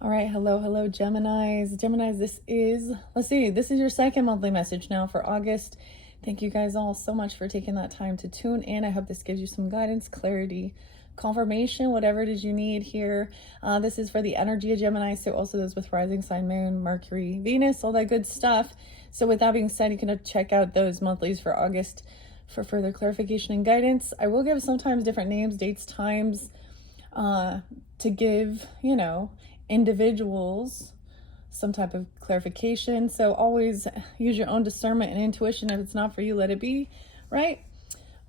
All right, hello, Geminis. Geminis, let's see, this is your second monthly message now for August. Thank you guys all so much for taking that time to tune in. I hope this gives you some guidance, clarity, confirmation, whatever it is you need here. This is for the energy of Gemini, so also those with rising sign, moon, Mercury, Venus, all that good stuff. So with that being said, you can check out those monthlies for August for further clarification and guidance. I will give sometimes different names, dates, times, to give, individuals some type of clarification. So always use your own discernment and intuition. If it's not for you, let it be, right?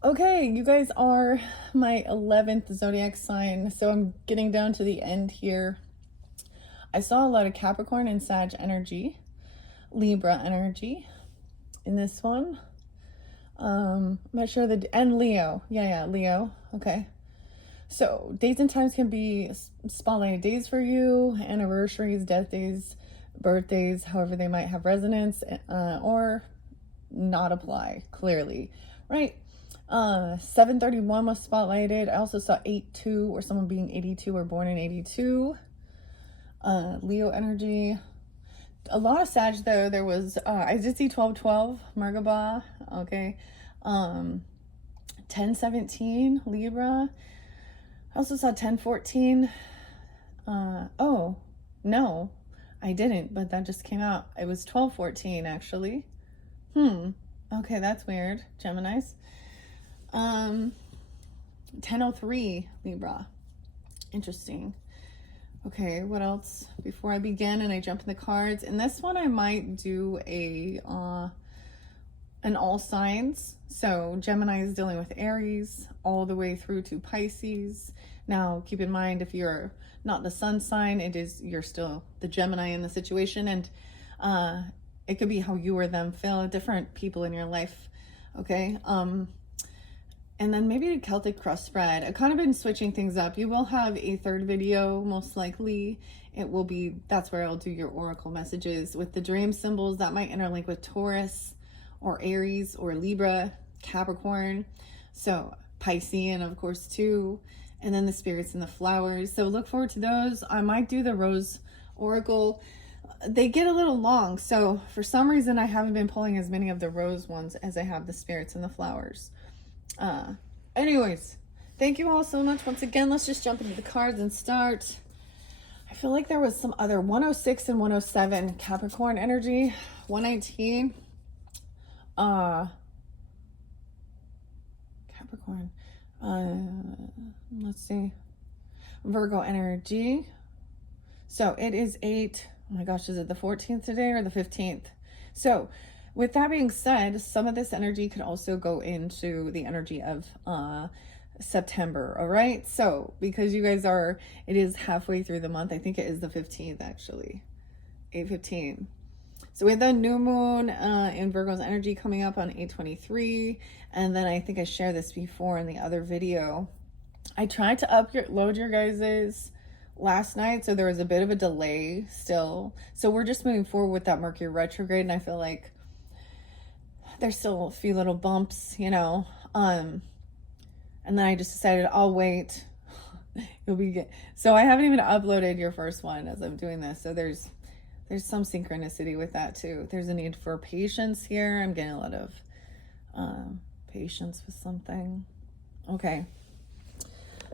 Okay, you guys are my 11th zodiac sign, so I'm getting down to the end here. I saw a lot of Capricorn and Sag energy, Libra energy in this one. I'm not sure and Leo. Yeah, Leo. Okay. So dates and times can be spotlighted days for you, anniversaries, death days, birthdays, however they might have resonance, or not apply clearly, right? 731 was spotlighted. I also saw 82, or someone being 82 or born in 82. Leo energy. A lot of Sag though. There was I did see 1212 Merkaba. Okay. 1017 Libra. I also saw 1014. Oh, no, I didn't, but that just came out. It was 1214 actually. Okay, that's weird. Geminis. 1003 Libra. Interesting. Okay, what else before I begin and I jump in the cards? In this one I might do an all signs. So Gemini is dealing with Aries all the way through to Pisces. Now keep in mind, if you're not the sun sign, you're still the Gemini in the situation, and it could be how you or them feel, different people in your life. Okay. And then maybe the Celtic cross spread. I've kind of been switching things up. You will have a third video, most likely. That's where I'll do your oracle messages with the dream symbols that might interlink with Taurus or Aries or Libra, Capricorn. So Piscean, of course, too. And then the spirits and the flowers. So look forward to those. I might do the rose oracle. They get a little long. So for some reason, I haven't been pulling as many of the rose ones as I have the spirits and the flowers. Anyways, thank you all so much. Once again, let's just jump into the cards and start. I feel like there was some other 106 and 107 Capricorn energy. 119. Capricorn. Let's see. Virgo energy. So it is oh my gosh, is it the 14th today or the 15th? So with that being said, some of this energy could also go into the energy of September. All right. So because you guys it is halfway through the month. I think it is the 15th actually. 8/15. So we have the new moon in Virgo's energy coming up on 8/23. And then I think I shared this before in the other video. I tried to upload your guys's last night, so there was a bit of a delay still. So we're just moving forward with that Mercury retrograde, and I feel like there's still a few little bumps, and then I just decided I'll wait. You'll be good. So I haven't even uploaded your first one as I'm doing this. So there's some synchronicity with that too. There's a need for patience here. I'm getting a lot of patience with something. Okay.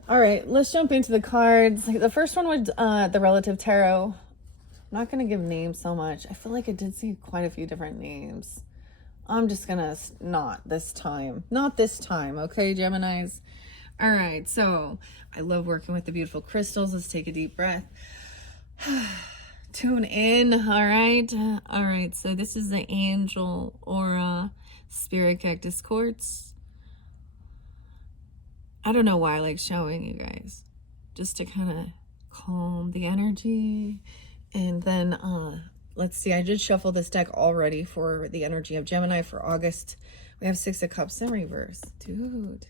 All right, let's jump into the cards. The first one was the Relative Tarot. I'm not going to give names so much. I feel like I did see quite a few different names. I'm just going to not this time, okay, Geminis? All right, so I love working with the beautiful crystals. Let's take a deep breath. Tune in, all right. So this is the Angel Aura Spirit Cactus Quartz. I don't know why I like showing you guys, just to kind of calm the energy. And then let's see, I did shuffle this deck already for the energy of Gemini for August. We have 6 of Cups in reverse. Dude.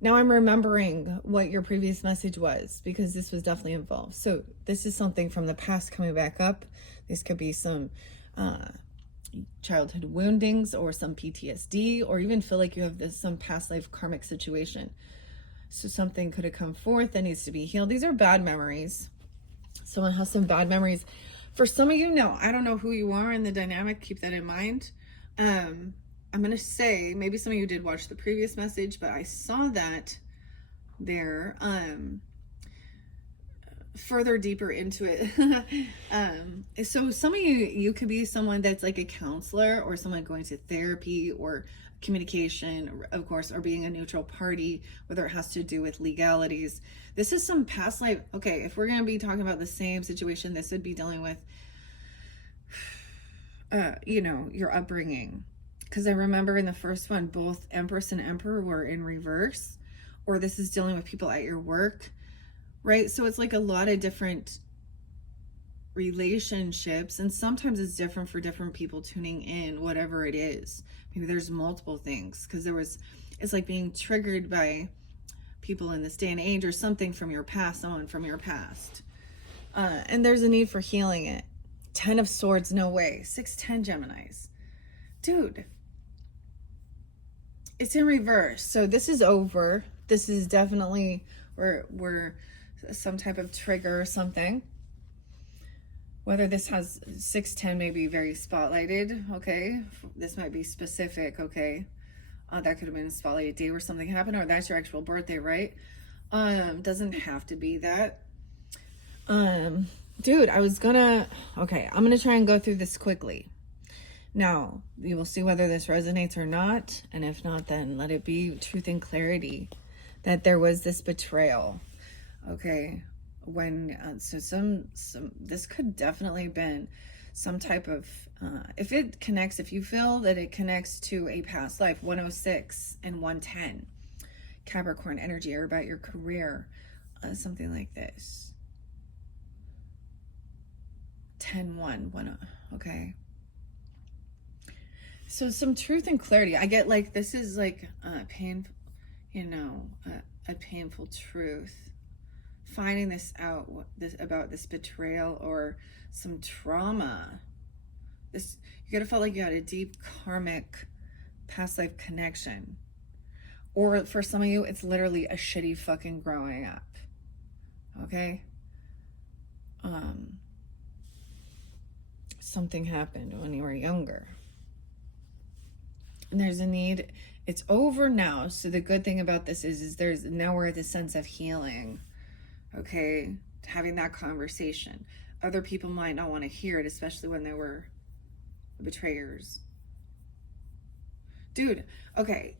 Now I'm remembering what your previous message was, because this was definitely involved. So this is something from the past coming back up. This could be some childhood woundings or some PTSD, or even feel like you have some past life karmic situation. So something could have come forth that needs to be healed. These are bad memories. Someone has some bad memories. For some of you, no, I don't know who you are in the dynamic. Keep that in mind. I'm going to say, maybe some of you did watch the previous message, but I saw that there, further deeper into it. So some of you could be someone that's like a counselor, or someone going to therapy, or communication, of course, or being a neutral party, whether it has to do with legalities. This is some past life. Okay, if we're going to be talking about the same situation, this would be dealing with, your upbringing. Because I remember in the first one, both Empress and Emperor were in reverse, or this is dealing with people at your work, right? So it's like a lot of different relationships, and sometimes it's different for different people tuning in, whatever it is. Maybe there's multiple things, because it's like being triggered by people in this day and age, or something from your past, someone from your past. And there's a need for healing it. 10 of Swords, no way. 6-10 Geminis. Dude, it's in reverse. So this is over. This is definitely we're some type of trigger or something. Whether this has 6-10 may be very spotlighted, okay? This might be specific, okay? That could have been a spotlighted day where something happened, or that's your actual birthday, right? Doesn't have to be that. Dude, okay, I'm gonna try and go through this quickly. Now, you will see whether this resonates or not, and if not, then let it be truth and clarity that there was this betrayal, okay? When this could definitely been some type of if you feel that it connects to a past life. 106 and 110 Capricorn energy, or about your career, something like this. 10-1, okay. So some truth and clarity. I get like this is like pain, a painful truth. Finding this out, about this betrayal or some trauma. You gotta feel like you had a deep karmic past life connection. Or for some of you, it's literally a shitty fucking growing up. Okay? Something happened when you were younger. And there's a need. It's over now. So the good thing about this is now we're at the sense of healing. Okay, having that conversation. Other people might not want to hear it, especially when they were betrayers. Dude, okay.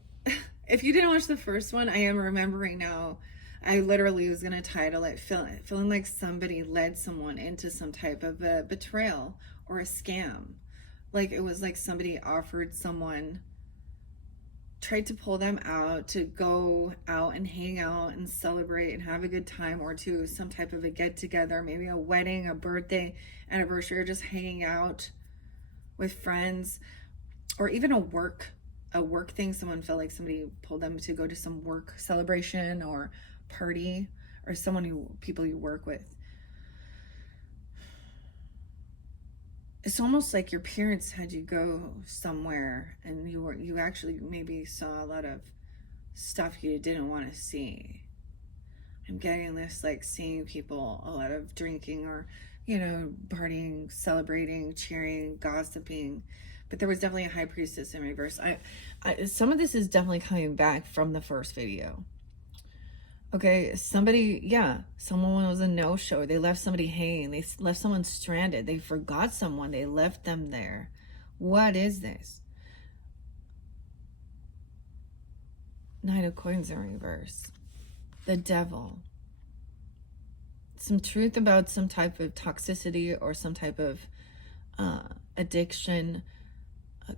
If you didn't watch the first one, I am remembering now. I literally was going to title it feeling like somebody led someone into some type of a betrayal or a scam. Like it was like somebody offered someone, tried to pull them out to go out and hang out and celebrate and have a good time, or to some type of a get together, maybe a wedding, a birthday, anniversary, or just hanging out with friends, or even a work thing. Someone felt like somebody pulled them to go to some work celebration or party, or people you work with. It's almost like your parents had you go somewhere, and you actually maybe saw a lot of stuff you didn't want to see. I'm getting this, like seeing people, a lot of drinking, or partying, celebrating, cheering, gossiping. But there was definitely a high priestess in reverse. Some of this is definitely coming back from the first video. Okay, someone was a no-show. They left somebody hanging. They left someone stranded. They forgot someone. They left them there. What is this? Knight of Coins in reverse. The Devil. Some truth about some type of toxicity or some type of addiction,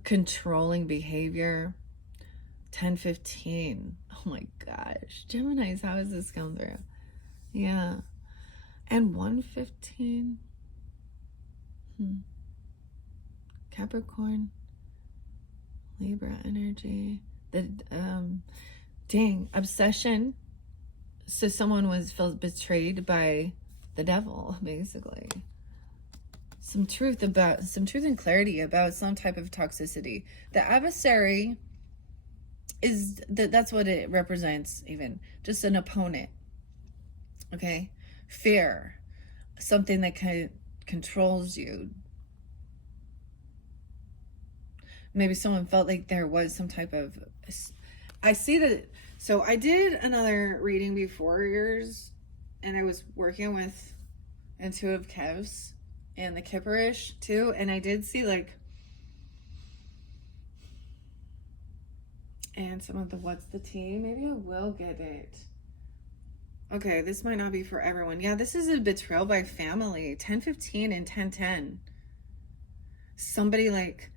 controlling behavior. 10-15. Oh my gosh. Geminis, how has this come through? Yeah. And 115. Capricorn. Libra energy. Obsession. So someone felt betrayed by the devil, basically. Some truth and clarity about some type of toxicity. The adversary that's what it represents, even just an opponent. Okay, fear, something that controls you. Maybe someone felt like there was some type of, I see that. So I did another reading before yours, and I was working with intuitive Kevs and the Kipperish too, and I did see like, and some of the what's the tea. Maybe I will get it. Okay, this might not be for everyone. Yeah, this is a betrayal by family. 1015 and 1010. Somebody like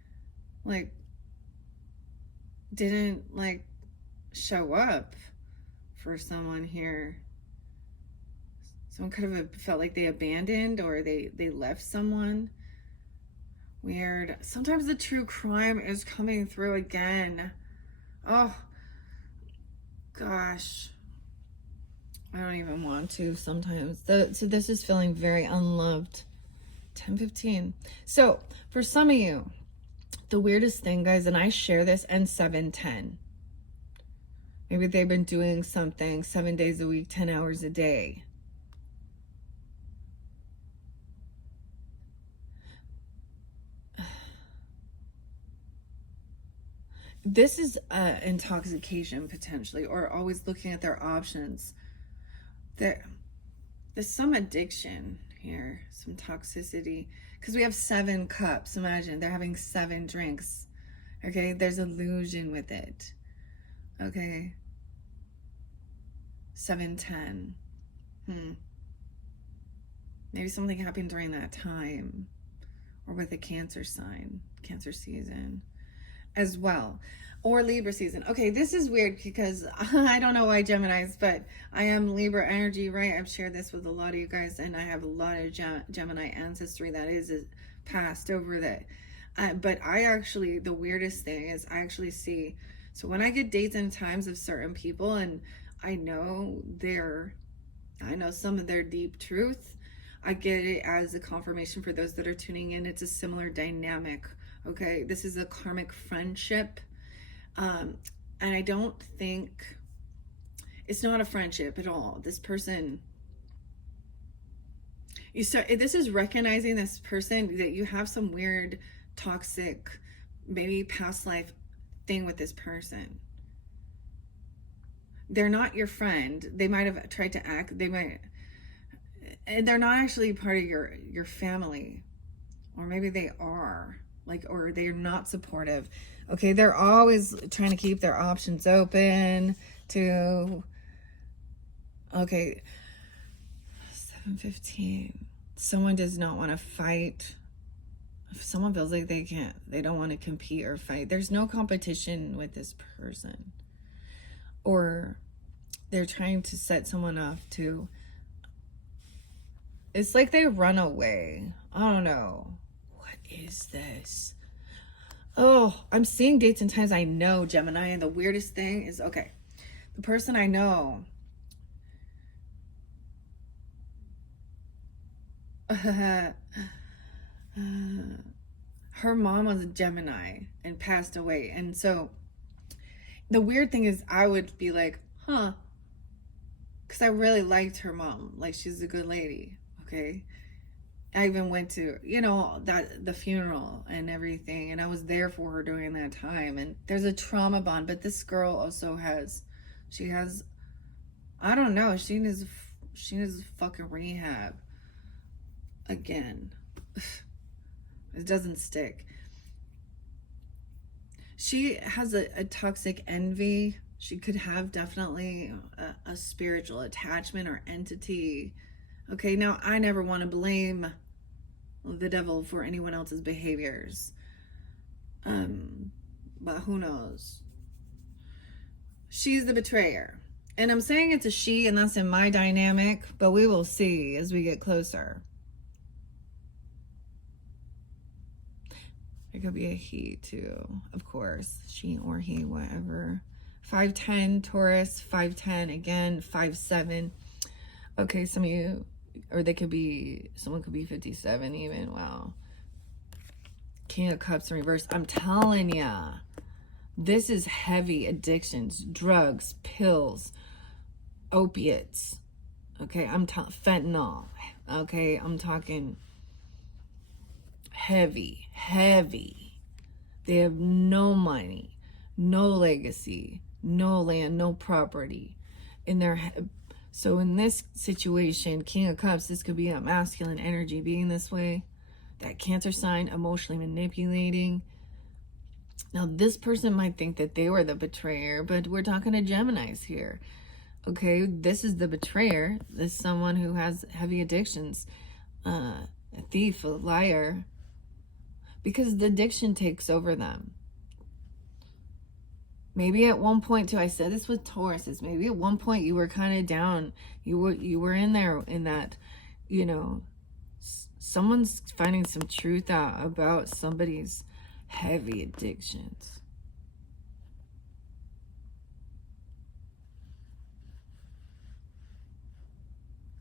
didn't like show up for someone here. Someone could have felt like they abandoned or they left someone. Weird. Sometimes the true crime is coming through again. Oh gosh, I don't even want to sometimes. So this is feeling very unloved. 1015. So for some of you, the weirdest thing, guys, and I share this, and 710. Maybe they've been doing something 7 days a week, 10 hours a day. This is intoxication potentially, or always looking at their options. There's some addiction here, some toxicity, because we have 7 cups. Imagine they're having 7 drinks. Okay, there's illusion with it. Okay, 710. Maybe something happened during that time, or with a Cancer sign, Cancer season as well, or Libra season. Okay, this is weird because I don't know why Geminis, but I am Libra energy, right? I've shared this with a lot of you guys, and I have a lot of Gemini ancestry that is passed over that. But I actually, the weirdest thing is I actually see, so when I get dates and times of certain people, and I know some of their deep truth, I get it as a confirmation for those that are tuning in. It's a similar dynamic. Okay, this is a karmic friendship, and I don't think it's not a friendship at all. This person, this is recognizing this person that you have some weird toxic, maybe past life thing with this person. They're not your friend. They might have tried to act, and they're not actually part of your family, or maybe they are. Or they're not supportive. Okay, they're always trying to keep their options open to, okay, 715. Someone does not want to fight. If someone feels like they don't want to compete or fight, there's no competition with this person. Or they're trying to set someone off to, it's like they run away. I don't know. Is this? Oh, I'm seeing dates and times I know, Gemini, and the weirdest thing is, okay, the person I know, her mom was a Gemini and passed away, and so the weird thing is I would be like, huh, because I really liked her mom, like she's a good lady, okay? I even went to, the funeral and everything, and I was there for her during that time, and there's a trauma bond, but this girl also has, I don't know, she needs fucking rehab again. It doesn't stick. She has a toxic envy. She could have definitely a spiritual attachment or entity. Okay, now I never want to blame the devil for anyone else's behaviors. But who knows? She's the betrayer. And I'm saying it's a she, and that's in my dynamic, but we will see as we get closer. It could be a he too, of course. She or he, whatever. 5'10", Taurus, 5'10", again, 5'7". Okay, some of you, or someone could be 57 even, wow. King of Cups in reverse. I'm telling ya, this is heavy addictions, drugs, pills, opiates. Okay, fentanyl. Okay, I'm talking heavy, heavy. They have no money, no legacy, no land, no property in their head. So in this situation, King of Cups, this could be a masculine energy being this way. That Cancer sign, emotionally manipulating. Now, this person might think that they were the betrayer, but we're talking to Geminis here. Okay, this is the betrayer. This is someone who has heavy addictions. A thief, a liar. Because the addiction takes over them. Maybe at one point, too, I said this with Tauruses. Maybe at one point you were kind of down. You were in there in that, you know, someone's finding some truth out about somebody's heavy addictions.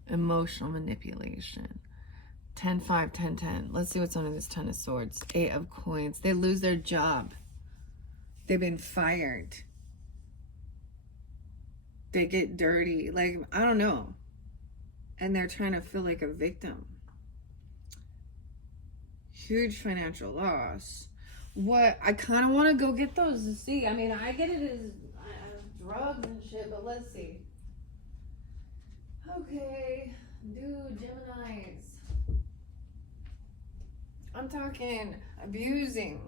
Emotional manipulation. 10, 5, 10, 10. Let's see what's under this 10 of swords. 8 of coins. They lose their job. They've been fired. They get dirty. Like, I don't know. And they're trying to feel like a victim. Huge financial loss. What? I kind of want to go get those to see. I mean, I get it as drugs and shit, but let's see. Okay. Dude, Geminis. I'm talking abusing.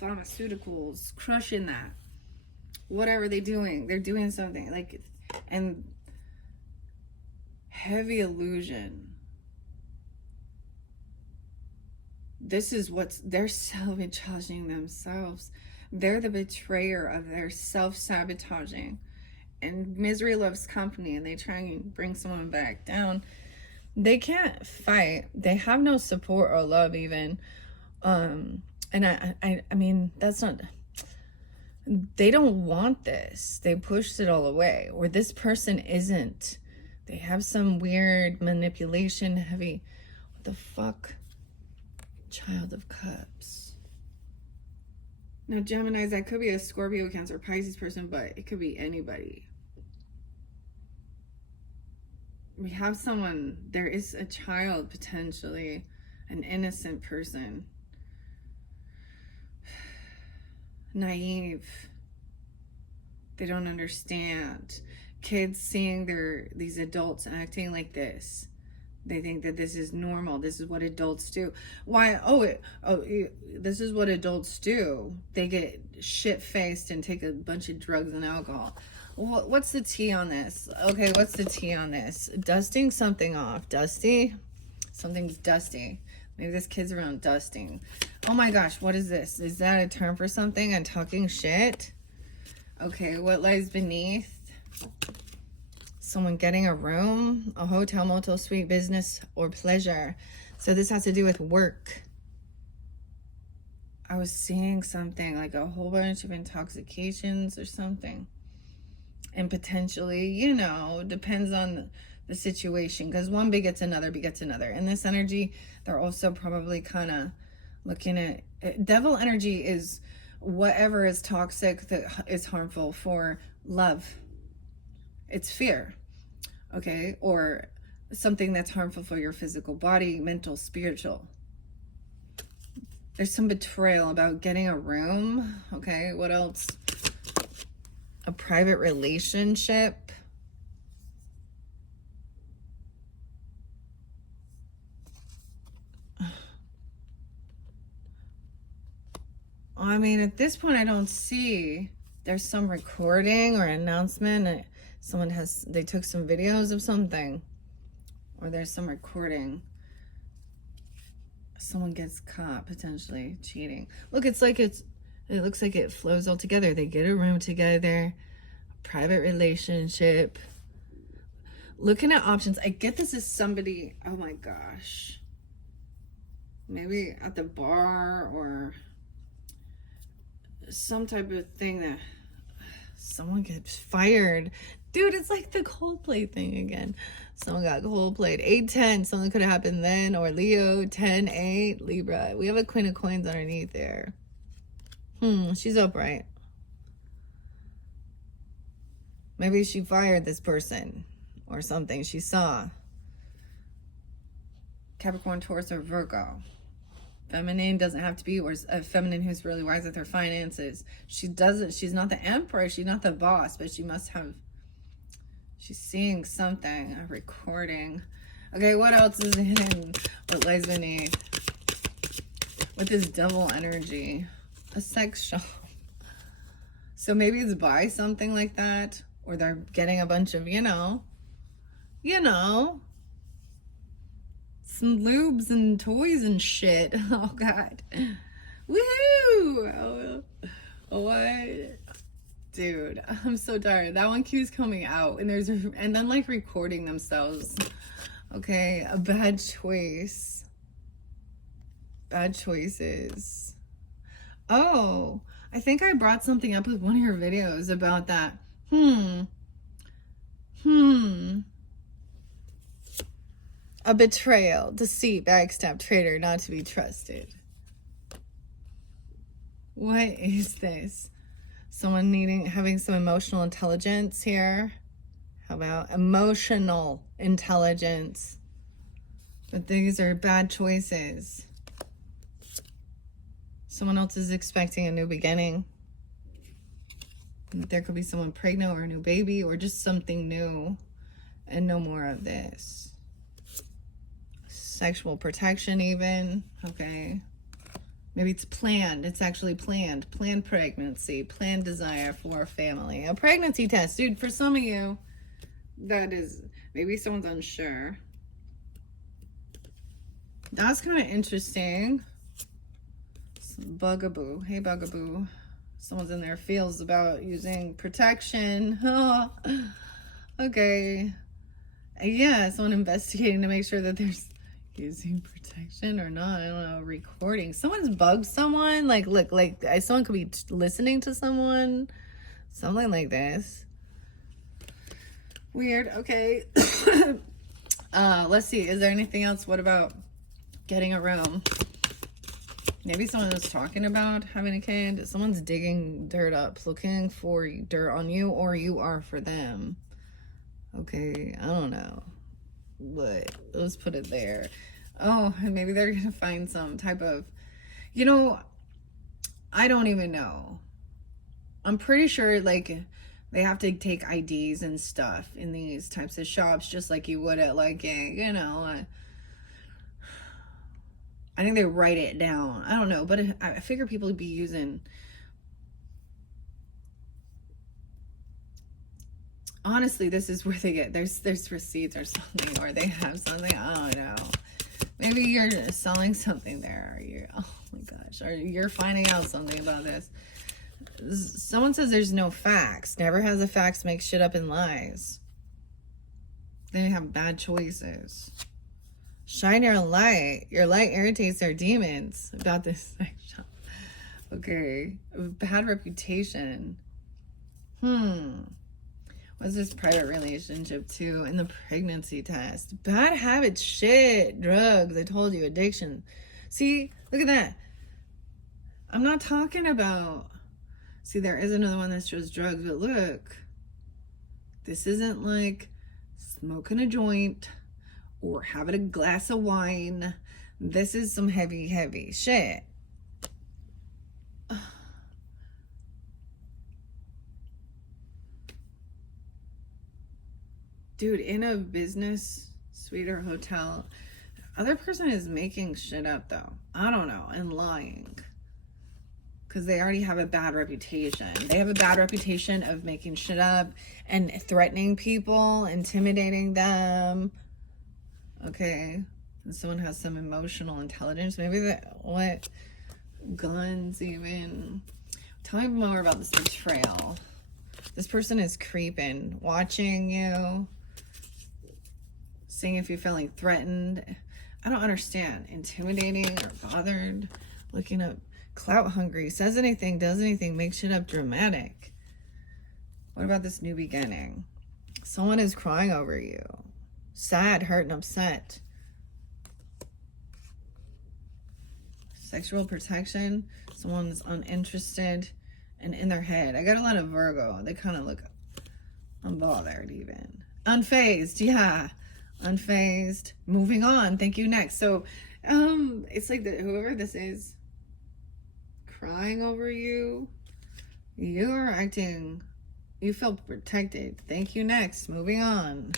Pharmaceuticals, crushing that. Whatever they're doing something. Like, and heavy illusion. This is what's, they're sabotaging themselves. They're the betrayer of their self-sabotaging. And misery loves company, and they try and bring someone back down. They can't fight. They have no support or love even. And I mean, that's not, they don't want this. They pushed it all away. Or this person isn't. They have some weird manipulation, heavy, what the fuck? Child of Cups. Now, Geminis, that could be a Scorpio, Cancer, Pisces person, but it could be anybody. We have someone, there is a child, potentially, an innocent person. Naive. They don't understand. Kids seeing these adults acting like this. They think that this is normal. This is what adults do. Why? This is what adults do. They get shit-faced and take a bunch of drugs and alcohol. What's the tea on this? Okay, what's the tea on this? Dusting something off. Dusty? Something's dusty. Maybe this kid's around dusting. Oh my gosh, what is this? Is that a term for something? I'm talking shit? Okay, what lies beneath? Someone getting a room, a hotel, motel, suite, business, or pleasure. So this has to do with work. I was seeing something like a whole bunch of intoxications or something. And potentially, you know, depends on the situation, because one begets another begets another. In this energy, they're also probably kind of looking at, devil energy is whatever is toxic that is harmful for love. It's fear, okay? Or something that's harmful for your physical body, mental, spiritual. There's some betrayal about getting a room, okay? What else? A private relationship. I mean, at this point, I don't see. There's some recording or announcement. They took some videos of something. Or there's some recording. Someone gets caught potentially cheating. Look, it looks like it flows all together. They get a room together, a private relationship. Looking at options. I get this as somebody, oh my gosh. Maybe at the bar or some type of thing that someone gets fired. Dude, it's like the Coldplay thing again. Someone got Coldplayed. 8-10, something could have happened then. Or Leo, 10-8, Libra. We have a Queen of Coins underneath there. She's upright. Maybe she fired this person or something she saw. Capricorn, Taurus, or Virgo. Feminine doesn't have to be, or a feminine who's really wise with her finances. She's not the emperor, she's not the boss, but she must have, she's seeing something, a recording. Okay, what else is hidden? What lies beneath? With this devil energy. A sex shop. So maybe it's buy something like that, or they're getting a bunch of, you know, some lubes and toys and shit. Oh God. Woohoo! Oh, what? Dude, I'm so tired. That one keeps coming out, and then like recording themselves. Okay, a bad choice. Bad choices. Oh, I think I brought something up with one of your videos about that. A betrayal, deceit, backstab, traitor, not to be trusted. What is this? Someone having some emotional intelligence here. How about emotional intelligence? But these are bad choices. Someone else is expecting a new beginning. There could be someone pregnant or a new baby or just something new. And no more of this. Sexual protection even. Okay. Maybe it's planned. It's actually planned. Planned pregnancy. Planned desire for a family. A pregnancy test. Dude, for some of you, that is, maybe someone's unsure. That's kind of interesting. Bugaboo. Hey, Bugaboo. Someone's in there feels about using protection. Oh, okay. Yeah, someone investigating to make sure that there's using protection or not. I don't know. Recording. Someone's bugged someone. Like, look, like someone could be listening to someone. Something like this. Weird. Okay. Let's see. Is there anything else? What about getting a room? Maybe someone was talking about having a kid. Someone's digging dirt up, looking for dirt on you, or you are for them. Okay, I don't know. But let's put it there. Oh, and maybe they're going to find some type of, you know, I don't even know. I'm pretty sure, like, they have to take IDs and stuff in these types of shops, just like you would at, like, a, you know, I think they write it down. I don't know, but I figure people would be using. Honestly, this is where they get, there's receipts or something, or they have something. I don't know. Maybe you're selling something there. Or you're, oh my gosh, or you're finding out something about this. Someone says there's no facts. Never has the facts. Makes shit up and lies. They have bad choices. Shine your light. Your light irritates their demons. About this section. Okay. Bad reputation. What's this private relationship too? And the pregnancy test. Bad habits. Shit. Drugs. I told you. Addiction. See? Look at that. I'm not talking about... See, there is another one that shows drugs. But look. This isn't like smoking a joint. Or having a glass of wine. This is some heavy, heavy shit. Dude, in a business suite or hotel, other person is making shit up though. I don't know, and lying. Because they already have a bad reputation. They have a bad reputation of making shit up and threatening people, intimidating them. Okay, and someone has some emotional intelligence. Maybe that, what, guns even. Tell me more about this betrayal. This person is creeping, watching you, seeing if you're feeling threatened. I don't understand. Intimidating or bothered, looking up, clout hungry, says anything, does anything, makes shit up, dramatic. What about this new beginning? Someone is crying over you. Sad, hurt, and upset. Sexual protection. Someone's uninterested and in their head. I got a lot of Virgo. They kind of look Unbothered even. Unfazed, yeah. Unfazed. Moving on. Thank you. Next. So, it's like whoever this is crying over you, you are acting, you feel protected. Thank you. Next. Moving on.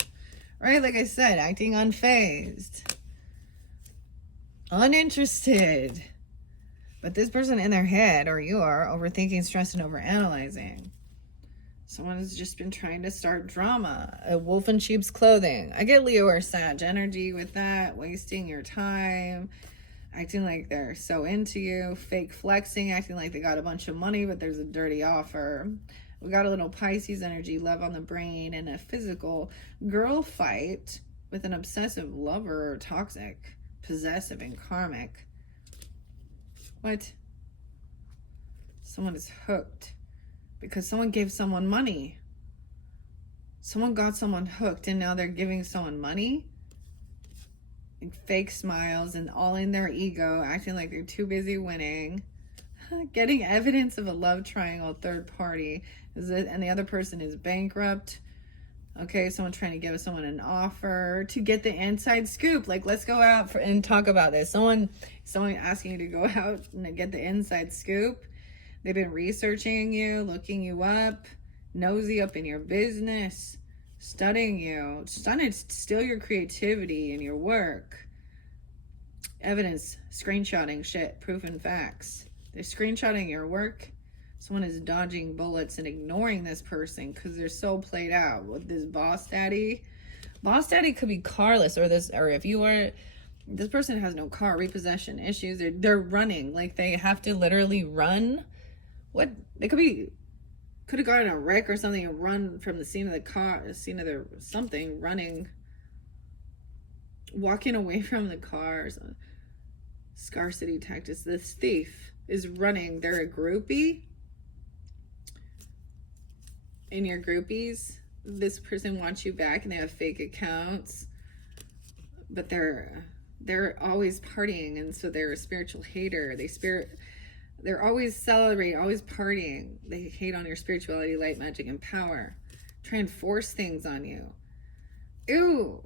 Right, like I said, acting unfazed. Uninterested. But this person in their head, or you are, overthinking, stressing, overanalyzing. Someone has just been trying to start drama. A wolf in sheep's clothing. I get Leo or Sag energy with that. Wasting your time. Acting like they're so into you. Fake flexing. Acting like they got a bunch of money, but there's a dirty offer. We got a little Pisces energy. Love on the brain. And a physical girl fight with an obsessive lover or toxic. Possessive and karmic. What? Someone is hooked. Because someone gave someone money. Someone got someone hooked and now they're giving someone money. And fake smiles and all in their ego, acting like they're too busy winning. Getting evidence of a love triangle, third party. And the other person is bankrupt. Okay, someone trying to give someone an offer to get the inside scoop. Like, let's go out and talk about this. Someone asking you to go out and get the inside scoop. They've been researching you, looking you up, nosy up in your business, studying you, trying to steal your creativity and your work. Evidence, screenshotting shit, proof and facts. They're screenshotting your work. Someone is dodging bullets and ignoring this person because they're so played out with this boss daddy. Boss daddy could be carless, or if you are, this person has no car, repossession issues. They're running, like they have to literally run. What they could have gotten a wreck or something and run from the scene of the car, scene of their something, running, walking away from the cars. Scarcity tactics. This thief is running. They're a groupie. In your groupies, this person wants you back and they have fake accounts, but they're always partying, and so they're a spiritual hater. They're always celebrating, always partying. They hate on your spirituality, light, magic, and power. Try and force things on you. Ew.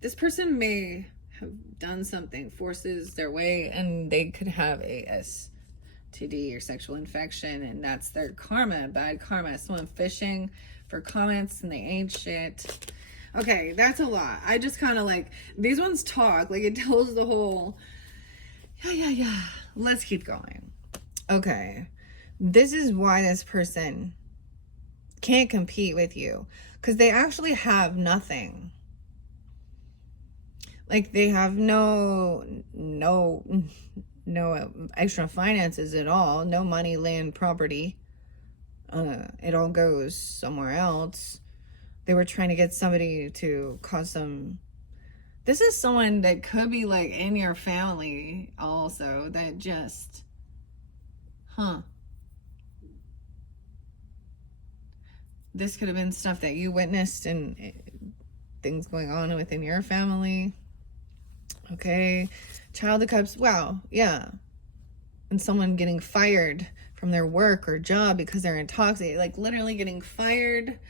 This person may have done something, forces their way, and they could have a STD or sexual infection, and that's their karma, bad karma. Someone fishing for comments and they ain't shit. Okay, that's a lot. I just kind of like, these ones talk, like it tells the whole, yeah. Let's keep going. Okay, this is why this person can't compete with you, because they actually have nothing. Like they have no extra finances at all, no money, land, property. It all goes somewhere else. They were trying to get somebody to cause some. This is someone that could be like in your family also, that just this could have been stuff that you witnessed and things going on within your family. Okay, Child of Cups. Wow, yeah. And someone getting fired from their work or job because they're intoxicated, like literally getting fired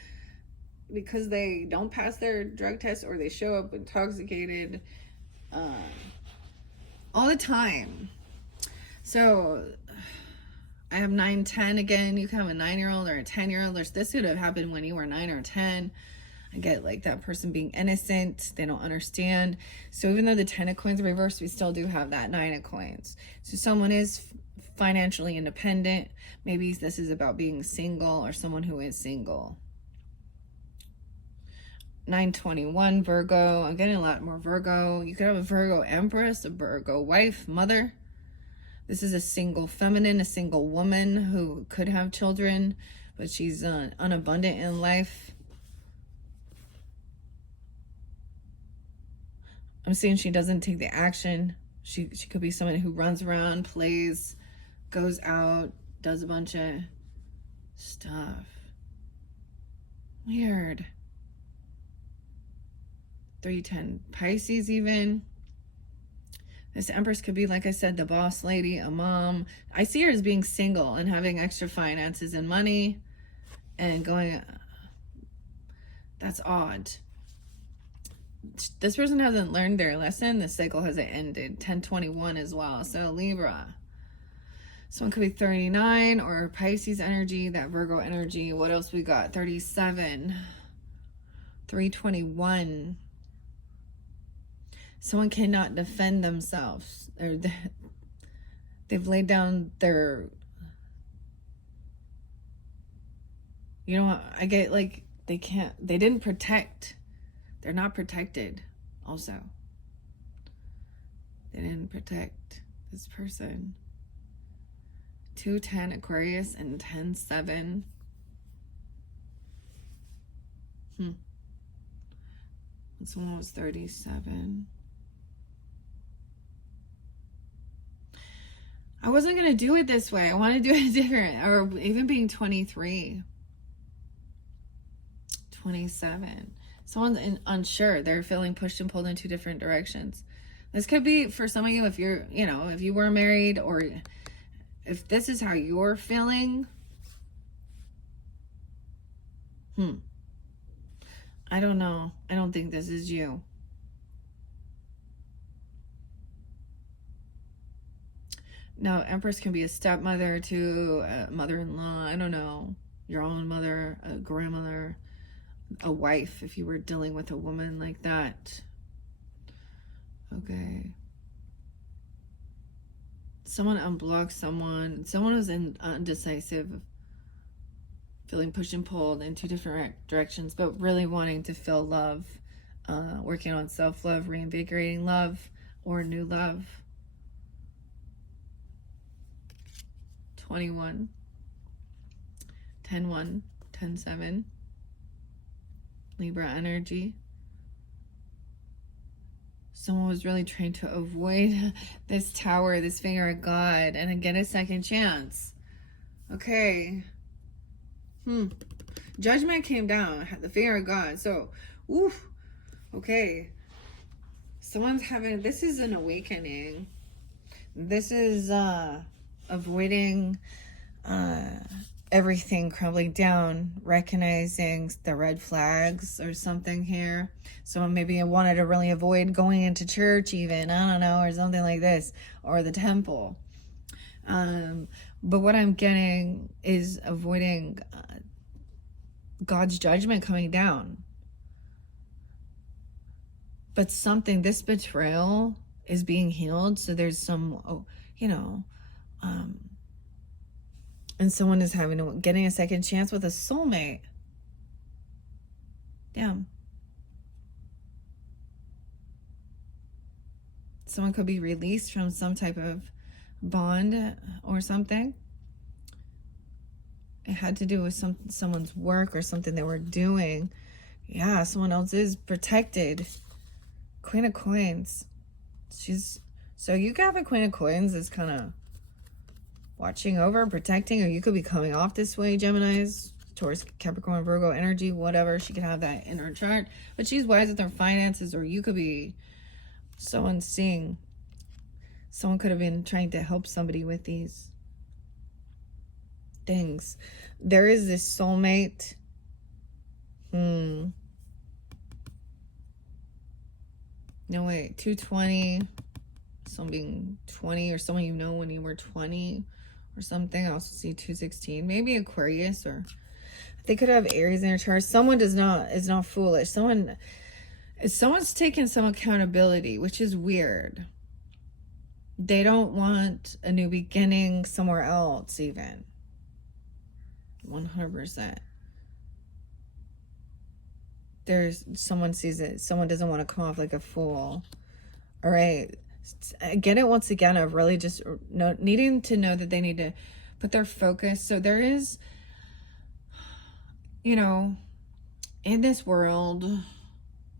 because they don't pass their drug test or they show up intoxicated all the time. So I have 9, 10 again. You can have a 9-year-old or a 10-year-old. This could have happened when you were 9 or 10. I get like that person being innocent. They don't understand. So even though the 10 of coins reversed, we still do have that 9 of coins. So someone is financially independent. Maybe this is about being single or someone who is single. 921 Virgo. I'm getting a lot more Virgo. You could have a Virgo Empress, a Virgo wife, mother. This is a single feminine, a single woman who could have children, but she's unabundant in life. I'm seeing she doesn't take the action. She could be someone who runs around, plays, goes out, does a bunch of stuff. Weird. 310 Pisces even. This Empress could be, like I said, the boss lady, a mom. I see her as being single and having extra finances and money and going That's odd. This person hasn't learned their lesson. The cycle hasn't ended. 1021 as well. So Libra. Someone could be 39 or Pisces energy, that Virgo energy. What else we got? 37. 321. Someone cannot defend themselves. They've laid down their... You know, I get like they didn't protect. They're not protected also. They didn't protect this person. 210 Aquarius and 10-7. This one was 37. I wasn't going to do it this way. I want to do it different. Or even being 23. 27. Someone's unsure. They're feeling pushed and pulled in two different directions. This could be for some of you if you're, you know, if you were married, or if this is how you're feeling. I don't know. I don't think this is you. Now, Empress can be a stepmother to a mother-in-law. I don't know. Your own mother, a grandmother, a wife, if you were dealing with a woman like that. Okay. Someone unblocked someone. Someone was indecisive, feeling pushed and pulled in two different directions, but really wanting to feel love, working on self-love, reinvigorating love, or new love. 21. 10-1. 10-7. Libra energy. Someone was really trying to avoid this tower, this finger of God, and get a second chance. Okay. Judgment came down, the finger of God. So, oof. Okay. Someone's having, this is an awakening. This is avoiding everything crumbling down, recognizing the red flags or something here. Someone maybe wanted to really avoid going into church even, I don't know, or something like this, or the temple. But what I'm getting is avoiding God's judgment coming down. But something, this betrayal is being healed. So there's some, and someone is getting a second chance with a soulmate. Damn. Someone could be released from some type of bond or something. It had to do with someone's work or something they were doing. Yeah, someone else is protected. Queen of Coins. So you could have a Queen of Coins is kind of watching over, protecting, or you could be coming off this way, Geminis, Taurus, Capricorn, Virgo energy, whatever. She could have that in her chart, but she's wise with her finances, or you could be someone could have been trying to help somebody with these things. There is this soulmate. No, wait, 220, someone being 20, or someone you know when you were 20 or something. I also see 216, maybe Aquarius, or they could have Aries in their chart. Someone is not foolish. Someone's taking some accountability, which is weird. They don't want a new beginning somewhere else, even 100%. Someone sees it. Someone doesn't want to come off like a fool. All right. I get it once again of really just needing to know that they need to put their focus. So there is, in this world,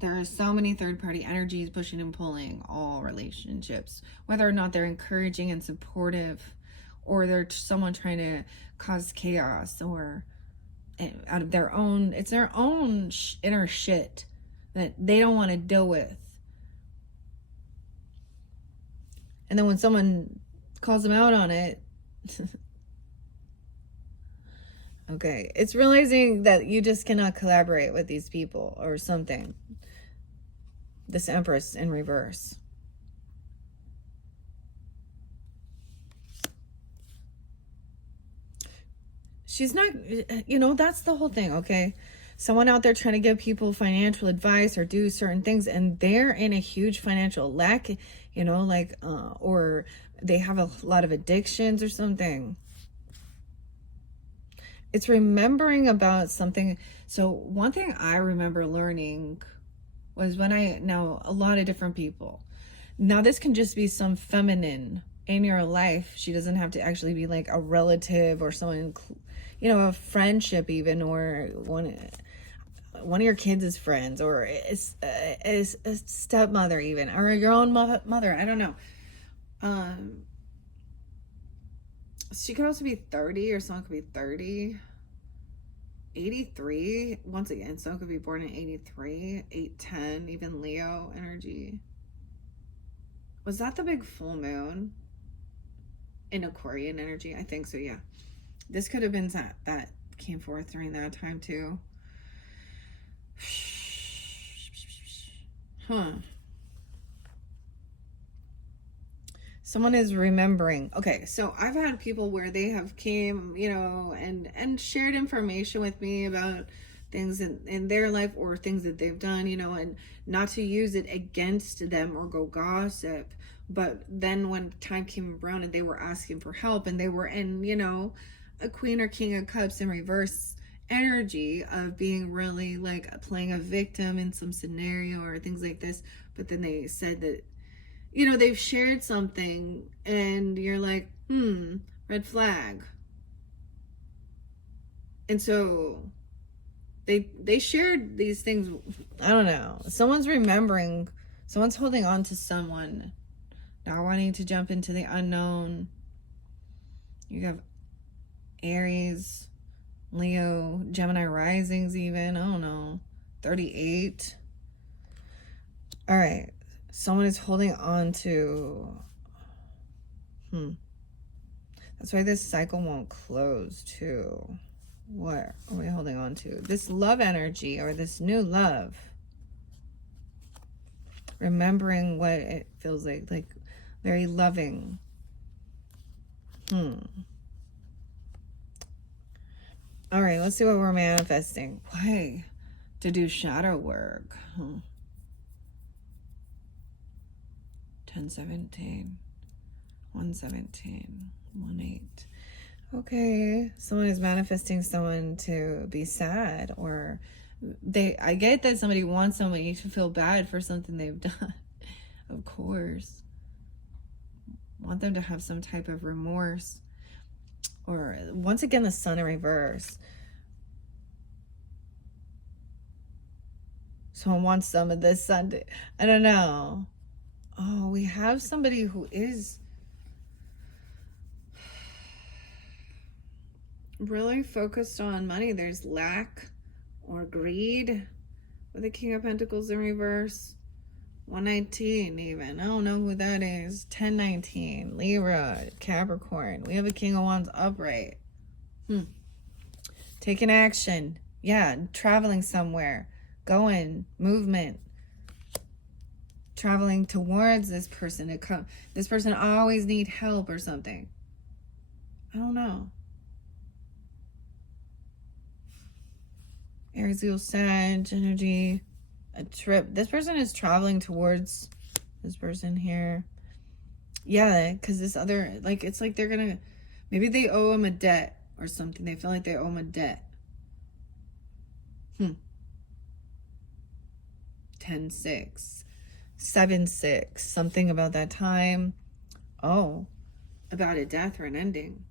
there are so many third-party energies pushing and pulling all relationships, whether or not they're encouraging and supportive, or they're someone trying to cause chaos, or out of their own, it's their own inner shit that they don't want to deal with. And then when someone calls them out on it, Okay, it's realizing that you just cannot collaborate with these people or something. This Empress in reverse. She's not, you know, that's the whole thing, okay? Someone out there trying to give people financial advice or do certain things, and they're in a huge financial lack, you know, like, or they have a lot of addictions or something. It's remembering about something. So one thing I remember learning was when now a lot of different people. Now this can just be some feminine in your life. She doesn't have to actually be like a relative or someone, you know, a friendship even, or one of your kids' friends, or a stepmother even, or your own mother. I don't know. She could also be 30, or someone could be 30. 83, once again, someone could be born in 83, 810, even Leo energy. Was that the big full moon in Aquarian energy? I think so, yeah. This could have been that came forth during that time too. Huh. Someone is remembering. Okay, so I've had people where they have came, you know, and shared information with me about things in their life or things that they've done, you know, and not to use it against them or go gossip. But then when time came around and they were asking for help, and they were in, you know, a Queen or King of Cups in reverse energy of being really like playing a victim in some scenario or things like this, but then they said that, you know, they've shared something and you're like, red flag. And so they shared these things. I don't know. Someone's remembering, someone's holding on to someone, not wanting to jump into the unknown. You have Aries, Leo, Gemini risings even. I don't know. 38. All right. Someone is holding on to, that's why this cycle won't close too. What are we holding on to? This love energy, or this new love. Remembering what it feels like very loving. All right, let's see what we're manifesting. Why? To do shadow work. 1017, 117, 18. Okay, someone is manifesting someone to be sad, or I get that somebody wants somebody to feel bad for something they've done. Of course. Want them to have some type of remorse. Or once again, the sun in reverse. Someone wants some of this sun to, I don't know. Oh, we have somebody who is really focused on money. There's lack or greed with the King of Pentacles in reverse. 119 even. I don't know who that is. 1019. Libra, Capricorn. We have a King of Wands upright. Taking action. Yeah, traveling somewhere. Going. Movement. Traveling towards this person to come. This person always need help or something. I don't know. Aries, Leo, Sag energy. A trip. This person is traveling towards this person here. Yeah, because this other, like, it's like they're gonna, maybe they owe him a debt or something. They feel like they owe him a debt. 10-6. 7-6. Something about that time. Oh, about a death or an ending.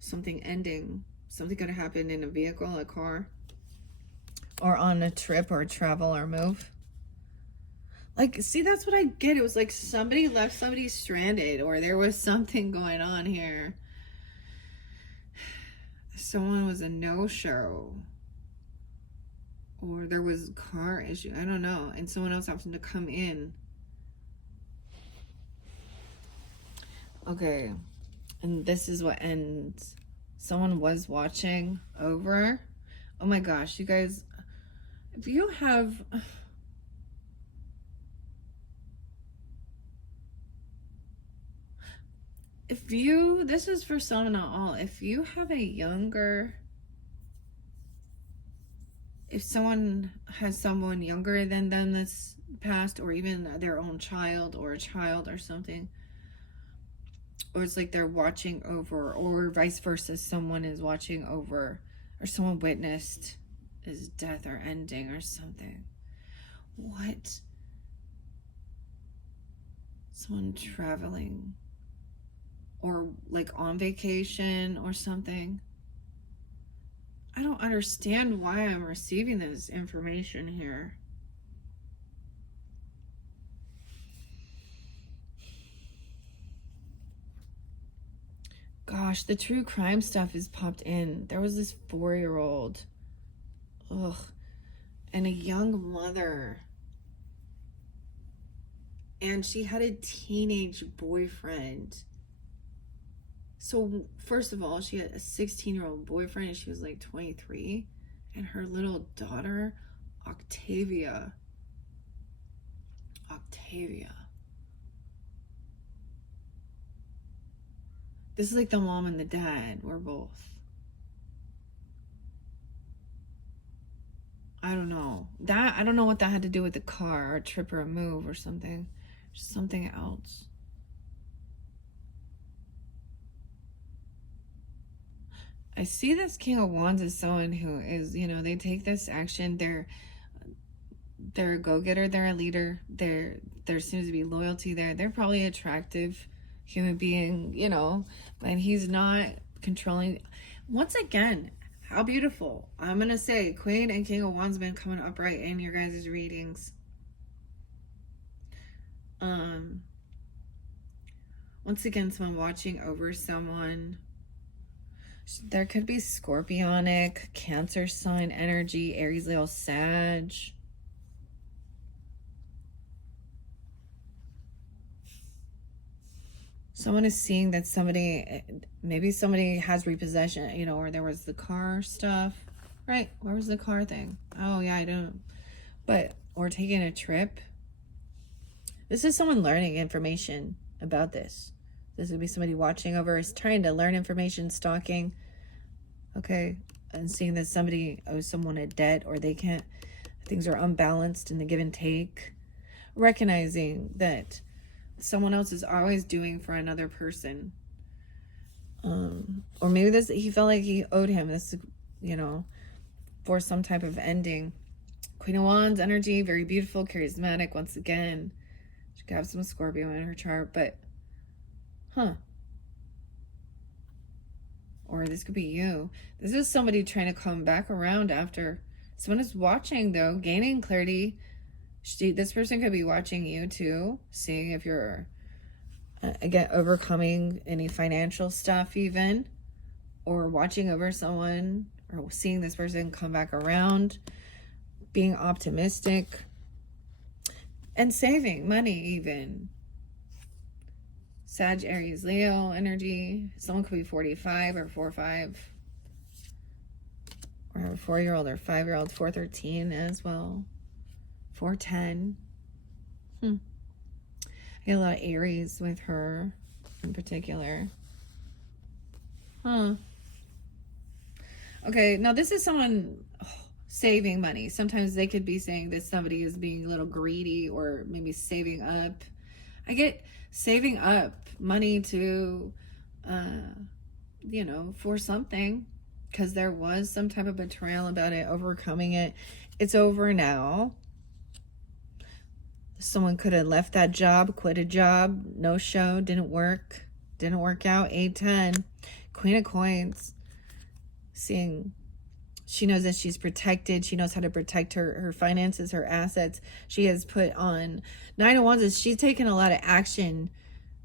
Something ending. Something could have happened in a vehicle, a car, or on a trip or travel or move. Like, see, that's what I get. It was like somebody left somebody stranded, or there was something going on here. Someone was a no-show, or there was a car issue. I don't know. And someone else happened to come in. Okay. And this is what ends. Someone was watching over. Oh my gosh, you guys, if you have... If you, this is for some, not all. If you have a younger... If someone has someone younger than them that's passed, or even their own child or a child or something, or it's like they're watching over, or vice versa, someone is watching over, or someone witnessed his death or ending or something. What? Someone traveling, or like on vacation or something. I don't understand why I'm receiving this information here. Gosh, the true crime stuff has popped in. There was this 4-year-old. Ugh. And a young mother. And she had a teenage boyfriend. So, first of all, she had a 16-year-old boyfriend and she was like 23. And her little daughter, Octavia. This is like the mom and the dad were both. I don't know. I don't know what that had to do with the car, or a trip or a move or something. Something else. I see this King of Wands as someone who is, they take this action. They're a go-getter. They're a leader. There seems to be loyalty there. They're probably attractive human being, and he's not controlling. Once again, how beautiful. I'm going to say Queen and King of Wands been coming upright in your guys' readings. Once again, someone watching over someone. There could be Scorpionic, Cancer sign energy, Aries, Leo, Sag. Someone is seeing that maybe somebody has repossession, or there was the car stuff. Right, where was the car thing? Oh, yeah, I don't. But, or taking a trip. This is someone learning information about this. This would be somebody watching over, is trying to learn information, stalking. Okay, and seeing that somebody owes someone a debt, or they can't, things are unbalanced in the give and take. Recognizing that someone else is always doing for another person. Or maybe he felt like he owed him this, for some type of ending. Queen of Wands energy, very beautiful, charismatic. Once again, she could have some Scorpio in her chart, but or this could be you. This is somebody trying to come back around after. Someone is watching, though, gaining clarity. This person could be watching you too, seeing if you're again overcoming any financial stuff, even, or watching over someone, or seeing this person come back around, being optimistic and saving money, even. Sag, Aries, Leo energy. Someone could be 45 or 45, or have a 4-year-old or 5-year-old, 413 as well. 410. I get a lot of Aries with her in particular. Okay, now this is someone saving money. Sometimes they could be saying that somebody is being a little greedy, or maybe saving up. I get saving up money to, for something, because there was some type of betrayal about it, overcoming it. It's over now. Someone could have left that job, quit a job, no show, didn't work out. 810, Queen of Coins, seeing she knows that she's protected. She knows how to protect her finances, her assets. She has put on 9 of Wands. She's taken a lot of action,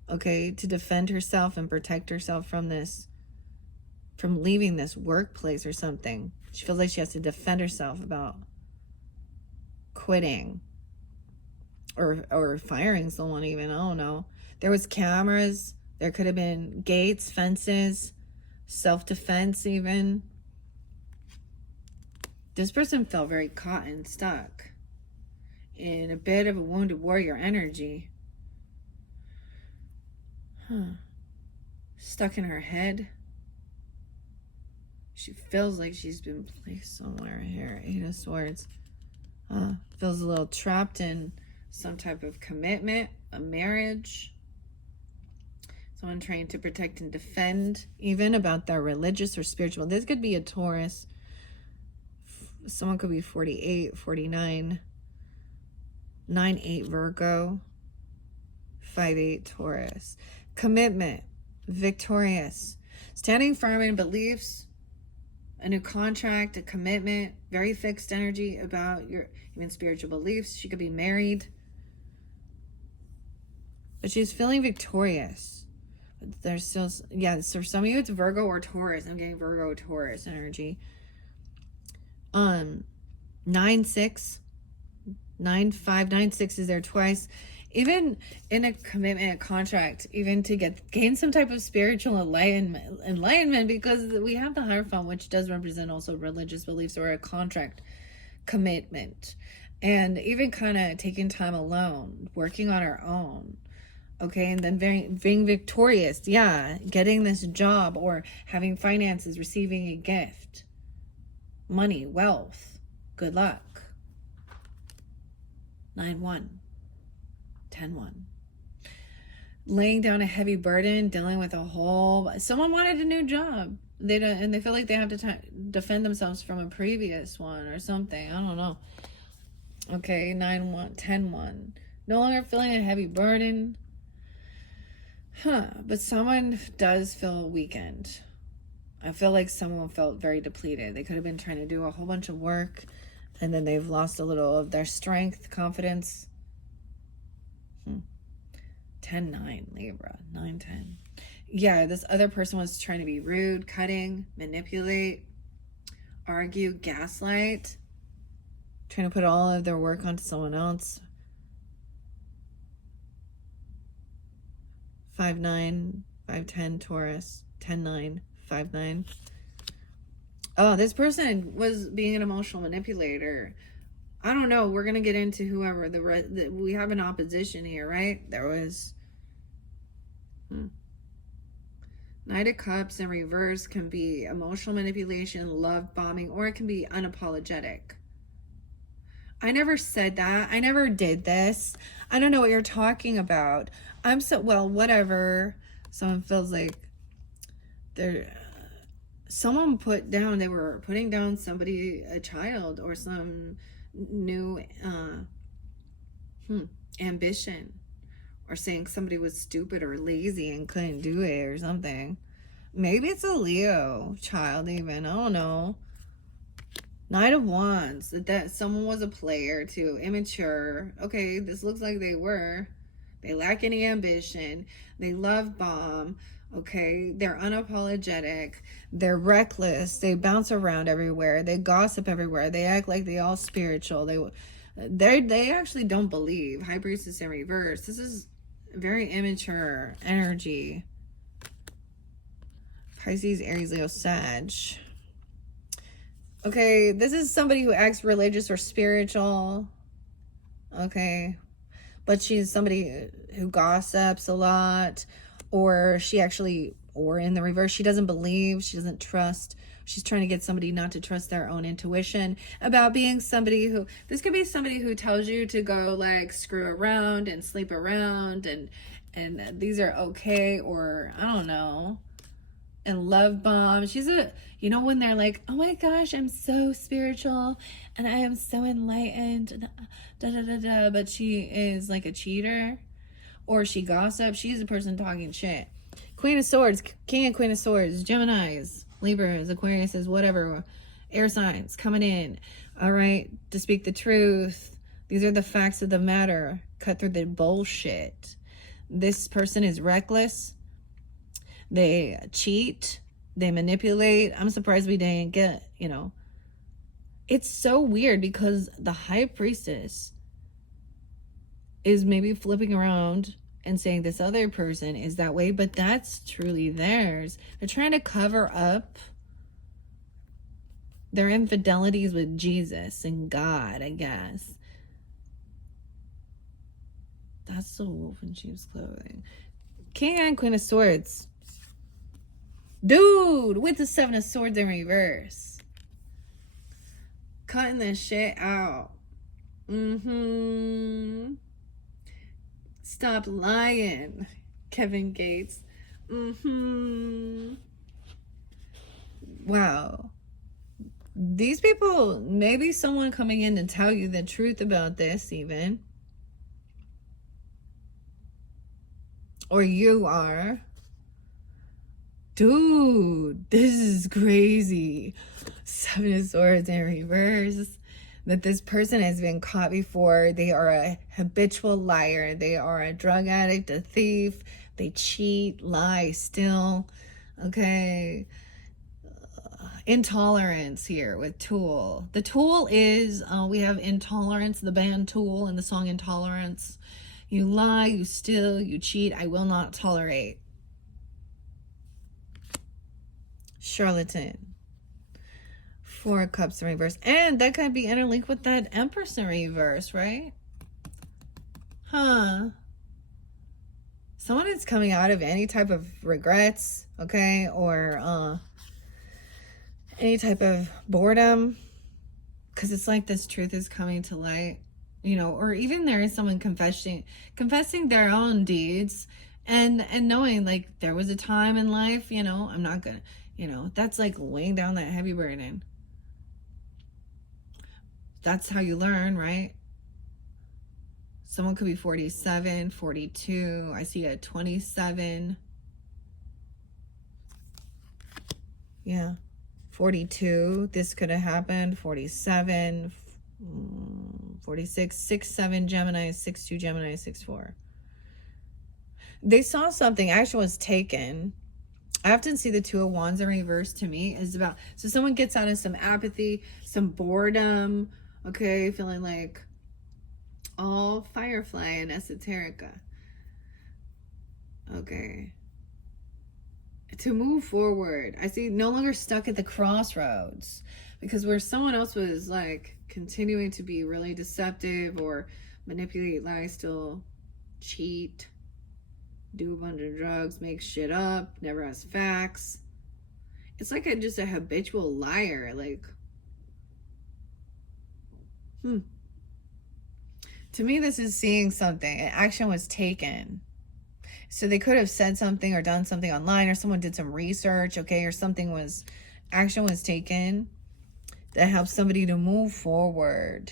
okay, to defend herself and protect herself from leaving this workplace or something. She feels like she has to defend herself about quitting or firing someone even. I don't know. There was cameras There could have been gates, fences, self-defense even. This person felt very caught and stuck in a bit of a wounded warrior energy. Stuck in her head. She feels like she's been placed somewhere here. 8 of Swords. Feels a little trapped in some type of commitment, a marriage. Someone trying to protect and defend, even about their religious or spiritual. This could be a Taurus. Someone could be 48, 49, 9-8 Virgo, 5-8 Taurus. Commitment, victorious, standing firm in beliefs, a new contract, a commitment, very fixed energy about your even spiritual beliefs. She could be married, but she's feeling victorious. There's still, yeah, so for some of you it's Virgo or Taurus. I'm getting Virgo or Taurus energy. 9-6, 9-5, 9-6 is there twice. Even in a commitment, a contract, even to gain some type of spiritual enlightenment, because we have the Hierophant, which does represent also religious beliefs or a contract commitment, and even kind of taking time alone, working on our own. Okay, and then being victorious, yeah, getting this job or having finances, receiving a gift, money, wealth, good luck. 9-1. 10-1. Laying down a heavy burden, dealing with a whole... Someone wanted a new job. They don't, and they feel like they have to defend themselves from a previous one or something. I don't know. Okay, 9-1, 10-1. No longer feeling a heavy burden. But someone does feel weakened. I feel like someone felt very depleted. They could have been trying to do a whole bunch of work, and then they've lost a little of their strength, confidence. 10-9 Libra, 9-10. Yeah, this other person was trying to be rude, cutting, manipulate, argue, gaslight, trying to put all of their work onto someone else. 5-9, 5-10 Taurus, 10-9, 5-9. Oh, this person was being an emotional manipulator. I don't know. We're going to get into whoever. We have an opposition here, right? There was... Knight of Cups in reverse can be emotional manipulation, love bombing, or it can be unapologetic. I never said that. I never did this. I don't know what you're talking about. I'm so... Well, whatever. Someone feels like someone put down... They were putting down somebody, a child, or some... new ambition, or saying somebody was stupid or lazy and couldn't do it or something. Maybe it's a Leo child even. I don't know. Knight of Wands. That someone was a player too. Immature. Okay, this looks like they were. They lack any ambition. They love bomb. Okay, they're unapologetic. They're reckless. They bounce around everywhere. They gossip everywhere. They act like they all spiritual. They actually don't believe. High Priestess in reverse. This is very immature energy. Pisces, Aries, Leo, Sag. Okay, this is somebody who acts religious or spiritual. Okay, but she's somebody who gossips a lot. Or she actually, or in the reverse, she doesn't believe, she doesn't trust. She's trying to get somebody not to trust their own intuition about being somebody who, this could be somebody who tells you to go like screw around and sleep around and these are okay, or I don't know, and love bomb. She's you know, when they're like, oh my gosh, I'm so spiritual and I am so enlightened, but she is like a cheater. Or she gossips. She's a person talking shit. Queen of Swords, King and Queen of Swords, Geminis, Libras, Aquariuses, whatever, air signs coming in. All right, to speak the truth. These are the facts of the matter. Cut through the bullshit. This person is reckless. They cheat. They manipulate. I'm surprised we didn't get, you know. It's so weird because the High Priestess is maybe flipping around and saying this other person is that way, but that's truly theirs. They're trying to cover up their infidelities with Jesus and God, I guess. That's the wolf in sheep's clothing. King and Queen of Swords. Dude, with the Seven of Swords in reverse. Cutting this shit out. Stop lying, Kevin Gates. Wow. These people, maybe someone coming in to tell you the truth about this even. Or you are. Dude, this is crazy. Seven of Swords in reverse. That this person has been caught before. They are a habitual liar. They are a drug addict, a thief. They cheat, lie, steal. Okay. Intolerance here with Tool. The Tool is, we have Intolerance, the band Tool, in the song Intolerance. You lie, you steal, you cheat. I will not tolerate. Charlatan. Four of Cups in reverse. And that could be interlinked with that Empress in reverse, right? Huh. Someone is coming out of any type of regrets, okay? Or any type of boredom. Because it's like this truth is coming to light. You know, or even there is someone confessing their own deeds. And knowing, like, there was a time in life, you know, I'm not gonna, you know, that's like laying down that heavy burden. That's how you learn, right? Someone could be 47, 42. I see a 27. Yeah. 42. This could have happened. 47. 46. 6-7 Gemini. 6-2 Gemini. 6-4. They saw something. Action was taken. I often see the Two of Wands in reverse to me is about, so someone gets out of some apathy, some boredom, okay, feeling like all Firefly and Esoterica. Okay. To move forward. I see no longer stuck at the crossroads, because where someone else was like continuing to be really deceptive or manipulate, lie, steal, cheat, do a bunch of drugs, make shit up, never has facts. It's like just a habitual liar. Like, to me, this is seeing something. Action was taken. So they could have said something or done something online, or someone did some research, okay, or action was taken that helps somebody to move forward.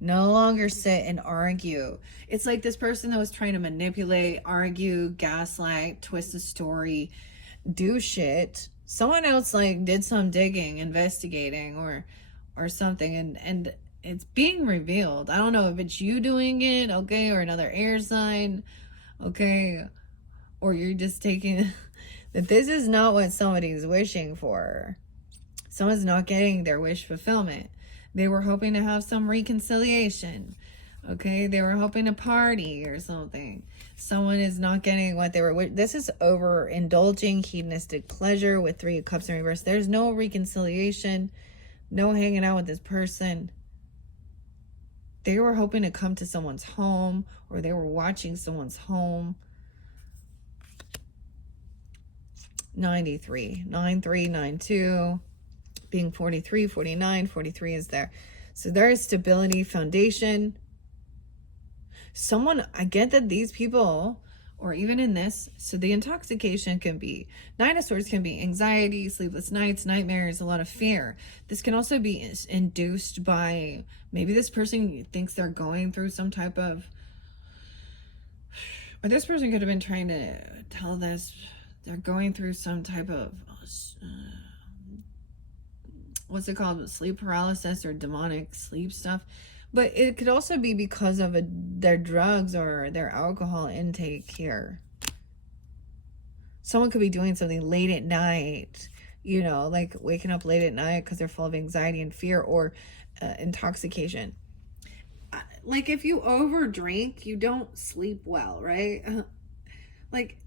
No longer sit and argue. It's like this person that was trying to manipulate, argue, gaslight, twist the story, do shit. Someone else like did some digging, investigating, or something, and it's being revealed. I don't know if it's you doing it, okay, or another air sign, okay, or you're just taking that this is not what somebody's wishing for. Someone's not getting their wish fulfillment. They were hoping to have some reconciliation, okay? They were hoping to party or something. Someone is not getting what they were. This is overindulging hedonistic pleasure with Three of Cups in reverse. There's no reconciliation, no hanging out with this person. They were hoping to come to someone's home, or they were watching someone's home. 93, 93, 92, being 43, 49, 43 is there. So there is stability, foundation. Someone, I get that these people, or even in this, so the intoxication can be, Nine of Swords can be anxiety, sleepless nights, nightmares, a lot of fear. This can also be induced by, maybe this person thinks they're going through some type of, or this person could have been trying to tell this, they're going through some type of, what's it called, sleep paralysis or demonic sleep stuff. But it could also be because of their drugs or their alcohol intake here. Someone could be doing something late at night, you know, like waking up late at night because they're full of anxiety and fear, or intoxication. like if you over drink, you don't sleep well, right? Like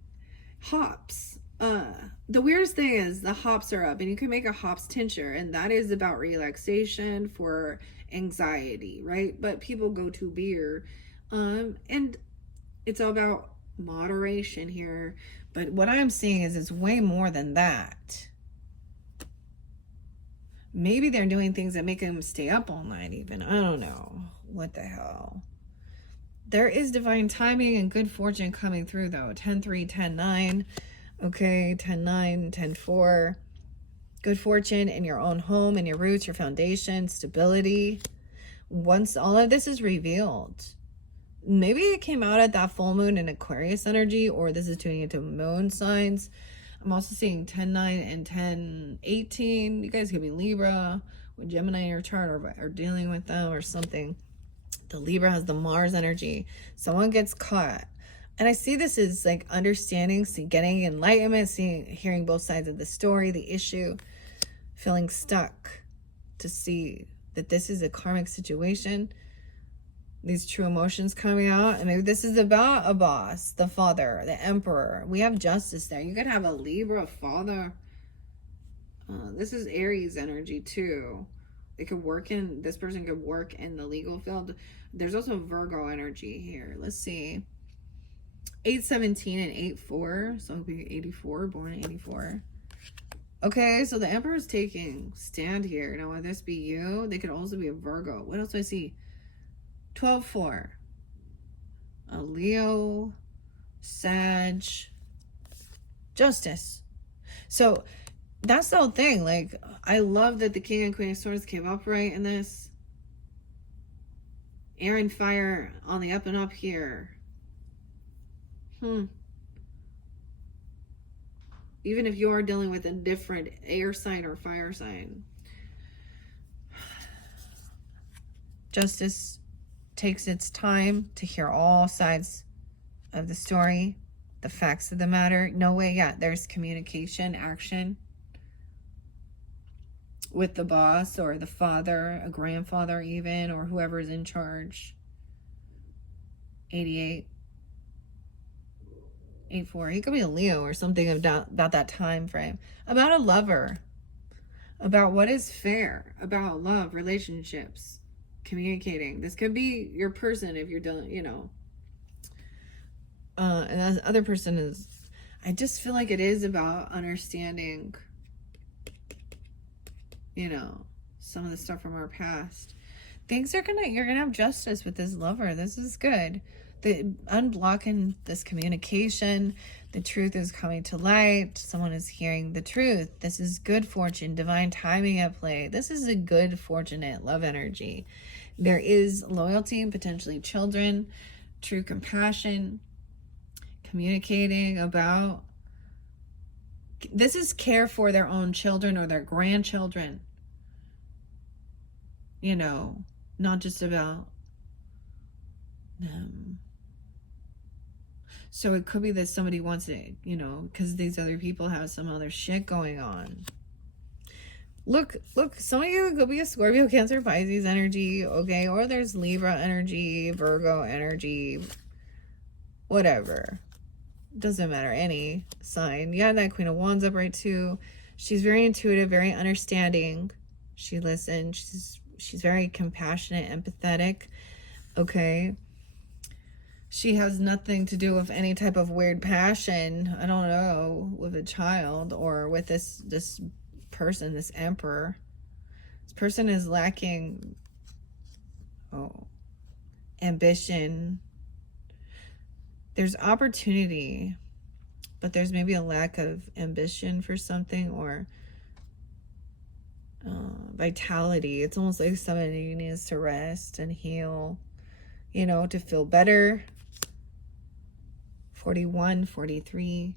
hops. The weirdest thing is the hops are up, and you can make a hops tincture, and that is about relaxation for anxiety, right? But people go to beer, and it's all about moderation here. But what I'm seeing is it's way more than that. Maybe they're doing things that make them stay up all night even. I don't know. What the hell? There is divine timing and good fortune coming through though. 10-3, 10-9. Okay, 10-9, 10-4. Good fortune in your own home, in your roots, your foundation, stability. Once all of this is revealed, maybe it came out at that full moon in Aquarius energy, or this is tuning into moon signs. I'm also seeing 10-9 and 10-18. You guys could be Libra with Gemini in your chart, or dealing with them or something. The Libra has the Mars energy. Someone gets caught. And I see this as like understanding, getting enlightenment, hearing both sides of the story, the issue, feeling stuck to see that this is a karmic situation. These true emotions coming out, and maybe this is about a boss, the father, the emperor. We have justice there. You could have a Libra father. This is Aries energy too. It could work in, this person could work in the legal field. There's also Virgo energy here. Let's see. 8-17 and 8-4. So it'll be 84, born in 84. Okay, so the emperor is taking stand here. Now, would this be you? They could also be a Virgo. What else do I see? 12-4. A Leo, Sag, Justice. So that's the whole thing. Like, I love that the King and Queen of Swords came up right in this. Air and fire on the up and up here. Even if you are dealing with a different air sign or fire sign. Justice takes its time to hear all sides of the story, the facts of the matter. No way, yeah, there's communication, action with the boss or the father, a grandfather even, or whoever's in charge. 88. 8-4. He could be a Leo or something about that time frame. About a lover. About what is fair. About love, relationships, communicating. This could be your person if you're done, you know. And the other person is, I just feel like it is about understanding, you know, some of the stuff from our past. Things are you're gonna have justice with this lover. This is good. Unblocking this communication, the truth is coming to light. Someone is hearing the truth. This is good fortune, divine timing at play. This is a good, fortunate love energy. There is loyalty and potentially children, true compassion, communicating about. This is care for their own children or their grandchildren. You know, not just about them. So it could be that somebody wants it, you know, because these other people have some other shit going on. Look, some of you could be a Scorpio, Cancer, Pisces energy, okay? Or there's Libra energy, Virgo energy, whatever. Doesn't matter, any sign. Yeah, that Queen of Wands upright too. She's very intuitive, very understanding. She listens. She's very compassionate, empathetic, okay? She has nothing to do with any type of weird passion, I don't know, with a child or with this person, this emperor. This person is lacking ambition. There's opportunity, but there's maybe a lack of ambition for something, or vitality. It's almost like somebody needs to rest and heal, you know, to feel better. 41, 43.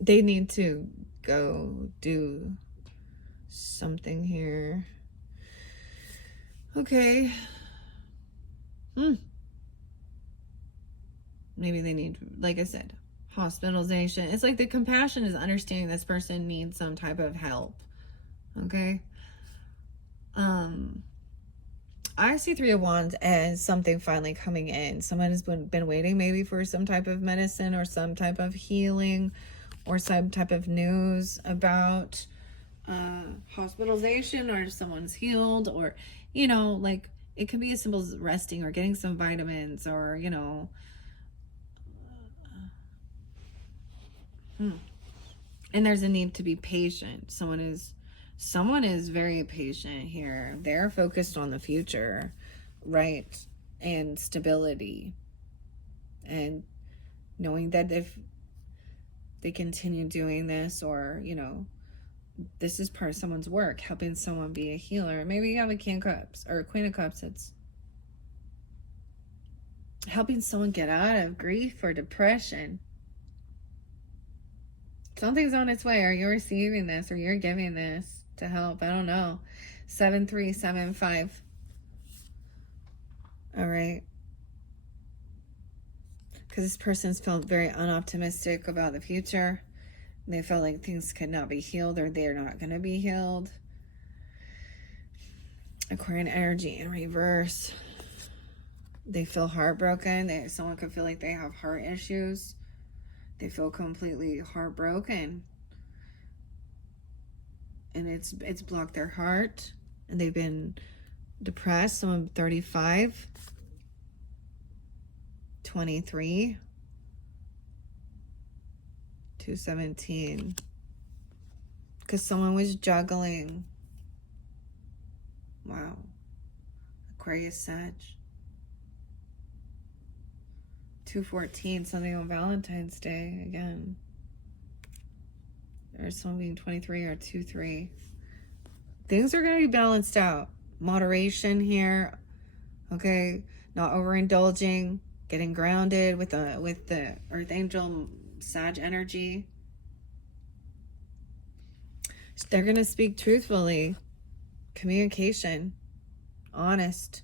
They need to go do something here. Okay. Maybe they need, like I said, hospitalization. It's like the compassion is understanding this person needs some type of help. Okay. I see Three of Wands as something finally coming in. Someone has been waiting maybe for some type of medicine or some type of healing or some type of news about hospitalization, or someone's healed, or, you know, like it could be as simple as resting or getting some vitamins, or, you know, and there's a need to be patient. Someone is very patient here. They're focused on the future, right? And stability, and knowing that if they continue doing this, or, you know, this is part of someone's work, helping someone be a healer. Maybe you have a King of Cups or a Queen of Cups. It's helping someone get out of grief or depression. Something's on its way, or you're receiving this, or you're giving this to help. I don't know. 7375. All right. Because this person's felt very unoptimistic about the future. They felt like things could not be healed, or they're not going to be healed. Aquarian energy in reverse. They feel heartbroken. Someone could feel like they have heart issues. They feel completely heartbroken. And it's blocked their heart. And they've been depressed. Someone 35. 23. 217. Because someone was juggling. Wow. Aquarius Sag. 214. Something on Valentine's Day again. Or someone being 23 or 23. Things are going to be balanced out. Moderation here. Okay. Not overindulging. Getting grounded with the Earth Angel Sag energy. They're going to speak truthfully. Communication. Honest.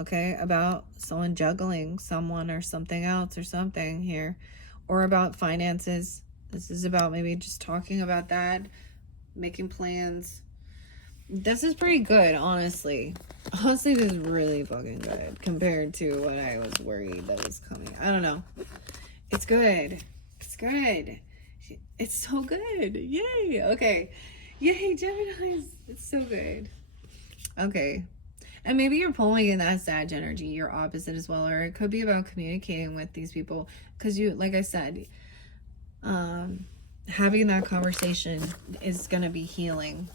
Okay, about someone juggling someone or something else or something here. Or about finances. This is about maybe just talking about that. Making plans. This is pretty good, honestly. Honestly, this is really fucking good compared to what I was worried that was coming. I don't know. It's good. It's good. It's so good. Yay. Okay. Yay, Gemini. It's so good. Okay. And maybe you're pulling in that Sag energy, your opposite as well. Or it could be about communicating with these people. Because you, like I said, having that conversation is going to be healing.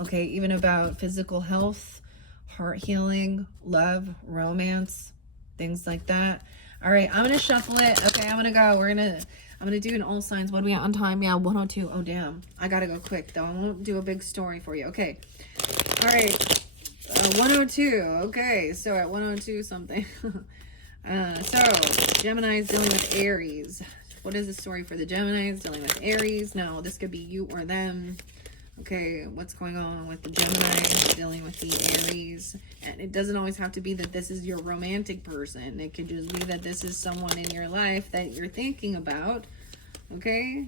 Okay. Even about physical health, heart healing, love, romance, things like that. All right, I'm gonna shuffle it. Okay, I'm gonna go. I'm gonna do an all signs. What are we at on time? Yeah, 102. Oh damn, I gotta go quick though. I won't do a big story for you. Okay, all right, 102. Okay, so at 102 something. So Gemini is dealing with Aries. What is the story for the Geminis dealing with Aries? Now this could be you or them. Okay, what's going on with the Gemini dealing with the Aries? And it doesn't always have to be that this is your romantic person. It could just be that this is someone in your life that you're thinking about. Okay?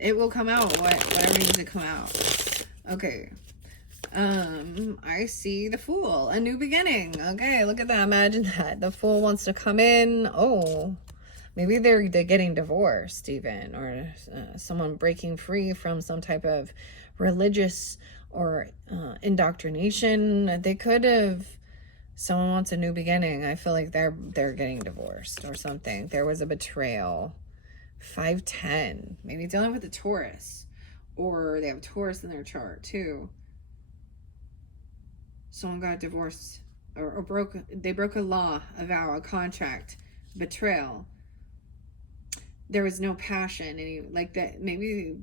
It will come out, whatever needs to come out. Okay. I see the Fool, a new beginning. Okay, look at that. Imagine that. The Fool wants to come in. Oh, maybe they're getting divorced even, or someone breaking free from some type of religious or indoctrination. They could have, someone wants a new beginning. I feel like they're getting divorced or something. There was a betrayal. 510, maybe dealing with a Taurus, or they have a Taurus in their chart too. Someone got divorced or they broke a law, a vow, a contract, betrayal. There was no passion, like that. Maybe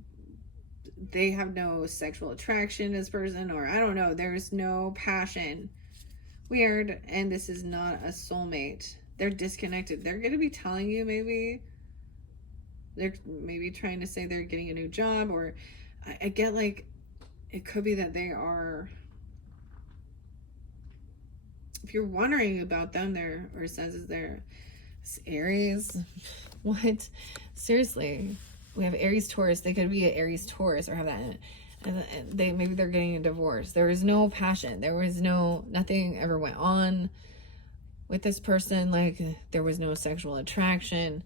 they have no sexual attraction to this person, or I don't know. There's no passion. Weird. And this is not a soulmate. They're disconnected. They're going to be telling you maybe. They're maybe trying to say they're getting a new job, or I get like, it could be that they are, if you're wondering about them, or it says they're Aries. What? Seriously. We have Aries Taurus. They could be an Aries Taurus or have that and maybe they're getting a divorce. There was no passion. There was nothing ever went on with this person. Like, there was no sexual attraction.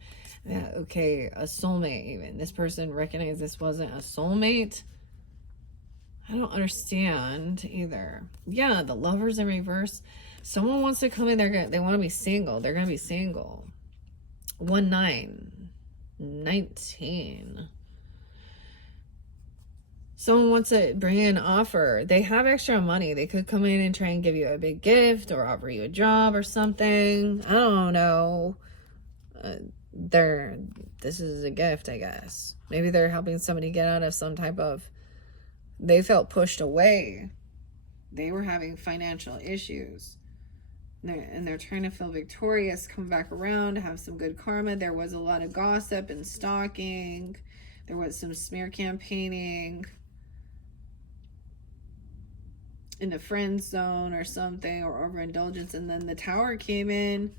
Okay, a soulmate even. This person recognized this wasn't a soulmate. I don't understand either. Yeah, the Lovers in reverse. Someone wants to come in, they want to be single. They're going to be single. 19. Someone wants to bring in an offer. They have extra money. They could come in and try and give you a big gift or offer you a job or something. I don't know. This is a gift, I guess. Maybe they're helping somebody get out of some type of, they felt pushed away. They were having financial issues. And they're trying to feel victorious, come back around, have some good karma. There was a lot of gossip and stalking. There was some smear campaigning in the friend zone or something, or overindulgence. And then the Tower came in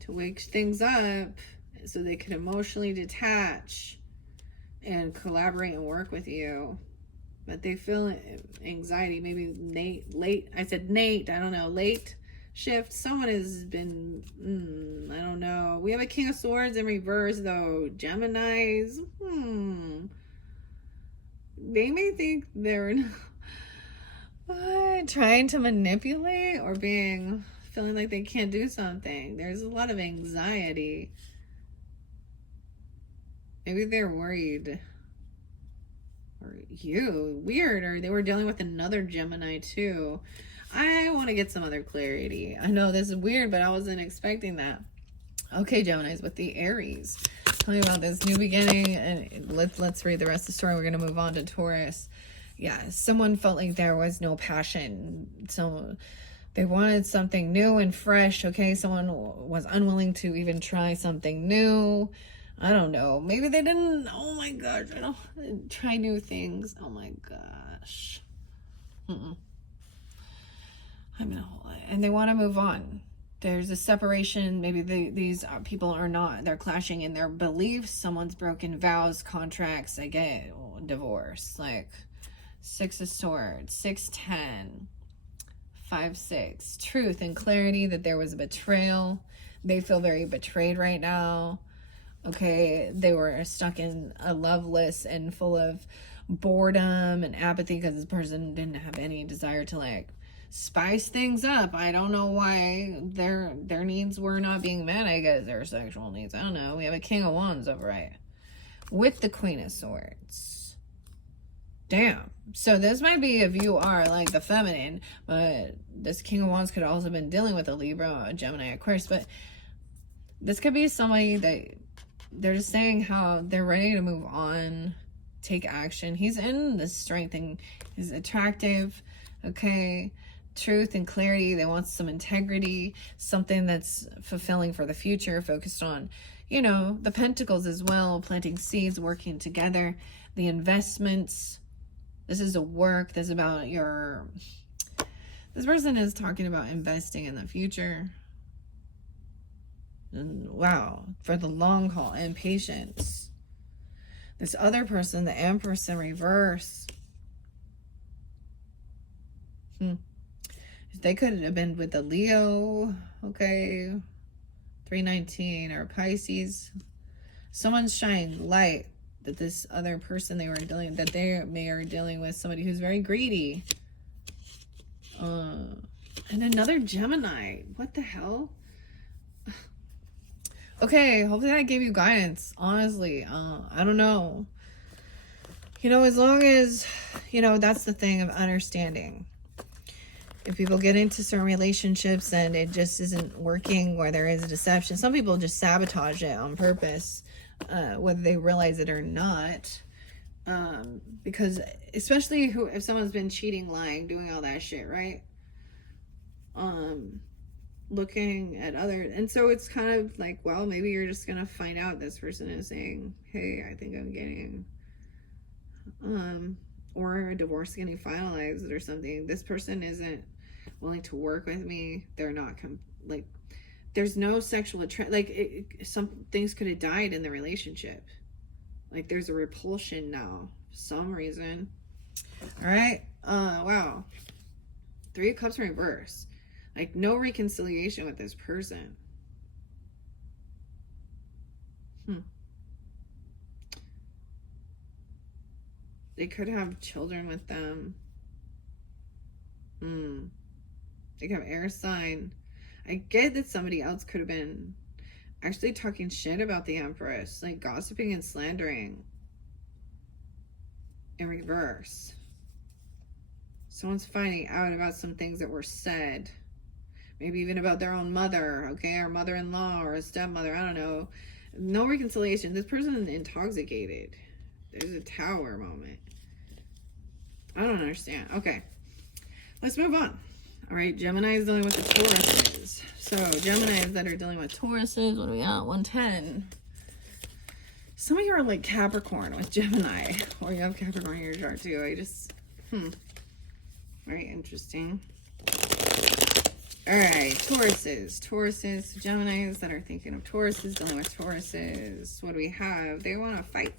to wake things up so they could emotionally detach and collaborate and work with you. But they feel anxiety. Maybe late shift. Someone has been, I don't know. We have a King of Swords in reverse, though. Geminis, they may think they're trying to manipulate or feeling like they can't do something. There's a lot of anxiety. Maybe they're worried. Or weird, or they were dealing with another Gemini too. I want to get some other clarity. I know this is weird, but I wasn't expecting that. Okay, Geminis, with the Aries. Tell me about this new beginning, and let's read the rest of the story. We're going to move on to Taurus. Yeah, someone felt like there was no passion. So they wanted something new and fresh. Okay, someone was unwilling to even try something new. I don't know. Maybe they didn't. Oh my gosh, I don't try new things. Oh my gosh. And they want to move on. There's a separation. Maybe these people are not. They're clashing in their beliefs. Someone's broken vows, contracts. They get divorce. Like 6 of Swords, 6-10, 5-6. Truth and clarity that there was a betrayal. They feel very betrayed right now. Okay, they were stuck in a loveless and full of boredom and apathy because this person didn't have any desire to like spice things up. I don't know why their needs were not being met. I guess their sexual needs. I don't know. We have a King of Wands over right with the Queen of Swords. Damn. So this might be if you are like the feminine, but this King of Wands could also have been dealing with a Libra, a Gemini, Aquarius. But this could be somebody that they're just saying how they're ready to move on, take action. He's in the strength and is attractive. Okay. Truth and clarity. They want some integrity, something that's fulfilling for the future, focused on, the pentacles as well, planting seeds, working together, the investments. This is a work. This is about this person is talking about investing in the future. Wow, for the long haul and patience. This other person, the Empress in reverse. They could have been with a Leo, okay, 319, or Pisces. Someone's shining light that this other person they are dealing with somebody who's very greedy. And another Gemini. What the hell? Okay, hopefully that gave you guidance. Honestly, I don't know. As long as, that's the thing of understanding. If people get into certain relationships and it just isn't working, or there is a deception, some people just sabotage it on purpose, whether they realize it or not. Because especially if someone's been cheating, lying, doing all that shit, right? Looking at others, and so it's kind of like, well, maybe you're just gonna find out this person is saying, hey, I think I'm getting or a divorce getting finalized or something. This person isn't willing to work with me. They're not there's no sexual attraction. Some things could have died in the relationship. Like there's a repulsion now for some reason. All right. Wow. Three of Cups reverse. Like, no reconciliation with this person. They could have children with them. They could have air sign. I get that somebody else could have been actually talking shit about the Empress, like gossiping and slandering in reverse. Someone's finding out about some things that were said, maybe even about their own mother, okay, or mother-in-law or a stepmother, I don't know. No reconciliation. This person is intoxicated. There's a Tower moment. I don't understand. Okay, let's move on. All right, Gemini is dealing with the Tauruses. So Geminis that are dealing with Tauruses, what do we got? 110. Some of you are like Capricorn with Gemini, or you have Capricorn in your chart too. Very interesting. All right, Tauruses, Geminis that are thinking of Tauruses, dealing with Tauruses. What do we have? They want to fight.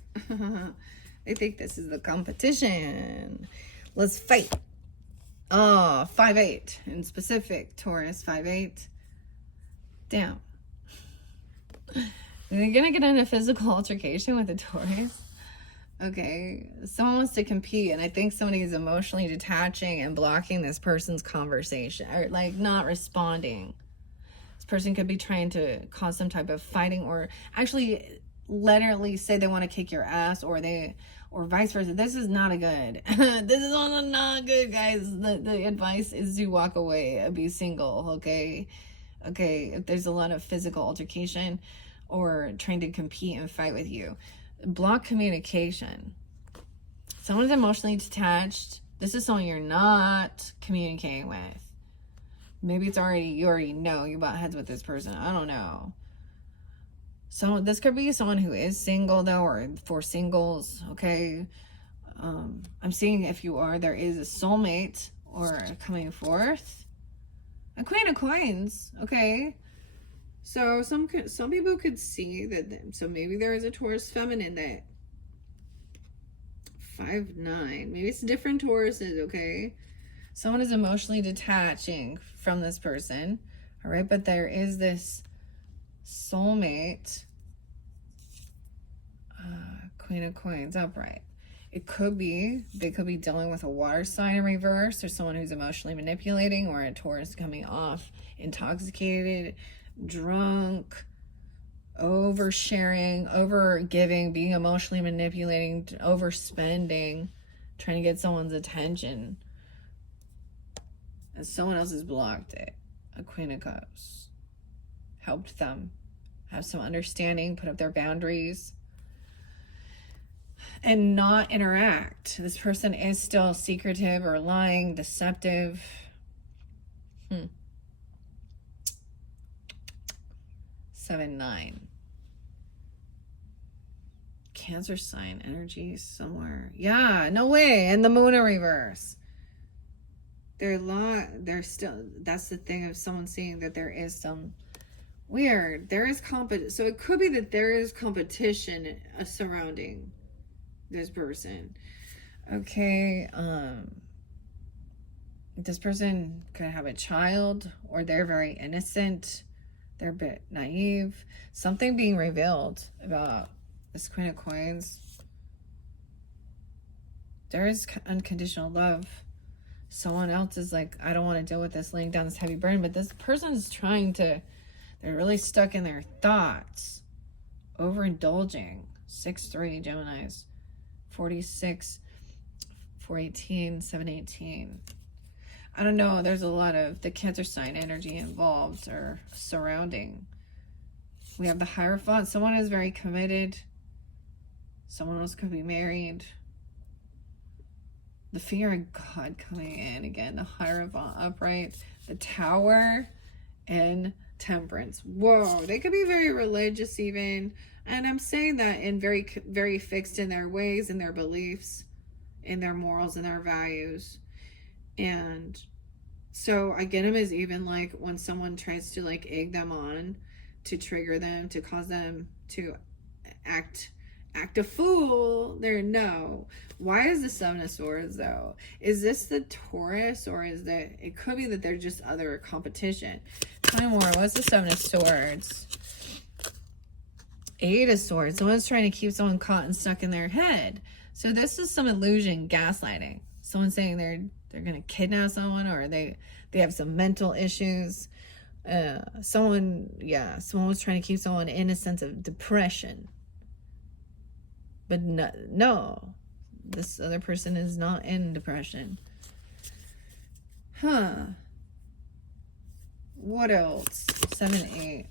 They think this is the competition. Let's fight. 5-8 in specific. Taurus, 5-8. Damn. They're gonna get in a physical altercation with a Taurus. Okay, someone wants to compete, and I think somebody is emotionally detaching and blocking this person's conversation, or like not responding. This person could be trying to cause some type of fighting, or actually literally say they want to kick your ass, or vice versa. This is not a good. This is all not good, guys. The advice is to walk away, be single. Okay, if there's a lot of physical altercation or trying to compete and fight with you. Block communication. Someone's emotionally detached. This is someone you're not communicating with. Maybe you already know you butt heads with this person. I don't know. So this could be someone who is single though, or for singles. Okay. I'm seeing if you are, there is a soulmate or coming forth. A Queen of Coins. Okay. So some people could see that, so maybe there is a Taurus feminine that 5-9. Maybe it's different Tauruses, okay? Someone is emotionally detaching from this person, all right? But there is this soulmate, Queen of Coins, upright. It could be, they could be dealing with a water sign in reverse, or someone who's emotionally manipulating, or a Taurus coming off intoxicated, drunk, oversharing, overgiving, being emotionally manipulating, overspending, trying to get someone's attention, and someone else has blocked it. A Queen of Cups helped them have some understanding, put up their boundaries, and not interact. This person is still secretive or lying, deceptive. 7-9. Cancer sign energy somewhere. Yeah, no way. And the moon in reverse. They're still, that's the thing of someone seeing that there is some weird. There is so it could be that there is competition surrounding this person. Okay, this person could have a child, or they're very innocent. They're a bit naive. Something being revealed about this Queen of Coins. There is unconditional love. Someone else is like, I don't want to deal with this, laying down this heavy burden. But this person's trying to, they're really stuck in their thoughts. Overindulging. 6-3 Geminis. 46, 418, 718. I don't know. There's a lot of the Cancer sign energy involved or surrounding. We have the Hierophant. Someone is very committed. Someone else could be married. The fear of God coming in again. The Hierophant upright. The Tower and Temperance. Whoa. They could be very religious even. And I'm saying that in very, very fixed in their ways, in their beliefs, in their morals, and their values. And so I get them as even like when someone tries to like egg them on to trigger them, to cause them to act act a fool. No. Why is the Seven of Swords though? Is this the Taurus, or is that, it could be that they're just other competition. Tell me more. What's the Seven of Swords? Eight of Swords. Someone's trying to keep someone caught and stuck in their head. So this is some illusion, gaslighting. Someone saying they're gonna kidnap someone, or they have some mental issues. Someone was trying to keep someone in a sense of depression. But no, this other person is not in depression. What else? 7, 8.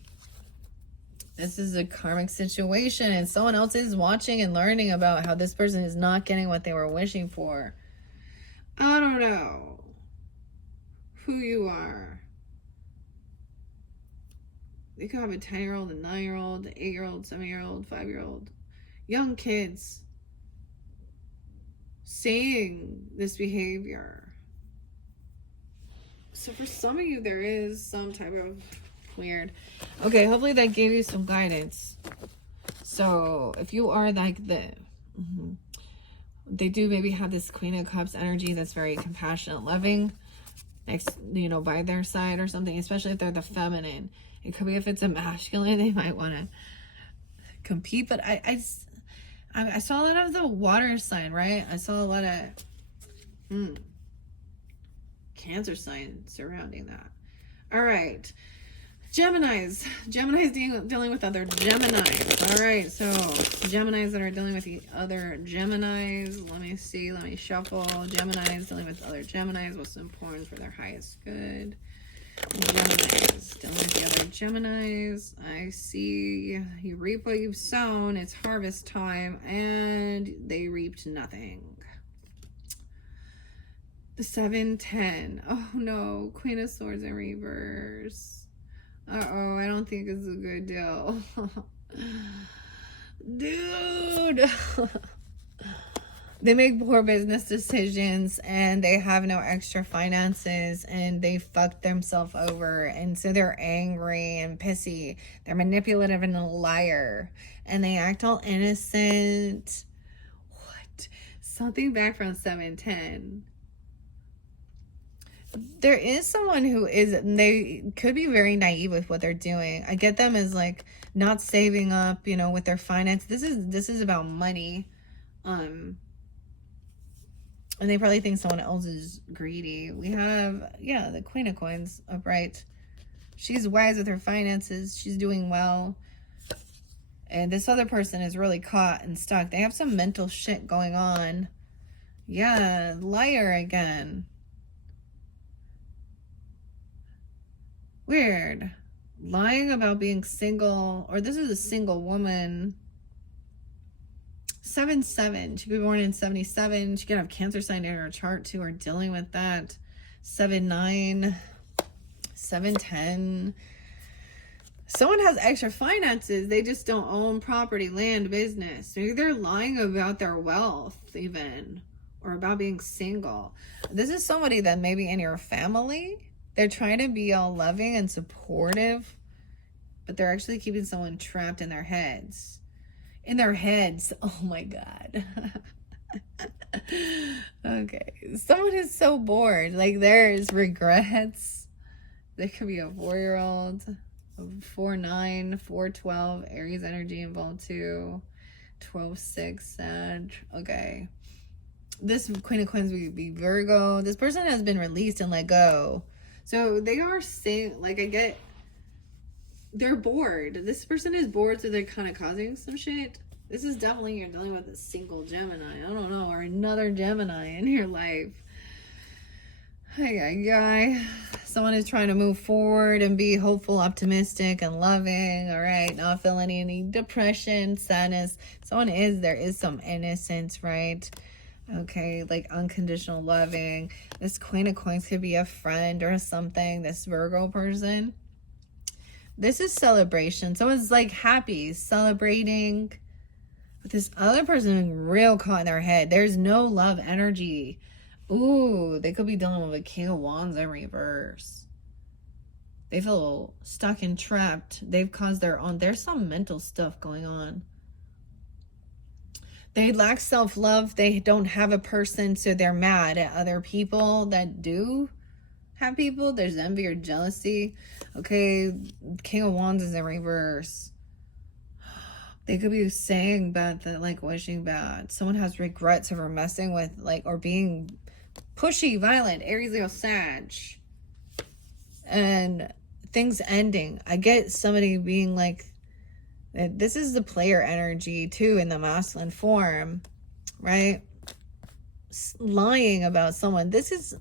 This is a karmic situation, and someone else is watching and learning about how this person is not getting what they were wishing for. I don't know who you are. You could have a 10-year-old, a 9-year-old, an 8-year-old, 7-year-old, 5-year-old. Young kids seeing this behavior. So for some of you, there is some type of weird. Okay, hopefully that gave you some guidance. So if you are like they do maybe have this Queen of Cups energy that's very compassionate, loving, next, by their side or something, especially if they're the feminine. It could be if it's a masculine, they might want to compete. But I saw a lot of the water sign, right? I saw a lot of Cancer sign surrounding that. All right. Geminis dealing with other Geminis. All right, so Geminis that are dealing with the other Geminis. Let me see. Let me shuffle. Geminis dealing with other Geminis. What's important for their highest good? Geminis dealing with the other Geminis. I see you reap what you've sown. It's harvest time, and they reaped nothing. The 7, 10. Oh no, Queen of Swords in reverse. Uh-oh, I don't think it's a good deal. Dude. They make poor business decisions, and they have no extra finances, and they fucked themselves over, and so they're angry and pissy. They're manipulative and a liar, and they act all innocent. What? Something back from 7, 10. There is someone who is, they could be very naive with what they're doing. I get them as like not saving up, with their finance. This is about money. And they probably think someone else is greedy. We have, the Queen of Coins upright. She's wise with her finances. She's doing well. And this other person is really caught and stuck. They have some mental shit going on. Yeah, liar again. Weird. Lying about being single, or this is a single woman. 7, 7. She could be born in 77. She could have Cancer sign in her chart too, or dealing with that. 7, 9. 7, 10. Someone has extra finances. They just don't own property, land, business. Maybe they're lying about their wealth even, or about being single. This is somebody that maybe in your family. They're trying to be all loving and supportive, but they're actually keeping someone trapped in their heads. In their heads. Oh my God. Okay. Someone is so bored. Like, there's regrets. There could be a 4-year-old, 4, 9, 4, 12, Aries energy involved too. 12, 6, Sag. Okay. This Queen of Coins would be Virgo. This person has been released and let go. So they are saying, like, I get, they're bored. This person is bored, so they're kind of causing some shit. This is definitely, you're dealing with a single Gemini. I don't know, or another Gemini in your life. Hi. Someone is trying to move forward and be hopeful, optimistic, and loving. All right, not feeling any depression, sadness. There is some innocence, right? Okay, like unconditional loving. This Queen of Coins could be a friend or something. This Virgo person. This is celebration. Someone's like happy, celebrating. But this other person is real caught in their head. There's no love energy. Ooh, they could be dealing with a King of Wands in reverse. They feel stuck and trapped. They've caused their own. There's some mental stuff going on. They lack self-love. They don't have a person, so they're mad at other people that do have people. There's envy or jealousy. Okay, King of Wands is in reverse. They could be saying bad, that like wishing bad. Someone has regrets over messing with, like, or being pushy, violent, Aries, Leo, Sag. And things ending. I get somebody being like, this is the player energy too in the masculine form, right? Lying about someone. This is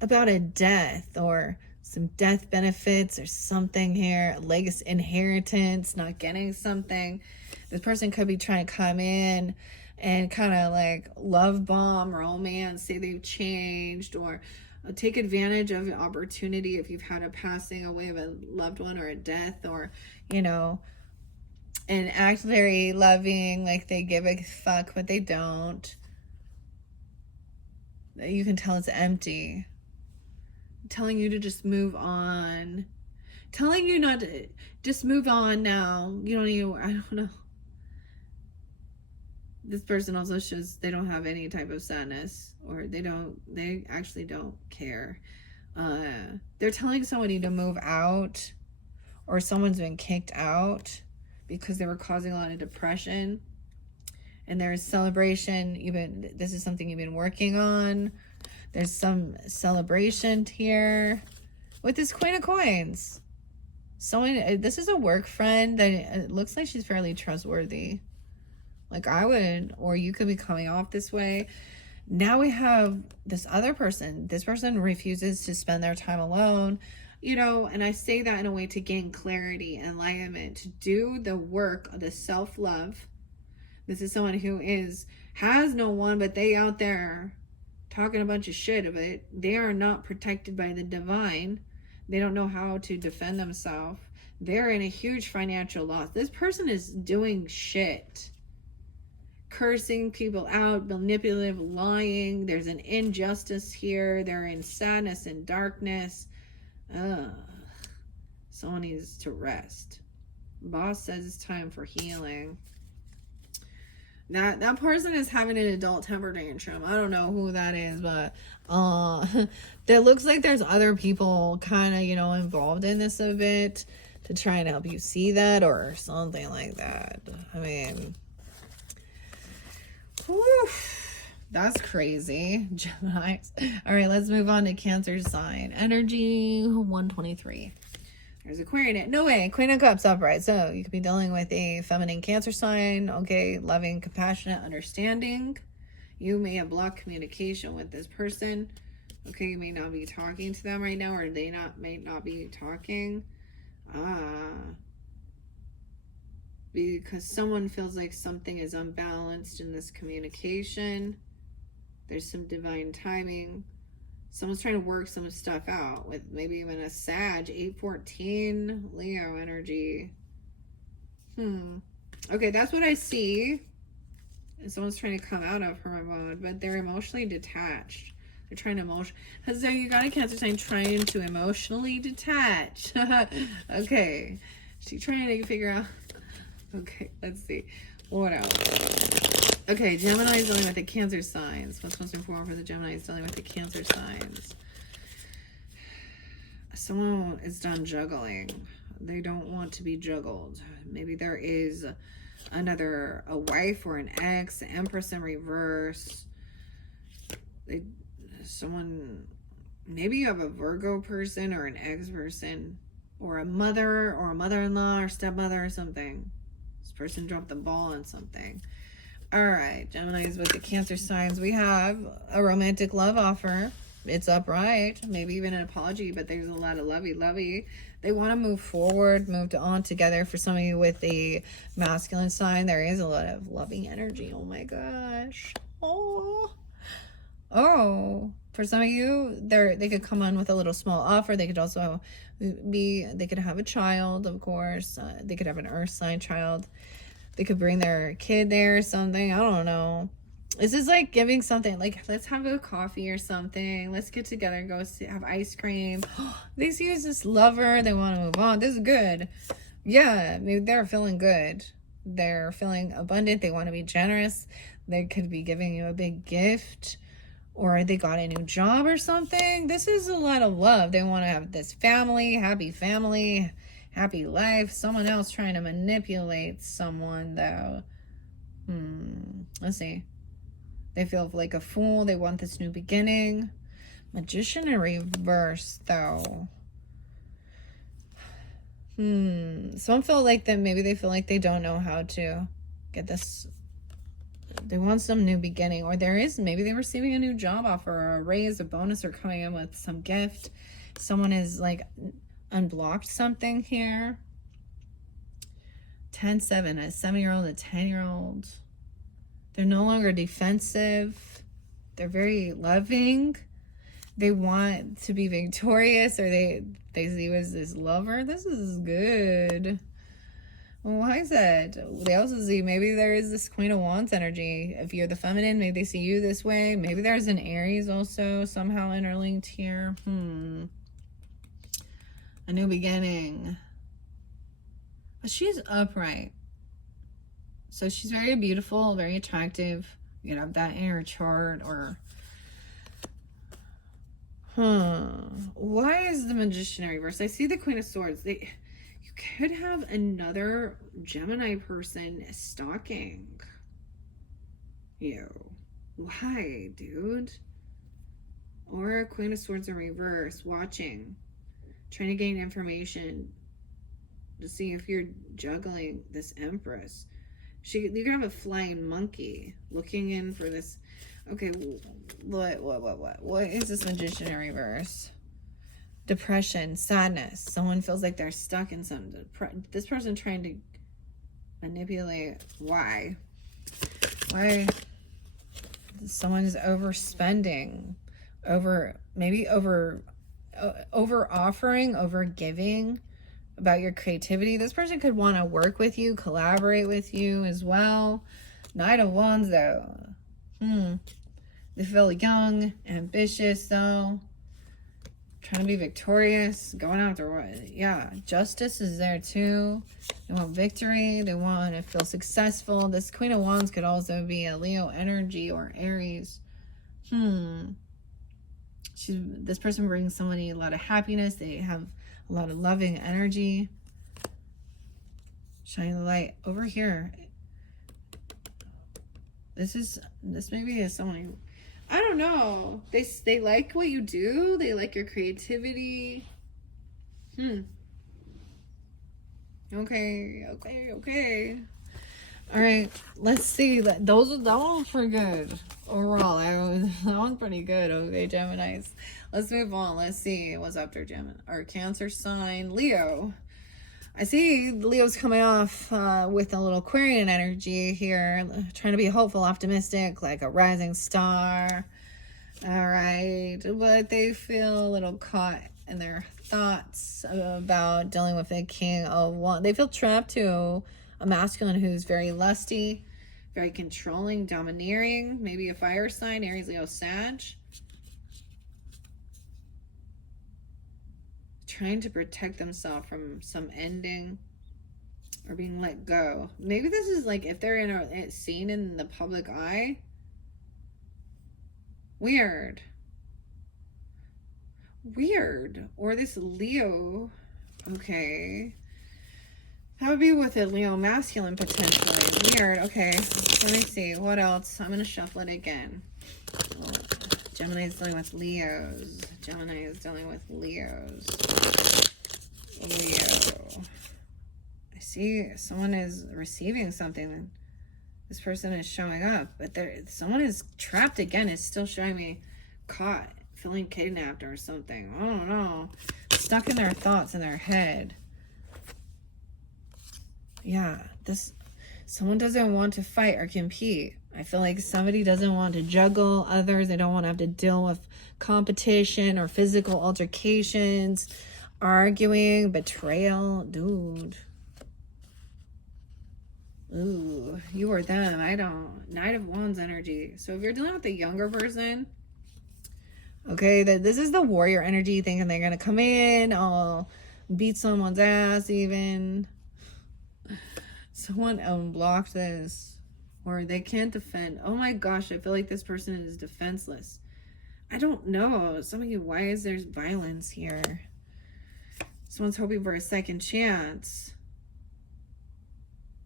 about a death or some death benefits or something here. Legacy, inheritance, not getting something. This person could be trying to come in and kind of like love bomb, romance, say they've changed, or take advantage of an opportunity if you've had a passing away of a loved one or a death, or, you know, and act very loving, like they give a fuck, but they don't. You can tell it's empty. Telling you to just move on. Telling you not to, just move on now. You don't even, I don't know. This person also shows they don't have any type of sadness, or they actually don't care. They're telling somebody to move out, or someone's been kicked out because they were causing a lot of depression. And there's celebration. This is something you've been working on. There's some celebration here with this Queen of Coins. This is a work friend that it looks like she's fairly trustworthy. Like I would, or you could be coming off this way. Now we have this other person. This person refuses to spend their time alone, you know, and I say that in a way to gain clarity and enlightenment, to do the work of the self-love. This is someone who has no one, but they out there talking a bunch of shit of it. They are not protected by the divine. They don't know how to defend themselves. They're in a huge financial loss. This person is doing shit. Cursing people out, manipulative, lying. There's an injustice here. They're in sadness and darkness. Someone needs to rest. Boss says it's time for healing. That person is having an adult temper tantrum. I don't know who that is, but there looks like there's other people kind of, you know, involved in this a bit to try and help you see that or something like that. I mean, whew, that's crazy. Gemini. All right, let's move on to Cancer sign. Energy 123. There's Aquarian. No way. Queen of Cups upright. So you could be dealing with a feminine Cancer sign. Okay. Loving, compassionate, understanding. You may have blocked communication with this person. Okay. You may not be talking to them right now, or they may not be talking. Because someone feels like something is unbalanced in this communication. There's some divine timing. Someone's trying to work some stuff out with maybe even a Sag, 814, Leo energy. Okay, that's what I see. And someone's trying to come out of her mode, but they're emotionally detached. They're trying to so you got a Cancer sign trying to emotionally detach. Okay. She's trying to figure out. Okay, let's see. What else? Okay, Gemini is dealing with the Cancer signs. What's most important for the Gemini is dealing with the Cancer signs. Someone is done juggling. They don't want to be juggled. Maybe there is a wife or an ex, Empress in reverse. Maybe you have a Virgo person or an ex person, or a mother or a mother-in-law or stepmother or something. This person dropped the ball on something. All right, Geminis with the Cancer signs. We have a romantic love offer. It's upright, maybe even an apology, but there's a lot of lovey-lovey. They want to move forward, move on together. For some of you with the masculine sign, there is a lot of loving energy. Oh my gosh. Oh. For some of you, they could come on with a little small offer. They could also they could have a child, of course. They could have an earth sign child. They could bring their kid there or something. I don't know. This is like giving something, like, let's have a coffee or something. Let's get together and go have ice cream. They see as this lover. They want to move on. This is good. Yeah, maybe they're feeling good. They're feeling abundant. They want to be generous. They could be giving you a big gift, or they got a new job or something. This is a lot of love. They want to have this family, happy life. Someone else trying to manipulate someone, though. Let's see. They feel like a fool. They want this new beginning. Magician in reverse, though. Some feel like that maybe they feel like they don't know how to get this. They want some new beginning, or maybe they're receiving a new job offer, or a raise, a bonus, or coming in with some gift. Someone is like unblocked something here. 10-7, a 7-year-old, a 10-year-old. They're no longer defensive. They're very loving. They want to be victorious, or they see you as this lover. This is good. Why is that? They also see maybe there is this Queen of Wands energy. If you're the feminine, maybe they see you this way. Maybe there's an Aries also somehow interlinked here. A new beginning. But she's upright. So she's very beautiful, very attractive. You could have that in your chart, or... Why is the Magician in reverse? I see the Queen of Swords. You could have another Gemini person stalking you. Why, dude? Or a Queen of Swords in reverse, watching, trying to gain information to see if you're juggling this Empress. You could have a flying monkey looking in for this. Okay, what is this Magician in reverse? Depression, sadness. Someone feels like they're stuck in some this person trying to manipulate. Why someone's overspending, over offering, over giving about your creativity. This person could want to work with you, collaborate with you as well. Knight of Wands, though. They feel young, ambitious, though. Trying to be victorious, going after what? Yeah, justice is there too. They want victory. They want to feel successful. This Queen of Wands could also be a Leo energy or Aries. This person brings somebody a lot of happiness. They have a lot of loving energy. Shining the light over here. This maybe is someone, I don't know. They like what you do. They like your creativity. Okay. All right. Let's see. That one was pretty good overall. That one's pretty good. Okay, Geminis. Let's move on. Let's see what's after Gemini or Cancer sign, Leo. I see Leo's coming off with a little Aquarian energy here, trying to be hopeful, optimistic, like a rising star. All right, but they feel a little caught in their thoughts about dealing with the King of Wands. They feel trapped to a masculine who's very lusty, very controlling, domineering, maybe a fire sign, Aries, Leo, Sag. Trying to protect themselves from some ending or being let go. Maybe this is like if they're in a scene in the public eye. Weird. Or this Leo. Okay. That would be with a Leo masculine potentially. Weird. Okay. Let me see. What else? I'm going to shuffle it again. Gemini is dealing with Leos. Gemini is dealing with Leos. Leo. I see someone is receiving something. This person is showing up, but someone is trapped again. It's still showing me caught, feeling kidnapped or something. I don't know. Stuck in their thoughts in their head. Yeah, someone doesn't want to fight or compete. I feel like somebody doesn't want to juggle others. They don't want to have to deal with competition or physical altercations, arguing, betrayal. Dude. Ooh, you or them. I don't. Knight of Wands energy. So if you're dealing with a younger person, okay, this is the warrior energy, thinking they're going to come in, beat someone's ass even. Someone unblocked this, or they can't defend. Oh my gosh, I feel like this person is defenseless. I don't know. Some of you, why is there violence here? Someone's hoping for a second chance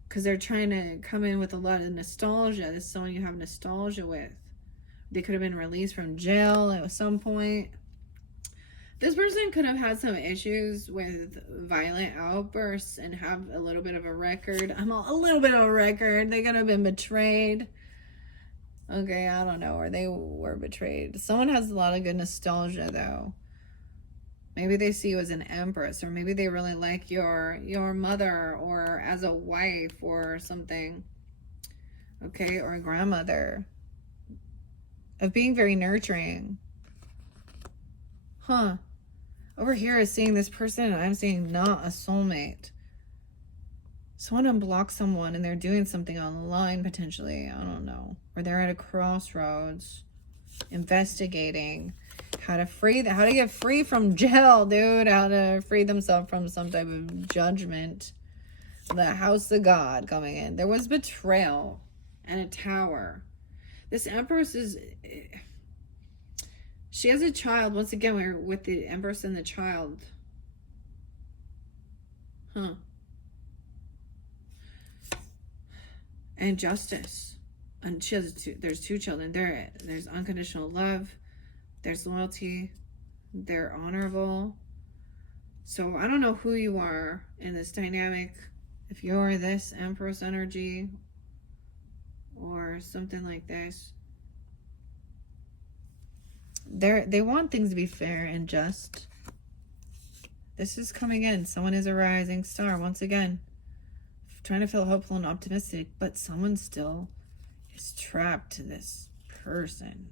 because they're trying to come in with a lot of nostalgia. This is someone you have nostalgia with. They could have been released from jail at some point. This person could have had some issues with violent outbursts and have a little bit of a record. A little bit of a record. They could have been betrayed. Okay, I don't know, or they were betrayed. Someone has a lot of good nostalgia, though. Maybe they see you as an empress, or maybe they really like your mother, or as a wife, or something. Okay, or a grandmother. Of being very nurturing. Huh. Over here is seeing this person, and I'm seeing not a soulmate. Someone unblocks someone, and they're doing something online, potentially. I don't know. Or they're at a crossroads, investigating how to get free from jail, dude. How to free themselves from some type of judgment. The house of God coming in. There was betrayal and a tower. This Empress is... She has a child. Once again, we're with the Empress and the child. Huh. And justice. And she has there's two children. There's unconditional love. There's loyalty. They're honorable. So I don't know who you are in this dynamic. If you're this Empress energy or something like this. They want things to be fair and just. This is coming in. Someone is a rising star. Once again, trying to feel hopeful and optimistic, but someone still is trapped to this person.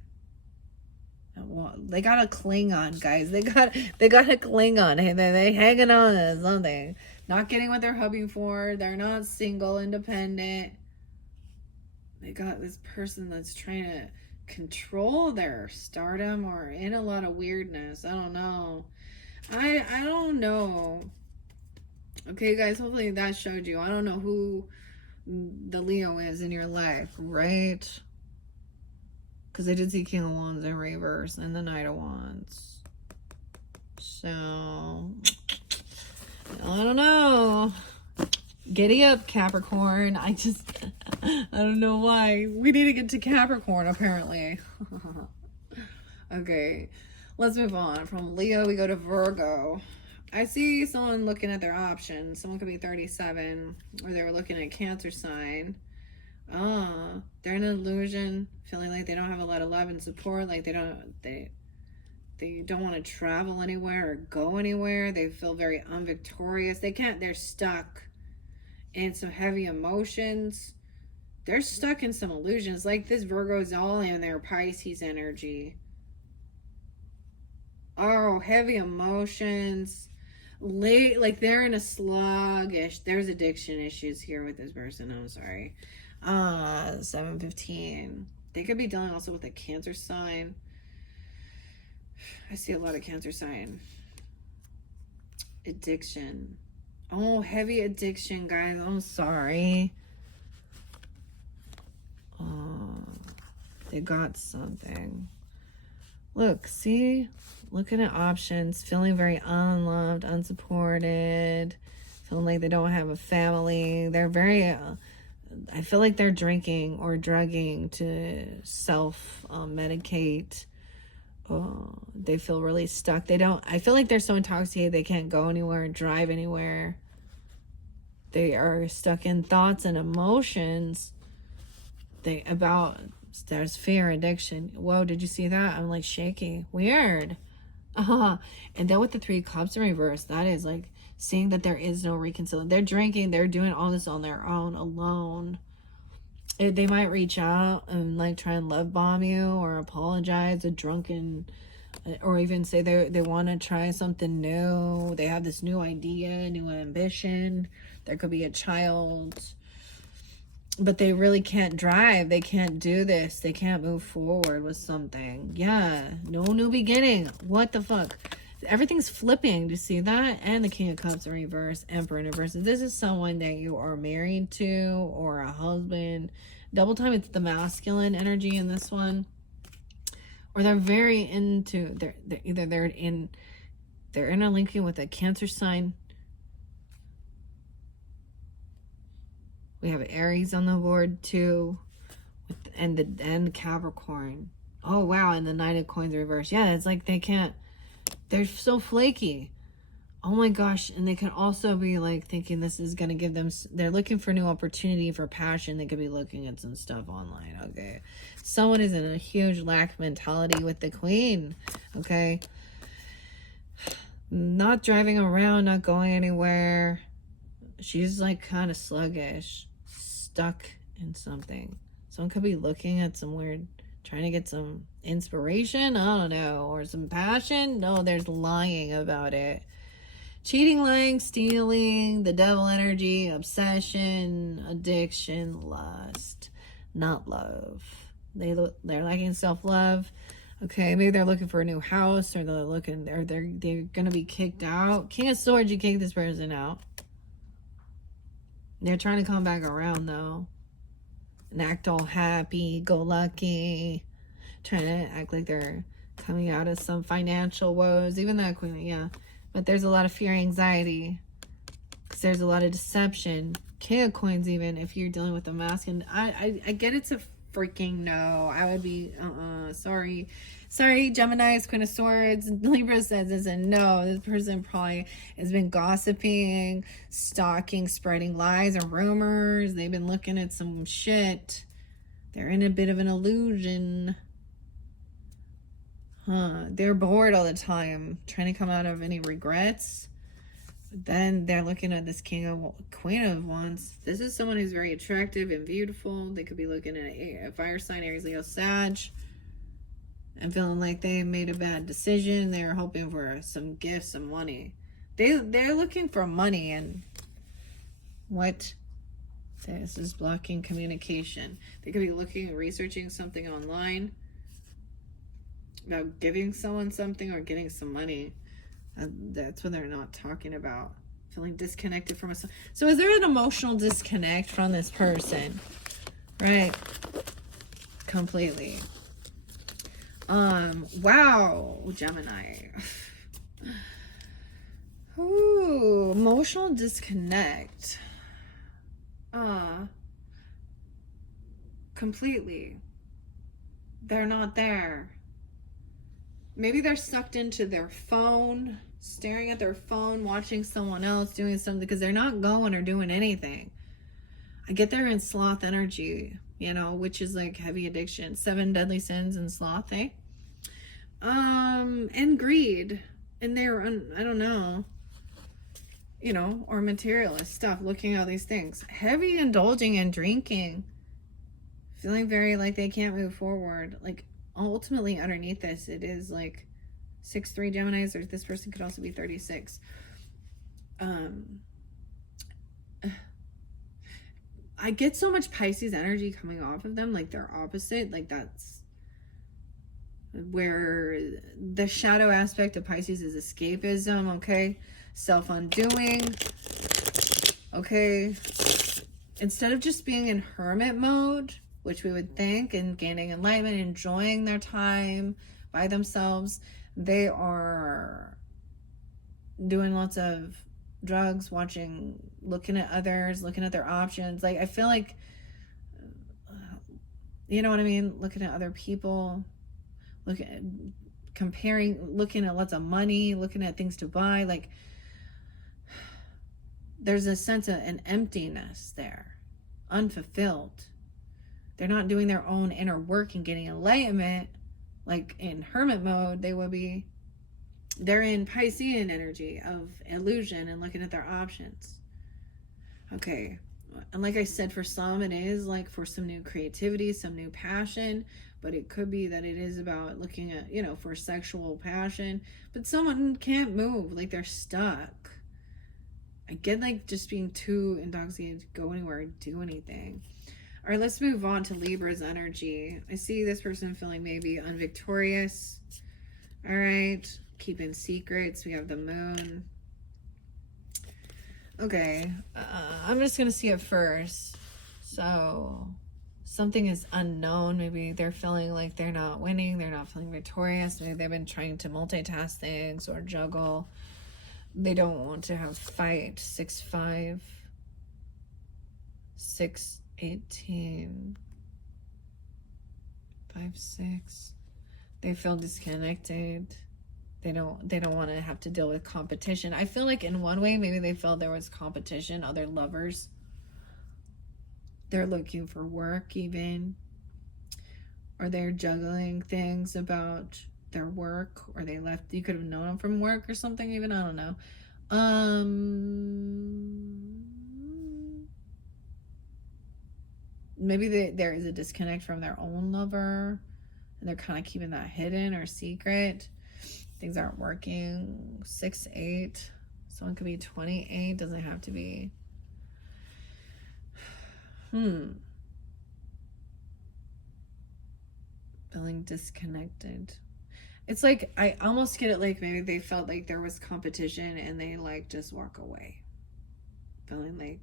They gotta cling on, guys. They gotta cling on. They hanging on to something. Not getting what they're hoping for. They're not single, independent. They got this person that's trying to control their stardom, or in a lot of weirdness. I don't know. I don't know. Okay, guys, hopefully that showed you. I don't know who the Leo is in your life, right? Because I did see King of Wands in reverse and the Knight of Wands. So, I don't know. Giddy up, Capricorn. I don't know why. We need to get to Capricorn, apparently. Okay, let's move on. From Leo, we go to Virgo. I see someone looking at their options. Someone could be 37, or they were looking at Cancer sign. They're in an illusion, feeling like they don't have a lot of love and support, like they don't want to travel anywhere or go anywhere. They feel very unvictorious. They're stuck in some heavy emotions. They're stuck in some illusions. Like this Virgo's all in their Pisces energy. Oh, heavy emotions. Like they're in a sluggish. There's addiction issues here with this person. I'm sorry. 7:15. They could be dealing also with a Cancer sign. I see a lot of Cancer sign. Addiction. Oh, heavy addiction, guys. I'm sorry. They got something. Look, see? Looking at options. Feeling very unloved, unsupported. Feeling like they don't have a family. They're very... I feel like they're drinking or drugging to self-medicate. They feel really stuck. I feel like they're so intoxicated they can't go anywhere, drive anywhere. They are stuck in thoughts and emotions. There's fear, addiction. Whoa, did you see that? I'm like shaky. Weird. And then with the 3 cups in reverse, that is like seeing that there is no reconciliation. They're drinking. They're doing all this on their own, alone. They might reach out and like try and love bomb you or apologize, or even say they want to try something new. They have this new idea, new ambition. There could be a child, but they really can't drive. They can't do this. They can't move forward with something. Yeah, no new beginning. What the fuck? everything's flipping. Do you see that? And the King of Cups in reverse, Emperor in reverse. This is someone that you are married to or a husband. Double time, it's the masculine energy in this one. Or they're very into, they're interlinking with a Cancer sign. We have Aries on the board too, and the Capricorn. Oh wow, and the Knight of Coins reverse. Yeah, it's like they're so flaky. Oh my gosh, and they can also be like thinking this is gonna give them. They're looking for new opportunity for passion. They could be looking at some stuff online. Okay, someone is in a huge lack mentality with the Queen. Okay, not driving around, not going anywhere. She's like kind of sluggish, stuck in something. Someone could be looking at some weird, trying to get some inspiration, I don't know, or some passion. No, there's lying about it. Cheating, lying, stealing, the devil energy, obsession, addiction, lust, not love. They're lacking self-love. Okay, maybe they're looking for a new house, or they're gonna be kicked out. King of Swords, you kick this person out. They're trying to come back around though, and act all happy, go lucky, trying to act like they're coming out of some financial woes. Even that Queen, yeah. But there's a lot of fear, anxiety, because there's a lot of deception. King of Coins, even if you're dealing with a mask, and I get it's a freaking no. I would be sorry, Gemini's Queen of Swords. Libra says it's a no. This person probably has been gossiping, stalking, spreading lies and rumors. They've been looking at some shit. They're in a bit of an illusion. They're bored all the time, trying to come out of any regrets. But then they're looking at this Queen of Wands. This is someone who's very attractive and beautiful. They could be looking at a fire sign, Aries, Leo, Sag, and feeling like they made a bad decision. They're hoping for some gifts, some money. They're looking for money, and what? This is blocking communication. They could be looking, researching something online about giving someone something or getting some money. That's what they're not talking about. Feeling disconnected from us. So is there an emotional disconnect from this person? Right. Completely. Wow, Gemini. Ooh, emotional disconnect. Completely. They're not there. Maybe they're sucked into their phone, staring at their phone, watching someone else doing something, because they're not going or doing anything. I get they're in sloth energy, you know, which is like heavy addiction. 7 deadly sins and sloth, eh? And greed. And they're, I don't know, you know, or materialist stuff, looking at all these things. Heavy indulging and drinking. Feeling very like they can't move forward. Like, ultimately underneath this, it is like 6'3" Geminis, or this person could also be 36. I get so much Pisces energy coming off of them, like they're opposite. Like that's where the shadow aspect of Pisces is escapism, okay? Self-undoing, okay? Instead of just being in hermit mode, which we would think, and gaining enlightenment, enjoying their time by themselves, they are doing lots of drugs, watching, looking at others, looking at their options. Like, I feel like, you know what I mean? Looking at other people, comparing, looking at lots of money, looking at things to buy. Like, there's a sense of an emptiness there, unfulfilled. They're not doing their own inner work and getting enlightenment. Like in hermit mode, they will be, they're in Piscean energy of illusion and looking at their options. Okay. And like I said, for some, it is like for some new creativity, some new passion, but it could be that it is about looking at, you know, for sexual passion, but someone can't move, like they're stuck. I get like just being too intoxicated to go anywhere, do anything. All right, let's move on to Libra's energy. I see this person feeling maybe unvictorious. All right, keeping secrets. We have the moon. Okay, I'm just gonna see it first. So something is unknown. Maybe they're feeling like they're not winning, they're not feeling victorious. Maybe they've been trying to multitask things or juggle. They don't want to have fight. 6-5, 6-18, 5-6. They feel disconnected. They don't want to have to deal with competition. I feel like in one way, maybe they felt there was competition, other lovers. They're looking for work even. Or they're juggling things about their work, or they left. You could have known them from work or something even. I don't know. Maybe there is a disconnect from their own lover, and they're kind of keeping that hidden or secret. Things aren't working. 6-8. Someone could be 28. Doesn't have to be. Feeling disconnected. It's like, I almost get it like maybe they felt like there was competition and they like just walk away. Feeling like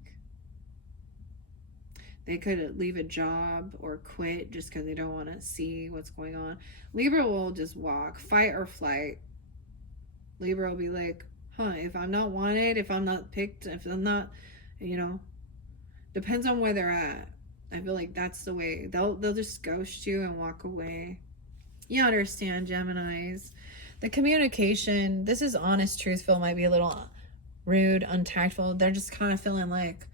they could leave a job or quit just because they don't want to see what's going on. Libra will just walk, fight or flight. Libra will be like, if I'm not wanted, if I'm not picked, if I'm not, depends on where they're at. I feel like that's the way. They'll just ghost you and walk away. You understand, Geminis. The communication, this is honest, truthful, might be a little rude, untactful. They're just kind of feeling like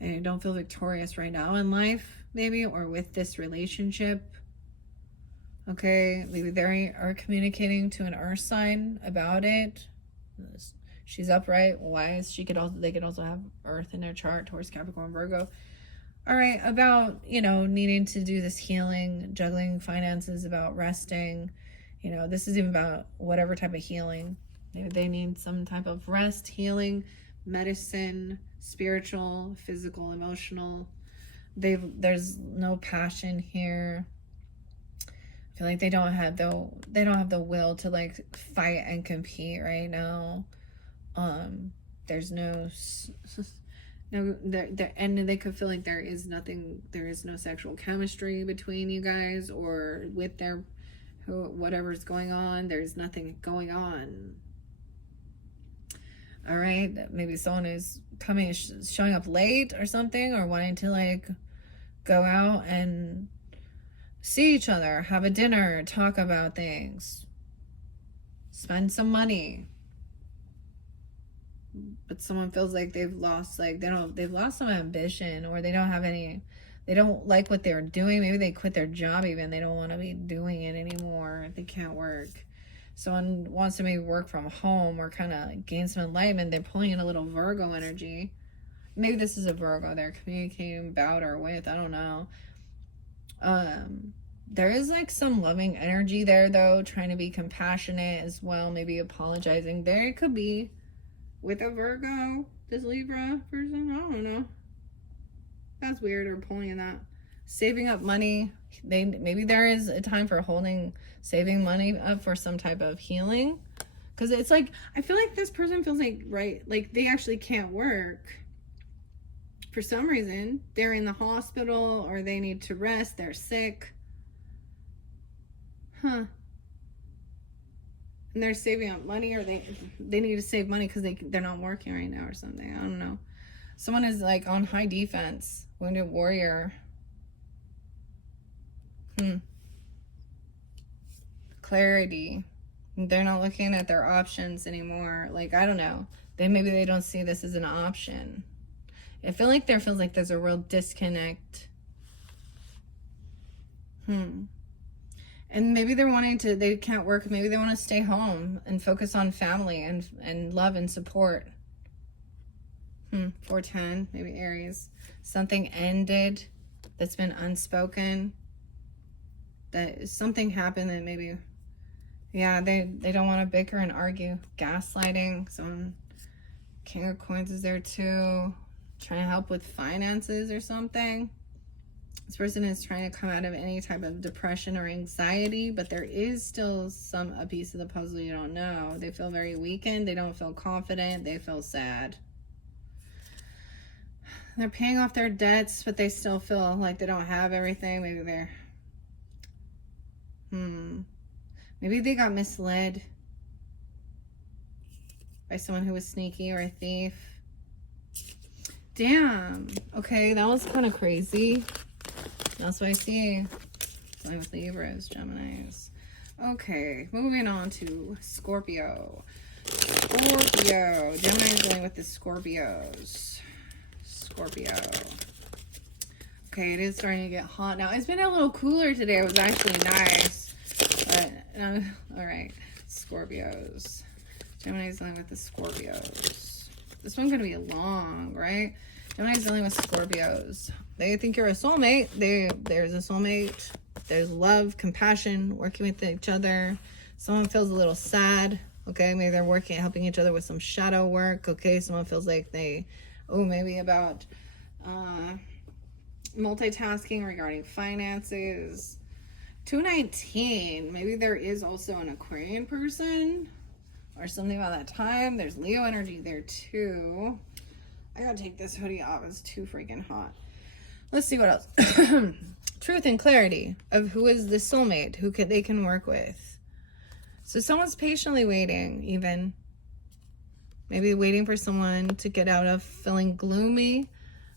they don't feel victorious right now in life, maybe, or with this relationship. Okay, maybe they are communicating to an earth sign about it. She's upright, wise. They could also have earth in their chart towards Capricorn, Virgo. All right, about, needing to do this healing, juggling finances, about resting. This is even about whatever type of healing. Maybe they need some type of rest, healing, medicine, spiritual, physical, emotional. There's no passion here. I feel like they don't have the will to like fight and compete right now. There's no and they could feel like there is no sexual chemistry between you guys, or with whatever's going on. There's nothing going on. All right, maybe someone is showing up late or something, or wanting to like go out and see each other, have a dinner, talk about things, spend some money. But someone feels like they've lost some ambition, or they don't like what they're doing. Maybe they quit their job even. They don't want to be doing it anymore. They can't work. Someone wants to maybe work from home or kind of gain some enlightenment. They're pulling in a little Virgo energy. Maybe this is a Virgo they're communicating about or with. I don't know. There is like some loving energy there though, trying to be compassionate as well, maybe apologizing. There it could be with a Virgo, this Libra person. I don't know. That's weird, or pulling in that. Saving up money. Maybe there is a time for saving money up for some type of healing. Because it's like, I feel like this person feels like, like they actually can't work. For some reason, they're in the hospital, or they need to rest, they're sick. And they're saving up money, or they need to save money because they're not working right now or something. I don't know. Someone is like on high defense. Wounded warrior. Clarity. They're not looking at their options anymore. Like, I don't know. Maybe they don't see this as an option. I feel like feels like there's a real disconnect. And maybe they can't work. Maybe they want to stay home and focus on family and love and support. 410, maybe Aries. Something ended that's been unspoken. That something happened that maybe, they don't want to bicker and argue. Gaslighting. Someone, King of Coins is there too. Trying to help with finances or something. This person is trying to come out of any type of depression or anxiety, but there is still a piece of the puzzle you don't know. They feel very weakened. They don't feel confident. They feel sad. They're paying off their debts, but they still feel like they don't have everything. Maybe they're... Maybe they got misled by someone who was sneaky or a thief. Damn. Okay, that was kind of crazy. That's what I see. Something with Libras, Geminis. Okay, moving on to Scorpio. Scorpio. Gemini's going with the Scorpios. Scorpio. Okay, it is starting to get hot now. It's been a little cooler today. It was actually nice. But, all right. Scorpios. Gemini's dealing with the Scorpios. This one's going to be long, right? Gemini's dealing with Scorpios. They think you're a soulmate. There's a soulmate. There's love, compassion, working with each other. Someone feels a little sad. Okay, maybe they're helping each other with some shadow work. Okay, someone feels like maybe about multitasking regarding finances. 219. Maybe there is also an Aquarian person or something about that time. There's Leo energy there too. I gotta take this hoodie off. It's too freaking hot. Let's see what else. Truth and clarity of who is the soulmate, they can work with. So someone's patiently waiting, even. Maybe waiting for someone to get out of feeling gloomy.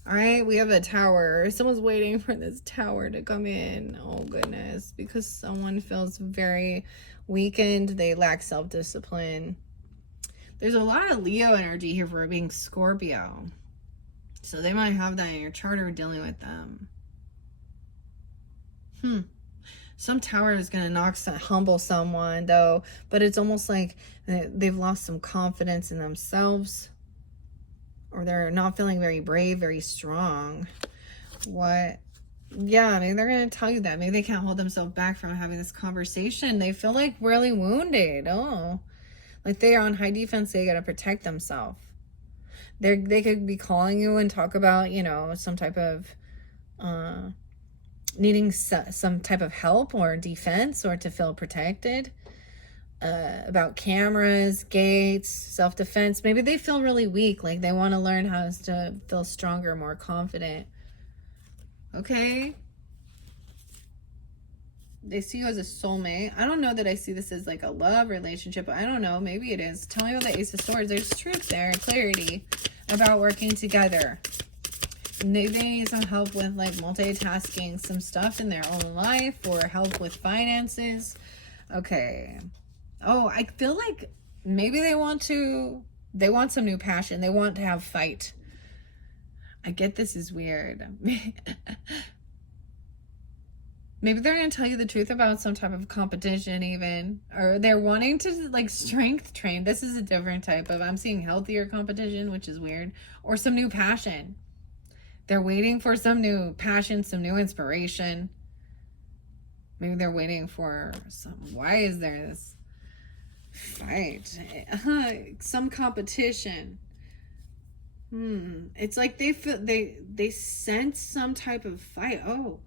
All right, we have a tower. Someone's waiting for this tower to come in. Oh, goodness. Because someone feels very weakened. They lack self-discipline. There's a lot of Leo energy here for being Scorpio. So they might have that in your chart or dealing with them. Some tower is going to humble someone, though. But it's almost like they've lost some confidence in themselves. Or they're not feeling very brave, very strong. What? Yeah, maybe they're going to tell you that. Maybe they can't hold themselves back from having this conversation. They feel like really wounded. Oh. Like they are on high defense. They got to protect themselves. They could be calling you and talk about, some type of needing some type of help or defense or to feel protected. About cameras, gates, self-defense. Maybe they feel really weak. Like they want to learn how to feel stronger, more confident. Okay. They see you as a soulmate. I don't know that I see this as like a love relationship, but I don't know. Maybe it is. Tell me about the Ace of Swords. There's truth there, clarity about working together. Maybe they need some help with like multitasking some stuff in their own life or help with finances. Okay. Oh, I feel like maybe they want some new passion. They want to have fight. I get this is weird. Maybe they're going to tell you the truth about some type of competition even. Or they're wanting to like strength train. This is a different type of, I'm seeing healthier competition, which is weird. Or some new passion. They're waiting for some new passion, some new inspiration. Maybe they're waiting for why is there this fight? Some competition. It's like they feel, they sense some type of fight. Oh.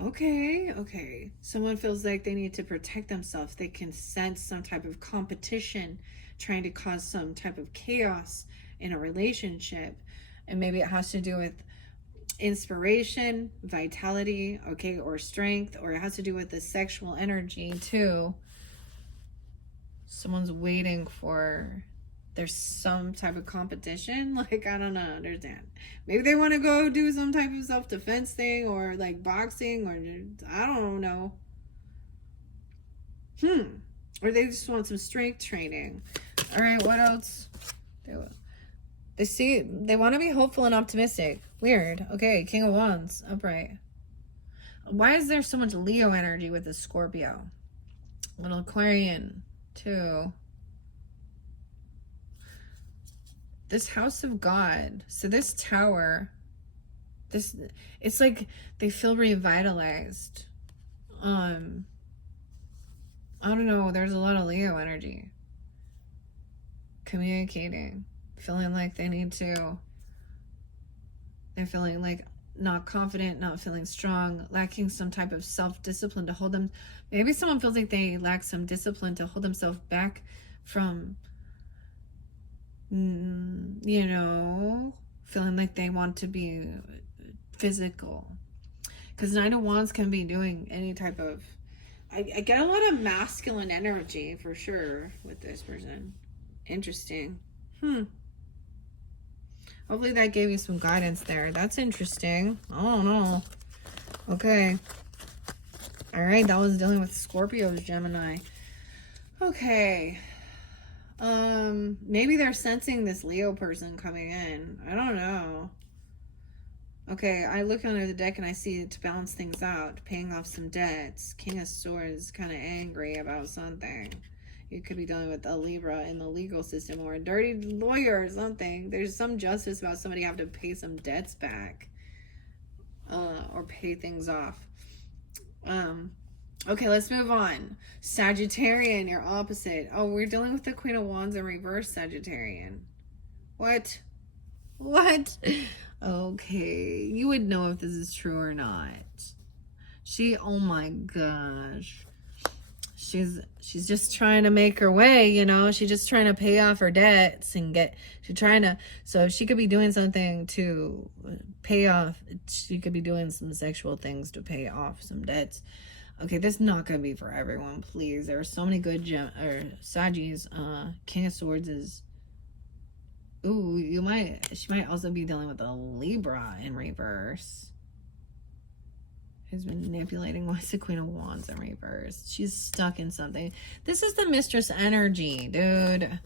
Okay. Someone feels like they need to protect themselves. They can sense some type of competition trying to cause some type of chaos in a relationship. And maybe it has to do with inspiration, vitality, okay, or strength, or it has to do with the sexual energy too. Someone's waiting for... There's some type of competition. Like, I don't understand. Maybe they want to go do some type of self-defense thing or like boxing or I don't know. Or they just want some strength training. All right, what else? They want to be hopeful and optimistic. Weird. Okay, King of Wands, upright. Why is there so much Leo energy with this Scorpio? Little Aquarian, too. This House of God. So this tower, it's like they feel revitalized. I don't know. There's a lot of Leo energy. Communicating. Feeling like they need to. They're feeling like not confident, not feeling strong, lacking some type of self-discipline to hold them. Maybe someone feels like they lack some discipline to hold themselves back from, you know, feeling like they want to be physical. Because Nine of Wands can be doing any type of... I get a lot of masculine energy for sure with this person. Interesting. Hopefully that gave you some guidance there. That's interesting. I don't know. Okay. All right, that was dealing with Scorpios, Gemini. Okay. Maybe they're sensing this Leo person coming in. I don't know. Okay, I look under the deck and I see it to balance things out, paying off some debts. King of Swords, kind of angry about something. You could be dealing with a Libra in the legal system or a dirty lawyer or something. There's some justice about somebody having to pay some debts back or pay things off. Okay, let's move on. Sagittarian, your opposite. Oh, we're dealing with the Queen of Wands in reverse, Sagittarian. What? Okay, you would know if this is true or not. Oh my gosh. She's just trying to make her way, you know. She's just trying to pay off her debts and so she could be doing something to pay off. She could be doing some sexual things to pay off some debts. Okay, this is not going to be for everyone, please. There are so many good Saggies. King of Swords is... Ooh, she might also be dealing with a Libra in reverse. Who's manipulating? Why is the Queen of Wands in reverse? She's stuck in something. This is the mistress energy, dude.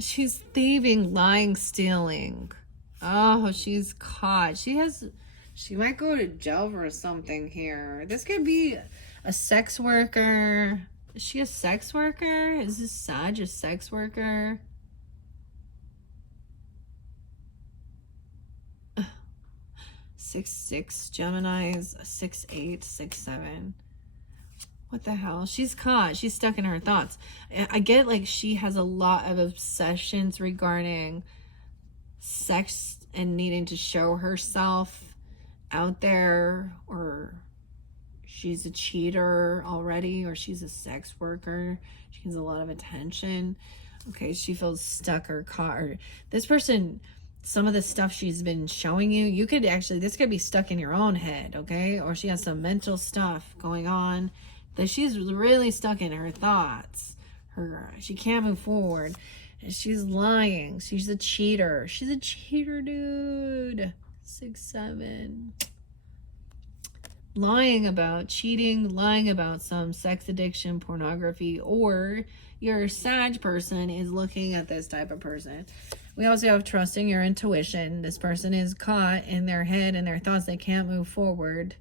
She's thieving, lying, stealing. Oh, she's caught. She might go to jail for something here. This could be a sex worker. Is she a sex worker? Is this Sag a sex worker? 6'6", Gemini's 6'8", 6'7". What the hell? She's caught. She's stuck in her thoughts. I get like she has a lot of obsessions regarding sex and needing to show herself out there, or she's a cheater already, or she's a sex worker. She needs a lot of attention. Okay, she feels stuck or caught. Or this person... Some of the stuff she's been showing you, this could be stuck in your own head, okay? Or she has some mental stuff going on that she's really stuck in her thoughts. She can't move forward. She's lying. She's a cheater. She's a cheater, dude. 6'7". Lying about cheating, lying about some sex addiction, pornography, or your Sag person is looking at this type of person. We also have trusting your intuition. This person is caught in their head and their thoughts. They can't move forward.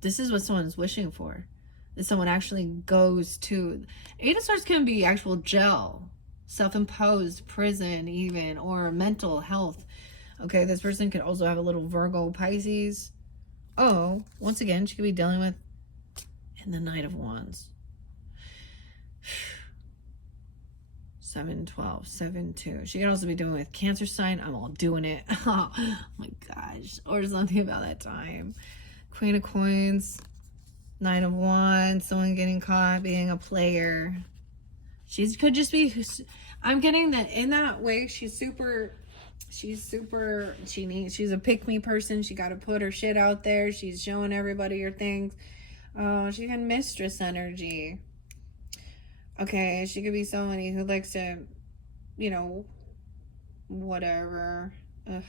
This is what someone's wishing for. That someone actually goes to. Eight of Swords can be actual jail, self-imposed prison even, or mental health. Okay, this person could also have a little Virgo Pisces. Oh, once again, she could be dealing with in the Knight of Wands. 7-12, 7-2. She could also be doing with Cancer sign. I'm all doing it. Oh my gosh. Or something about that time. Queen of Coins. Knight of Wands. Someone getting caught being a player. She could just be... I'm getting that in that way. She's a pick-me person. She got to put her shit out there. She's showing everybody her things. Oh, she got mistress energy. Okay, she could be somebody who likes to, you know, whatever. Ugh.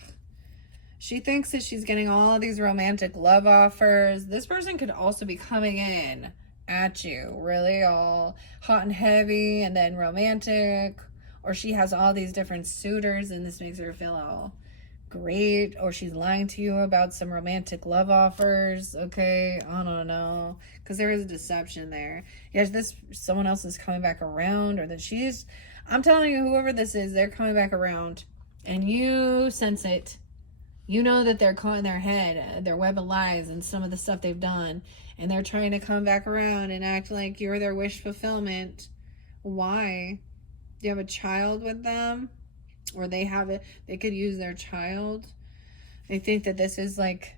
She thinks that she's getting all of these romantic love offers. This person could also be coming in at you, really all hot and heavy and then romantic. Or she has all these different suitors and this makes her feel all great. Or she's lying to you about some romantic love offers. Okay, I don't know. Because there is a deception there. Yes, someone else is coming back around, or that I'm telling you, whoever this is, they're coming back around. And you sense it. You know that they're caught in their head, their web of lies and some of the stuff they've done. And they're trying to come back around and act like you're their wish fulfillment. Why? Do you have a child with them? Or they have it, they could use their child. They think that this is like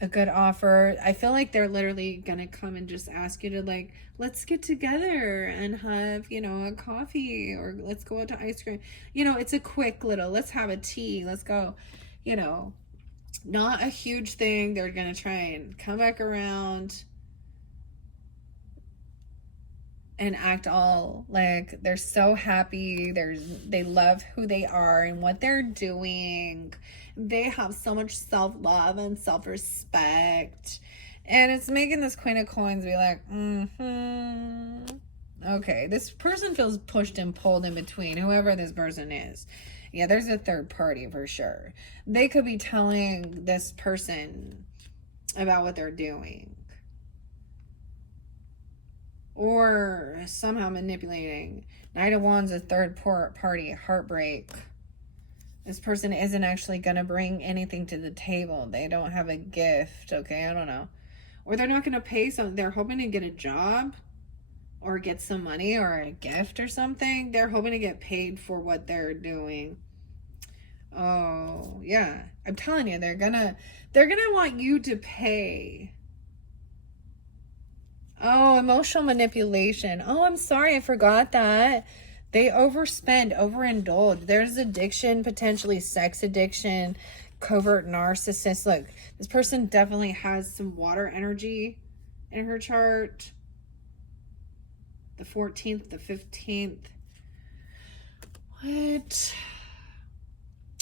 a good offer. I feel like they're literally gonna come and just ask you to, like, let's get together and have, you know, a coffee, or let's go out to ice cream. You know, it's a quick little, let's have a tea, let's go, you know, not a huge thing. They're gonna try and come back around and act all like they're so happy. They love who they are and what they're doing. They have so much self-love and self-respect. And it's making this Queen of Coins be like, okay, this person feels pushed and pulled in between, whoever this person is. Yeah, there's a third party for sure. They could be telling this person about what they're doing, or somehow manipulating. Knight of Wands, a third party, heartbreak. This person isn't actually going to bring anything to the table. They don't have a gift, okay? I don't know. Or they're not going to pay something. They're hoping to get a job or get some money or a gift or something. They're hoping to get paid for what they're doing. Oh, yeah. I'm telling you, they're gonna want you to pay. Oh, emotional manipulation. Oh, I'm sorry, I forgot that. They overspend, overindulge. There's addiction, potentially sex addiction, covert narcissist. Look, this person definitely has some water energy in her chart. The 14th, the 15th. What?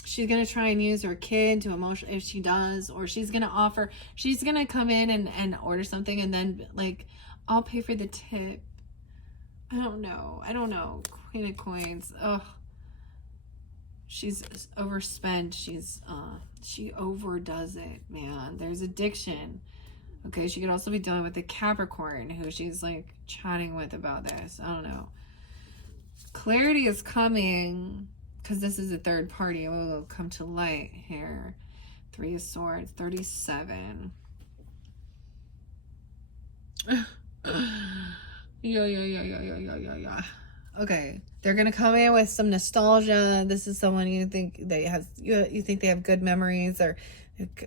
She's going to try and use her kid to emotion, if she does, or she's going to come in and order something and then, like, I'll pay for the tip. I don't know. Queen of Coins. Ugh. She's overspent. She overdoes it, man. There's addiction. Okay, she could also be dealing with a Capricorn who she's, like, chatting with about this. I don't know. Clarity is coming, because this is a third party. It will come to light here. 3 of Swords, 37. Yeah. Okay, they're gonna come in with some nostalgia. This is someone you think you think they have good memories, or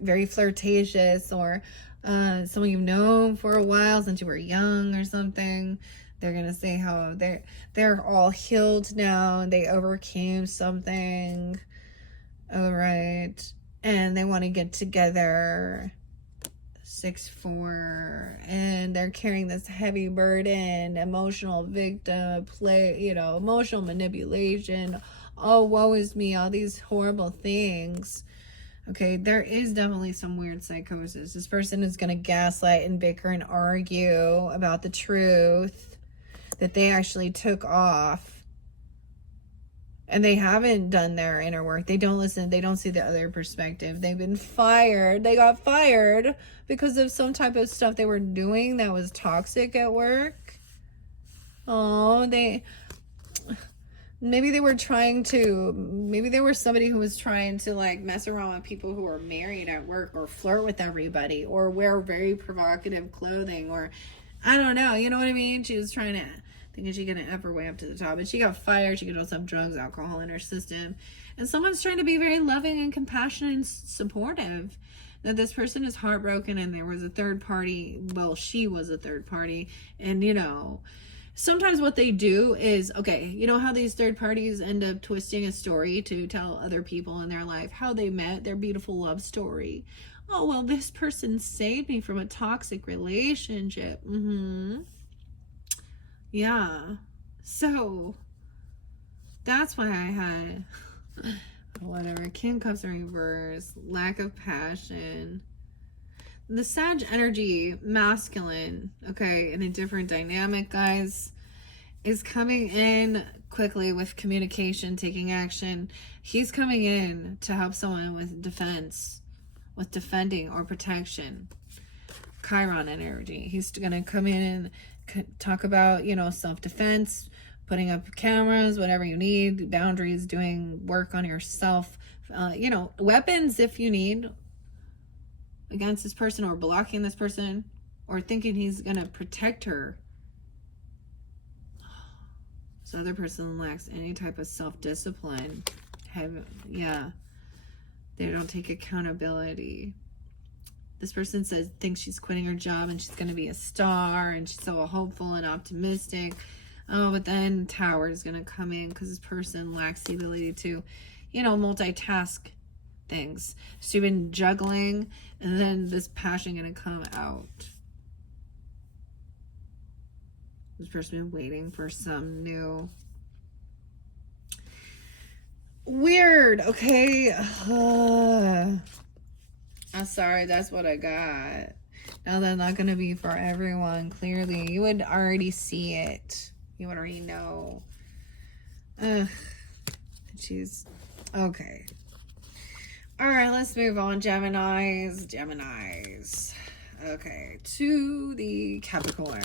very flirtatious, or someone you've known for a while since you were young or something. They're gonna say how they're all healed now and they overcame something. All right, and they want to get together. 6-4, and they're carrying this heavy burden, emotional victim emotional manipulation. Oh, woe is me, all these horrible things. Okay, there is definitely some weird psychosis. This person is going to gaslight and bicker and argue about the truth that they actually took off. And they haven't done their inner work. They don't listen. They don't see the other perspective. They've been fired. They got fired because of some type of stuff they were doing that was toxic at work. Oh, maybe there was somebody who was trying to, like, mess around with people who are married at work, or flirt with everybody, or wear very provocative clothing, or I don't know. You know what I mean? She was trying to, thinking she gonna F her way up to the top, and she got fired. She could also have drugs, alcohol in her system, and someone's trying to be very loving and compassionate and supportive. That this person is heartbroken, and there was a third party. Well, she was a third party, and sometimes what they do is, okay, you know how these third parties end up twisting a story to tell other people in their life how they met, their beautiful love story. Oh, well, this person saved me from a toxic relationship. Yeah, so that's why I had whatever, King of Cups in reverse, lack of passion. The Sag energy, masculine, okay, in a different dynamic, guys, is coming in quickly with communication, taking action. He's coming in to help someone with defense, with defending or protection. Chiron energy. He's going to come in and talk about, self-defense, putting up cameras, whatever you need, boundaries, doing work on yourself, weapons if you need against this person, or blocking this person, or thinking he's going to protect her. This other person lacks any type of self-discipline. Yeah. They don't take accountability. This person thinks she's quitting her job and she's going to be a star and she's so hopeful and optimistic. Oh, but then Tower is going to come in because this person lacks the ability to, multitask things. So you've been juggling, and then this passion going to come out. This person been waiting for some new. Weird, okay. I'm sorry, that's what I got. Now that's not going to be for everyone, clearly. You would already see it. You would already know. Jeez. Okay. All right, let's move on. Geminis. Okay, to the Capricorn.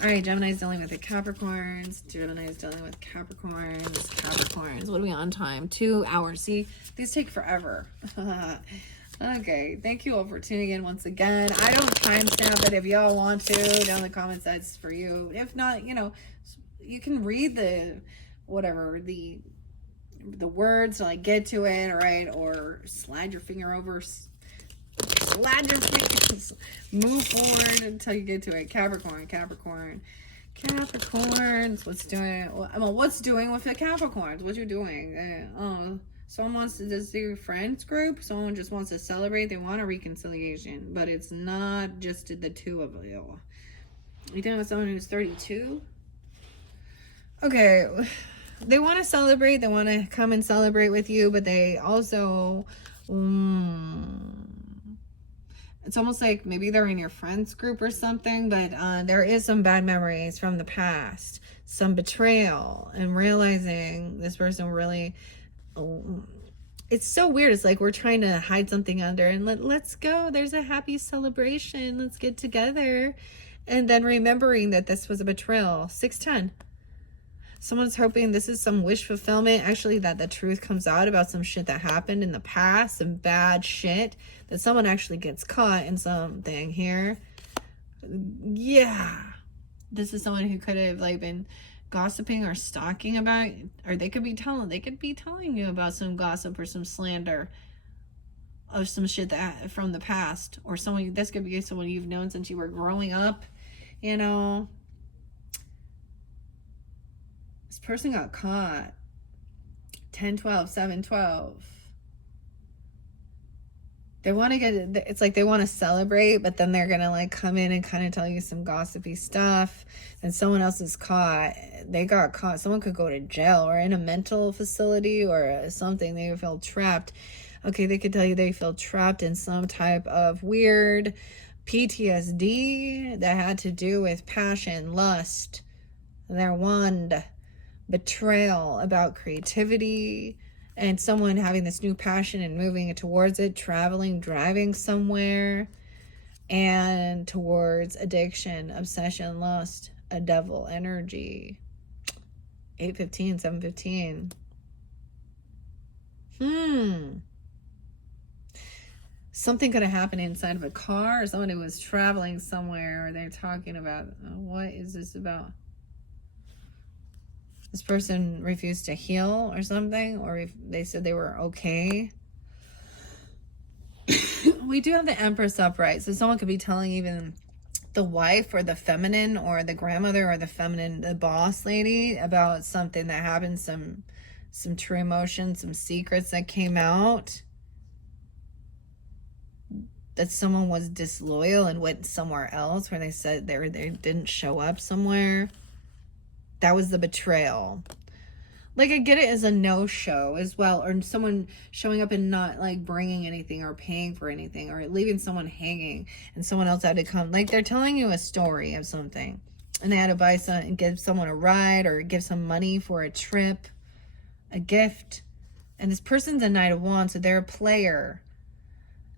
All right, Gemini's dealing with the Capricorns. Gemini's dealing with Capricorns. What are we on time? 2 hours. See, these take forever. Okay, thank you all for tuning in once again. I don't timestamp it. If y'all want to, down in the comments, that's for you. If not, you can read the words till I get to it, all right? Or slide your finger over, move forward until you get to it. Capricorns. What's doing with the Capricorns? What you doing? Someone wants to just do a friends group. Someone just wants to celebrate. They want a reconciliation, but it's not just the two of you. You're dealing with someone who's 32. Okay, they want to celebrate. They want to come and celebrate with you, but they also, it's almost like maybe they're in your friends group or something, but there is some bad memories from the past, some betrayal, and realizing this person really, it's so weird. It's like we're trying to hide something under, and let's go. There's a happy celebration. Let's get together. And then remembering that this was a betrayal. 610. Someone's hoping this is some wish fulfillment. Actually, that the truth comes out about some shit that happened in the past, some bad shit, that someone actually gets caught in something here. Yeah. This is someone who could have been gossiping or stalking about, or they could be telling you about some gossip or some slander of some shit that from the past, or someone. This could be someone you've known since you were growing up. This person got caught. 10-12, 7-12. They want to it's like they want to celebrate, but then they're gonna come in and kind of tell you some gossipy stuff, and someone else is caught. They got caught. Someone could go to jail or in a mental facility or something. They feel trapped. Okay, they could tell you they feel trapped in some type of weird PTSD that had to do with passion, lust, their wand, betrayal, about creativity, and someone having this new passion and moving towards it, traveling, driving somewhere, and towards addiction, obsession, lust, a devil energy. 8:15, 7:15. Something could have happened inside of a car, or someone who was traveling somewhere, or they're talking about, what is this about? This person refused to heal or something, or if they said they were okay. We do have the Empress upright, so someone could be telling even the wife or the feminine or the grandmother or the feminine, the boss lady, about something that happened, some true emotions, some secrets that came out, that someone was disloyal and went somewhere else, where they said they didn't show up somewhere. That was the betrayal. I get it as a no-show as well, or someone showing up and not bringing anything or paying for anything, or leaving someone hanging and someone else had to come. They're telling you a story of something, and they had to buy and give someone a ride or give some money for a trip, a gift. And this person's a Knight of Wands, so they're a player.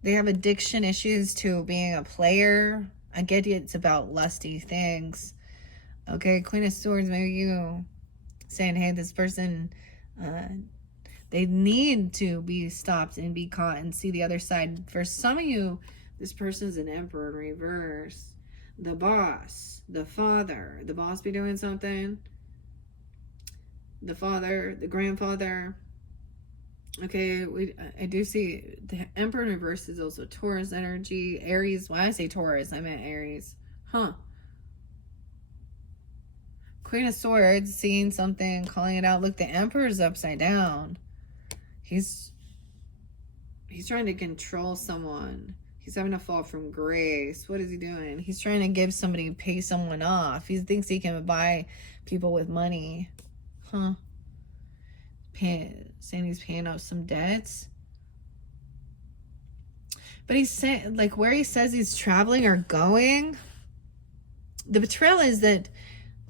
They have addiction issues to being a player. I get it, it's about lusty things. Okay, Queen of Swords, maybe you saying, hey, this person, they need to be stopped and be caught and see the other side. For some of you, this person's an Emperor in reverse. The boss, the father, the boss be doing something. the father, the grandfather. Okay, I do see the Emperor in reverse is also Taurus energy. Aries, when I say Taurus, I meant Aries. Huh. Queen of Swords, seeing something, calling it out. Look, the Emperor's upside down. He's trying to control someone. He's having to fall from grace. What is he doing? He's trying to give somebody, pay someone off. He thinks he can buy people with money. Huh. Saying he's paying off some debts. But he's saying, like, where he says he's traveling or going, the betrayal is that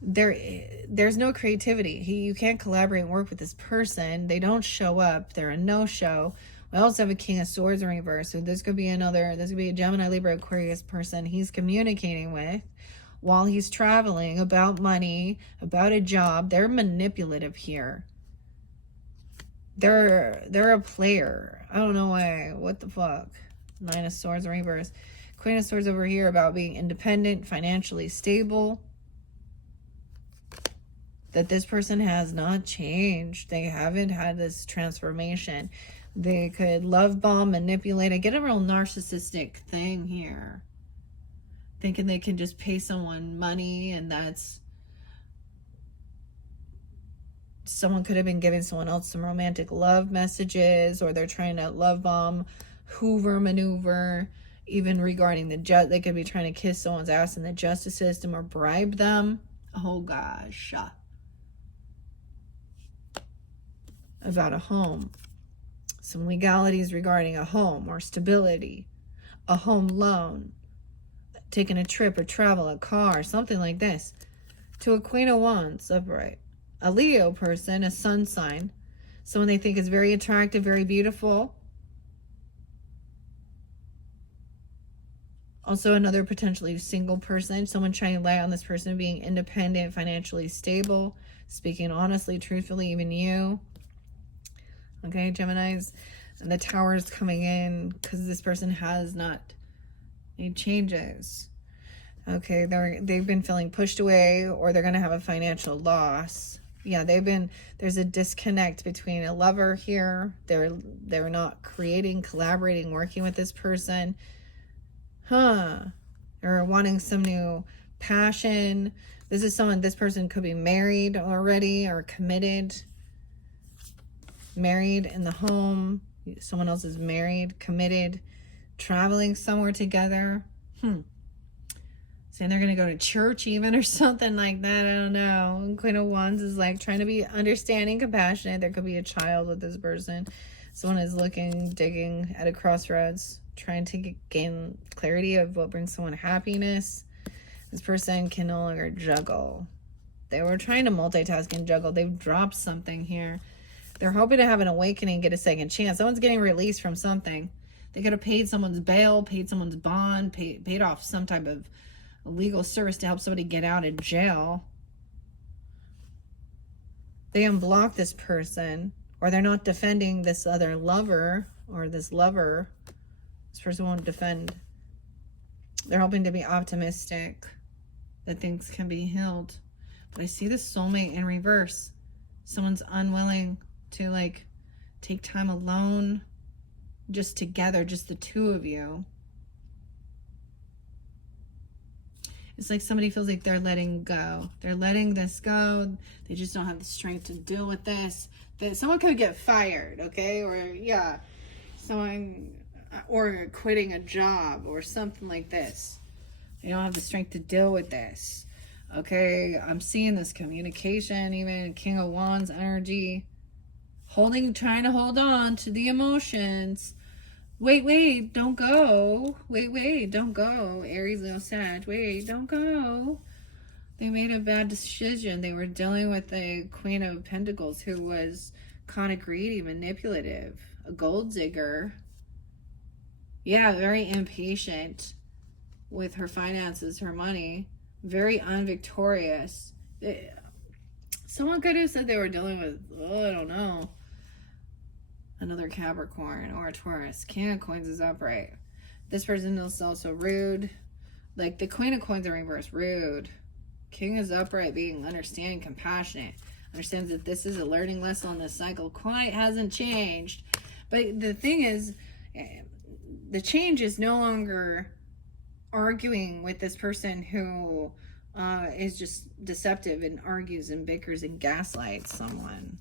there's no creativity. You can't collaborate and work with this person. They don't show up. They're a no-show. We also have a King of Swords in reverse. So this could be a Gemini, Libra, Aquarius person he's communicating with while he's traveling about money, about a job. They're manipulative here. They're a player. I don't know why. What the fuck? Nine of Swords in reverse. Queen of Swords over here about being independent, financially stable. That this person has not changed. They haven't had this transformation. They could love bomb, manipulate. I get a real narcissistic thing here. Thinking they can just pay someone money and that's... Someone could have been giving someone else some romantic love messages, or they're trying to love bomb, Hoover maneuver, even regarding the judge. They could be trying to kiss someone's ass in the justice system or bribe them. Oh gosh. About a home. Some legalities regarding a home or stability, a home loan, taking a trip or travel, a car, something like this. To a Queen of Wands upright. A Leo person, a sun sign, someone they think is very attractive, very beautiful. Also another potentially single person, someone trying to lie on this person being independent, financially stable, speaking honestly, truthfully, even you. Okay, Geminis. And the Tower is coming in because this person has not made changes. Okay, they've been feeling pushed away, or they're going to have a financial loss. Yeah, there's a disconnect between a lover here. They're not creating, collaborating, working with this person. Or wanting some new passion. This person could be married already or committed. Married in the home. Someone else is married, committed, traveling somewhere together. Saying they're going to go to church even or something like that. I don't know. Queen of Wands is like trying to be understanding, compassionate. There could be a child with this person. Someone is digging at a crossroads, trying to gain clarity of what brings someone happiness. This person can no longer juggle. They were trying to multitask and juggle. They've dropped something here. They're hoping to have an awakening, get a second chance. Someone's getting released from something. They could have paid someone's bail, paid someone's bond, paid off some type of legal service to help somebody get out of jail. They unblock this person, or they're not defending this other lover or this lover. This person won't defend. They're hoping to be optimistic that things can be healed. But I see the soulmate in reverse. Someone's unwilling to like take time alone, just together, just the two of you. It's like somebody feels like they're letting go. They're letting this go. They just don't have the strength to deal with this. That someone could get fired, okay? Or quitting a job or something like this. They don't have the strength to deal with this. Okay, I'm seeing this communication, even King of Wands energy. Trying to hold on to the emotions. Wait, don't go. Wait, don't go. Aries, Leo, Sag. Wait, don't go. They made a bad decision. They were dealing with the Queen of Pentacles who was kind of greedy, manipulative, a gold digger. Yeah, very impatient with her finances, her money. Very unvictorious. Someone could have said they were dealing with, I don't know, another Capricorn or a Taurus. King of Coins is upright. This person is also rude. Like the Queen of Coins in reverse, rude. King is upright, being understanding, compassionate. understands that this is a learning lesson on this cycle. Quite hasn't changed. But the thing is, the change is no longer arguing with this person who is just deceptive and argues and bickers and gaslights someone.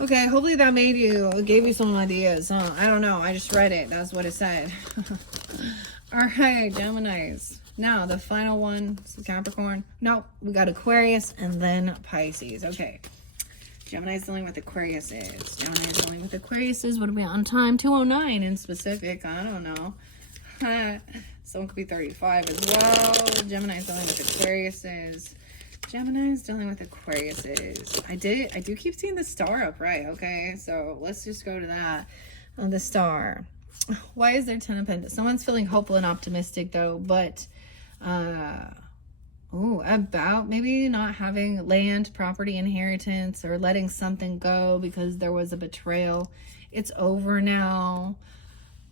Okay, hopefully that gave you some ideas. I don't know. I just read it. That's what it said. All right, Geminis. Now, the final one is Capricorn. No, we got Aquarius and then Pisces. Okay. Gemini's dealing with Aquarius is. Gemini's dealing with Aquarius is. What are we on time? 2:09 in specific. I don't know. Someone could be 35 as well. Gemini's dealing with Aquarius is. Gemini's dealing with Aquarius is. I do keep seeing the star up, right? Okay, so let's just go to that. The star. Why is there 10 of Pentacles? Someone's feeling hopeful and optimistic though, but about maybe not having land, property, inheritance, or letting something go because there was a betrayal. It's over now.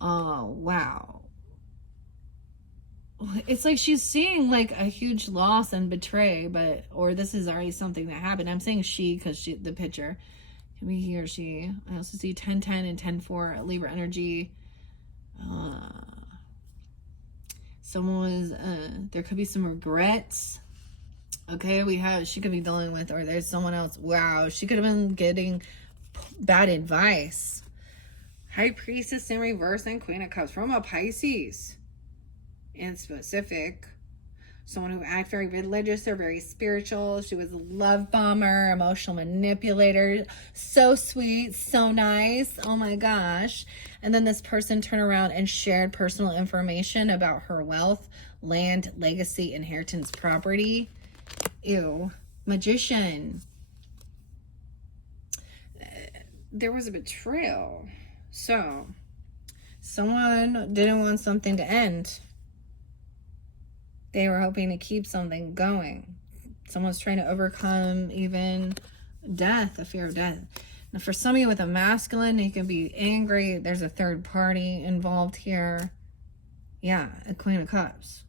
Wow. It's like she's seeing like a huge loss and betray, or this is already something that happened. I'm saying she because the picture can be he or she. I also see 10-10 and 10-4 Libra energy. Someone was there could be some regrets. Okay, she could be dealing with, or there's someone else. Wow, she could have been getting bad advice. High Priestess in reverse and Queen of Cups from a Pisces. In specific, someone who acts very religious or very spiritual. She was a love bomber, emotional manipulator, so sweet, so nice, oh my gosh. And then this person turned around and shared personal information about her wealth, land, legacy, inheritance, property. Ew. Magician. There was a betrayal. So someone didn't want something to end. They were hoping to keep something going. Someone's trying to overcome even death, a fear of death. Now, for some of you with a masculine, you can be angry. There's a third party involved here. Yeah, a Queen of Cups.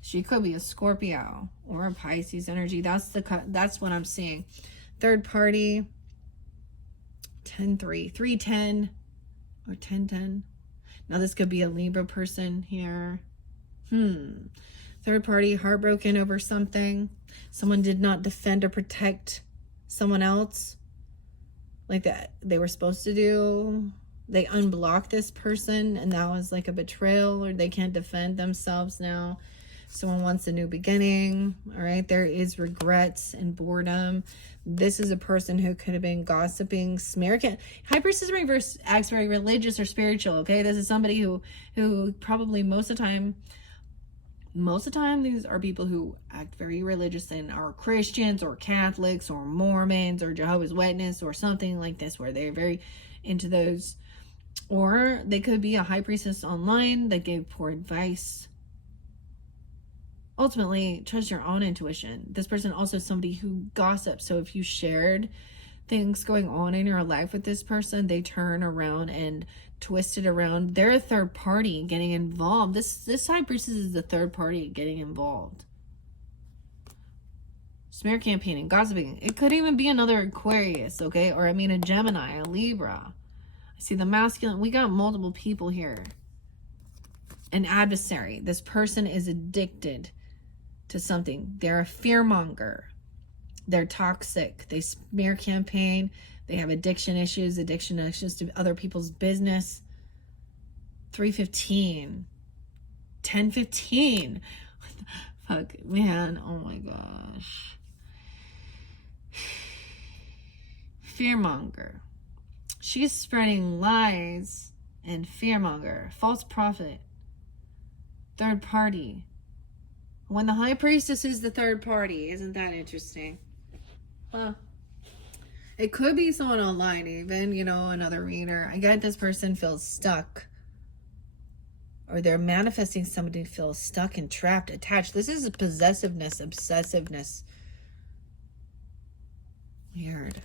She could be a Scorpio or a Pisces energy. That's what I'm seeing. Third party, 10-3, 3-10, or 10-10. Now, this could be a Libra person here. Third party, heartbroken over something. Someone did not defend or protect someone else like that they were supposed to do. They unblocked this person and that was like a betrayal, or they can't defend themselves now. Someone wants a new beginning. All right, there is regrets and boredom. This is a person who could have been gossiping, High Priestess in reverse acts very religious or spiritual. Okay, this is somebody who probably most of the time, these are people who act very religious and are Christians or Catholics or Mormons or Jehovah's Witness or something like this, where they're very into those. Or they could be a high priestess online that gave poor advice. Ultimately, trust your own intuition. This person also is somebody who gossips. So if you shared things going on in your life with this person, they turn around and twist it around. They're a third party getting involved. This high priestess is the third party getting involved. Smear campaigning, gossiping. It could even be another Aquarius, okay? Or a Gemini, a Libra. I see the masculine. We got multiple people here. An adversary. This person is addicted to something. They're a fearmonger. They're toxic. They smear campaign. They have addiction issues to other people's business. 315. 1015. What the fuck, man? Oh my gosh. Fearmonger. She's spreading lies and fearmonger. False prophet. Third party. When the high priestess is the third party. Isn't that interesting? Huh. It could be someone online even, another reader. I get this person feels stuck. Or they're manifesting somebody who feels stuck and trapped, attached. This is possessiveness, obsessiveness. Weird.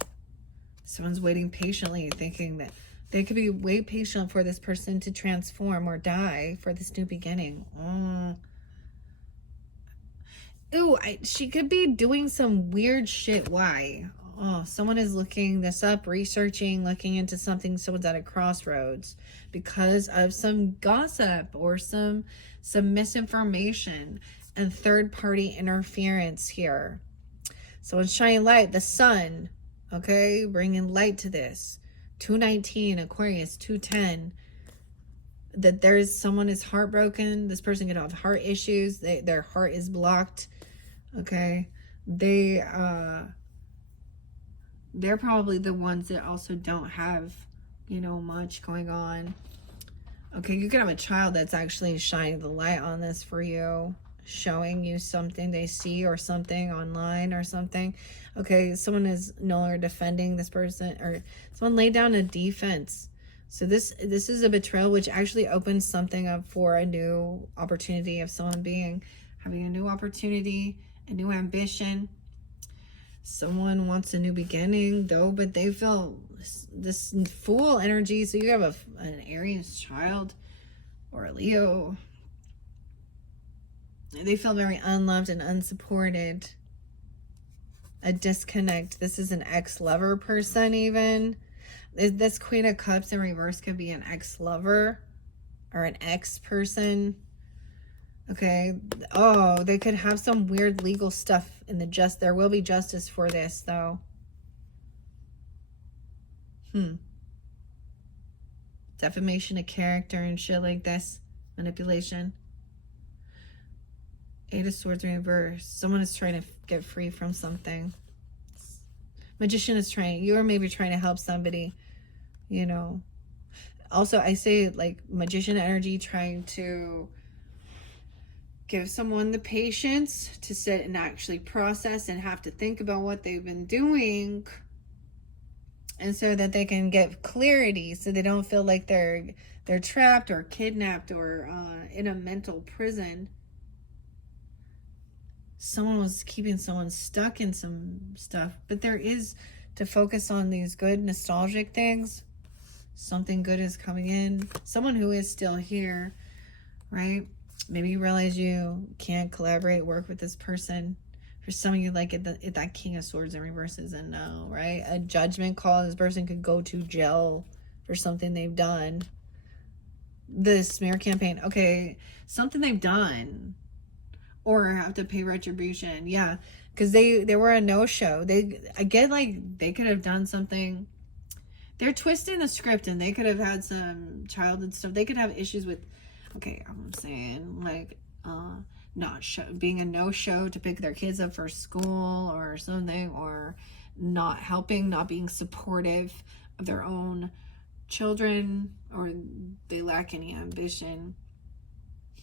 Someone's waiting patiently, thinking that they could be wait patient for this person to transform or die for this new beginning. Ooh, she could be doing some weird shit. Why? Oh, someone is looking this up, researching, looking into something. Someone's at a crossroads because of some gossip or some misinformation and third-party interference here. Someone's shining light. The sun, okay, bringing light to this. 219, Aquarius, 210. That there's someone is heartbroken. This person could have heart issues. Their heart is blocked. Okay, they're probably the ones that also don't have, you know, much going on. Okay, you could have a child that's actually shining the light on this for you, showing you something they see or something online or something. Okay, someone is no longer defending this person, or someone laid down a defense. So this is a betrayal, which actually opens something up for a new opportunity of someone having a new opportunity, a new ambition. Someone wants a new beginning, though, but they feel this Fool energy. So you have an Aries child or a Leo. They feel very unloved and unsupported. A disconnect. This is an ex-lover person even. This Queen of Cups in reverse could be an ex-lover or an ex-person. Okay. Oh, they could have some weird legal stuff in the there will be justice for this, though. Defamation of character and shit like this. Manipulation. Eight of Swords in reverse. Someone is trying to get free from something. Magician is you are maybe trying to help somebody, you know. Also, I say like magician energy, trying to give someone the patience to sit and actually process and have to think about what they've been doing, and so that they can get clarity, so they don't feel like they're trapped or kidnapped or in a mental prison. Someone was keeping someone stuck in some stuff, but there is to focus on these good nostalgic things. Something good is coming in. Someone who is still here, right? Maybe you realize you can't collaborate, work with this person. For some of you, like that King of Swords in reverse is a no, right? A judgment call. This person could go to jail for something they've done. The smear campaign. Okay, something they've done. Or have to pay retribution. Yeah, because they were a no-show. I get like they could have done something. They're twisting the script, and they could have had some childhood stuff. They could have issues with, okay, I'm saying like being a no-show to pick their kids up for school or something, or not helping, not being supportive of their own children, or they lack any ambition.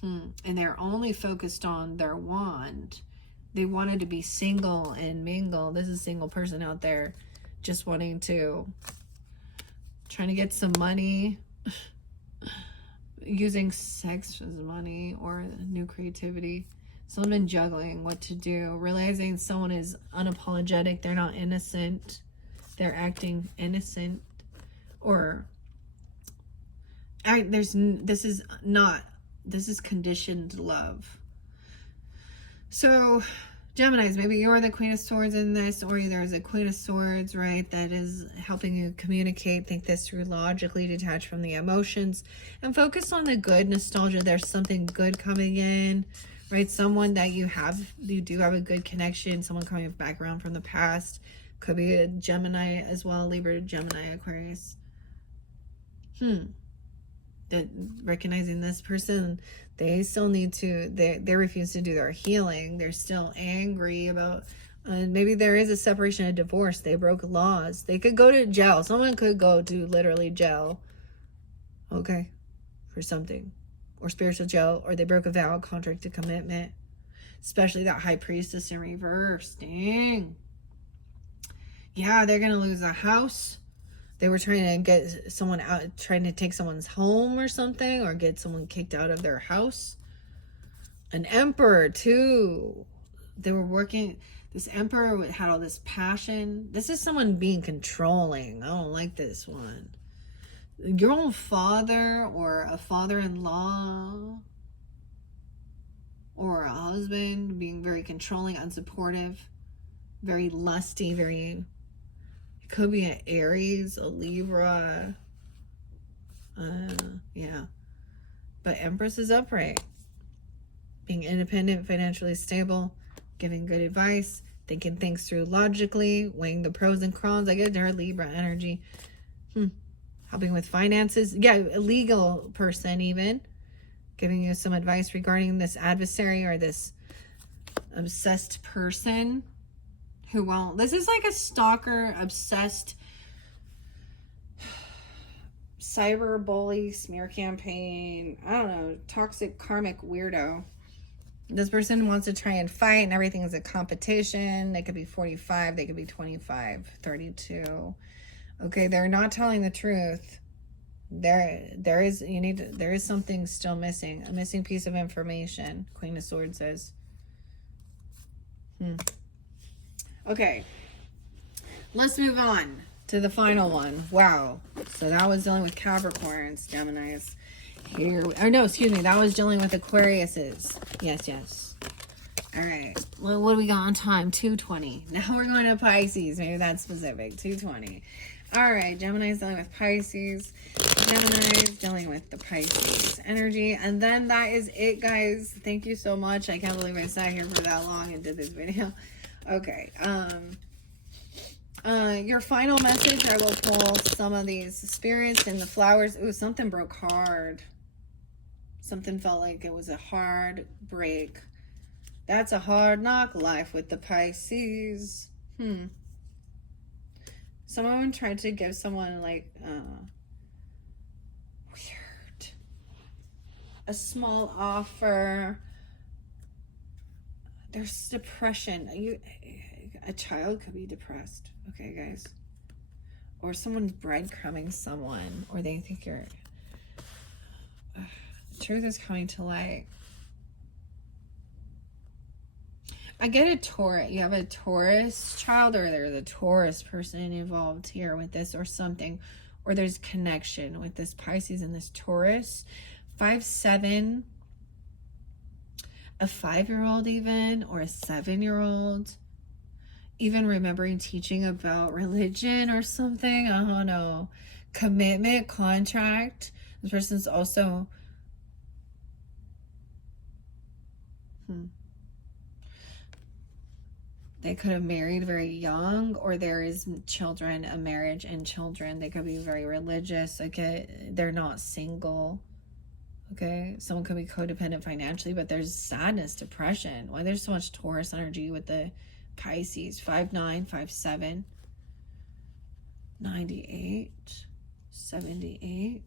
And they're only focused on their wand. They wanted to be single and mingle. This is a single person out there just trying to get some money, using sex as money or new creativity. Someone been juggling what to do, realizing someone is unapologetic. They're not innocent. They're acting innocent, or this is conditioned love. So Geminis, maybe you're the Queen of Swords in this, or there's a Queen of Swords, right, that is helping you communicate, think this through logically, detach from the emotions, and focus on the good nostalgia. There's something good coming in, right? Someone that you do have a good connection, someone coming back around from the past. Could be a Gemini as well, Libra, Gemini, Aquarius. That recognizing this person, they still need to, they refuse to do their healing. They're still angry about, maybe there is a separation, a divorce. They broke laws. They could go to jail. Someone could go to literally jail, okay, for something, or spiritual jail, or they broke a vow, contract, a commitment, especially that High Priestess in reverse. Dang. Yeah, they're going to lose a house. They were trying to get someone out, trying to take someone's home or something, or get someone kicked out of their house. An emperor, too. They were working. This emperor had all this passion. This is someone being controlling. I don't like this one. Your own father, or a father-in-law, or a husband, being very controlling, unsupportive, very lusty, very, it could be an Aries, a Libra. Yeah. But Empress is upright. Being independent, financially stable, giving good advice, thinking things through logically, weighing the pros and cons. I get her Libra energy. Helping with finances. Yeah, a legal person even. Giving you some advice regarding this adversary or this obsessed person who won't. This is like a stalker, obsessed, cyber bully, smear campaign. I don't know. Toxic, karmic weirdo. This person wants to try and fight, and everything is a competition. They could be 45, they could be 25, 32. Okay, they're not telling the truth. There is something still missing. A missing piece of information. Queen of Swords says. Okay. Let's move on to the final one. Wow. So that was dealing with Capricorns, Geminis. That was dealing with Aquariuses. Yes. All right. Well, what do we got on time? 2:20. Now we're going to Pisces. Maybe that's specific. 2:20. All right. Gemini's dealing with Pisces. Gemini's dealing with the Pisces energy. And then that is it, guys. Thank you so much. I can't believe I sat here for that long and did this video. Okay. Your final message, I will pull some of these spirits and the flowers. Ooh, something broke hard. Something felt like it was a hard break. That's a hard knock life with the Pisces. Someone tried to give someone like weird, a small offer. There's depression. A child could be depressed. Okay, guys. Or someone's breadcrumbing someone, or they think you're. Truth is coming to light. I get a Taurus. You have a Taurus child, or there's a Taurus person involved here with this or something. Or there's connection with this Pisces and this Taurus. 5'7", a 5-year-old even, or a 7-year-old. Even remembering teaching about religion or something. I don't know. Commitment, contract. This person's also... They could have married very young, or there is children, a marriage and children. They could be very religious. Okay, they're not single. Okay, someone could be codependent financially, but there's sadness, depression. Why there's so much Taurus energy with the Pisces? 5'9", 5'7", 98, 78.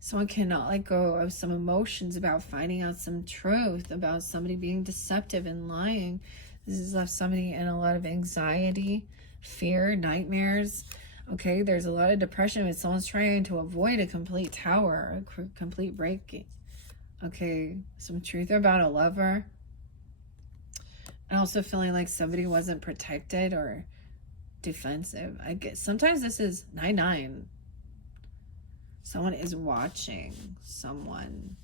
Someone cannot let go of some emotions about finding out some truth, about somebody being deceptive and lying. This has left somebody in a lot of anxiety, fear, nightmares. Okay, there's a lot of depression, but someone's trying to avoid a complete tower, a complete breaking. Okay, some truth about a lover. And also feeling like somebody wasn't protected or defensive. I guess sometimes this is 9-9. Someone is watching someone.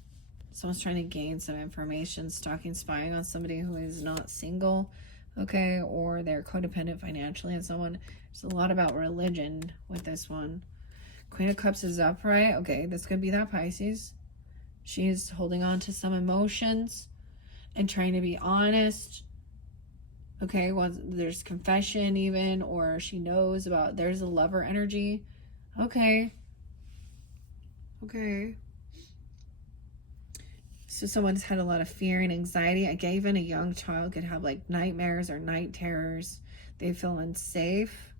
Someone's trying to gain some information, stalking, spying on somebody who is not single, okay, or they're codependent financially on someone. There's a lot about religion with this one. Queen of Cups is upright. Okay, this could be that Pisces. She's holding on to some emotions and trying to be honest. Okay, well, there's confession even, or she knows about, there's a lover energy. Okay. So someone's had a lot of fear and anxiety. Again, even a young child could have like nightmares or night terrors. They feel unsafe.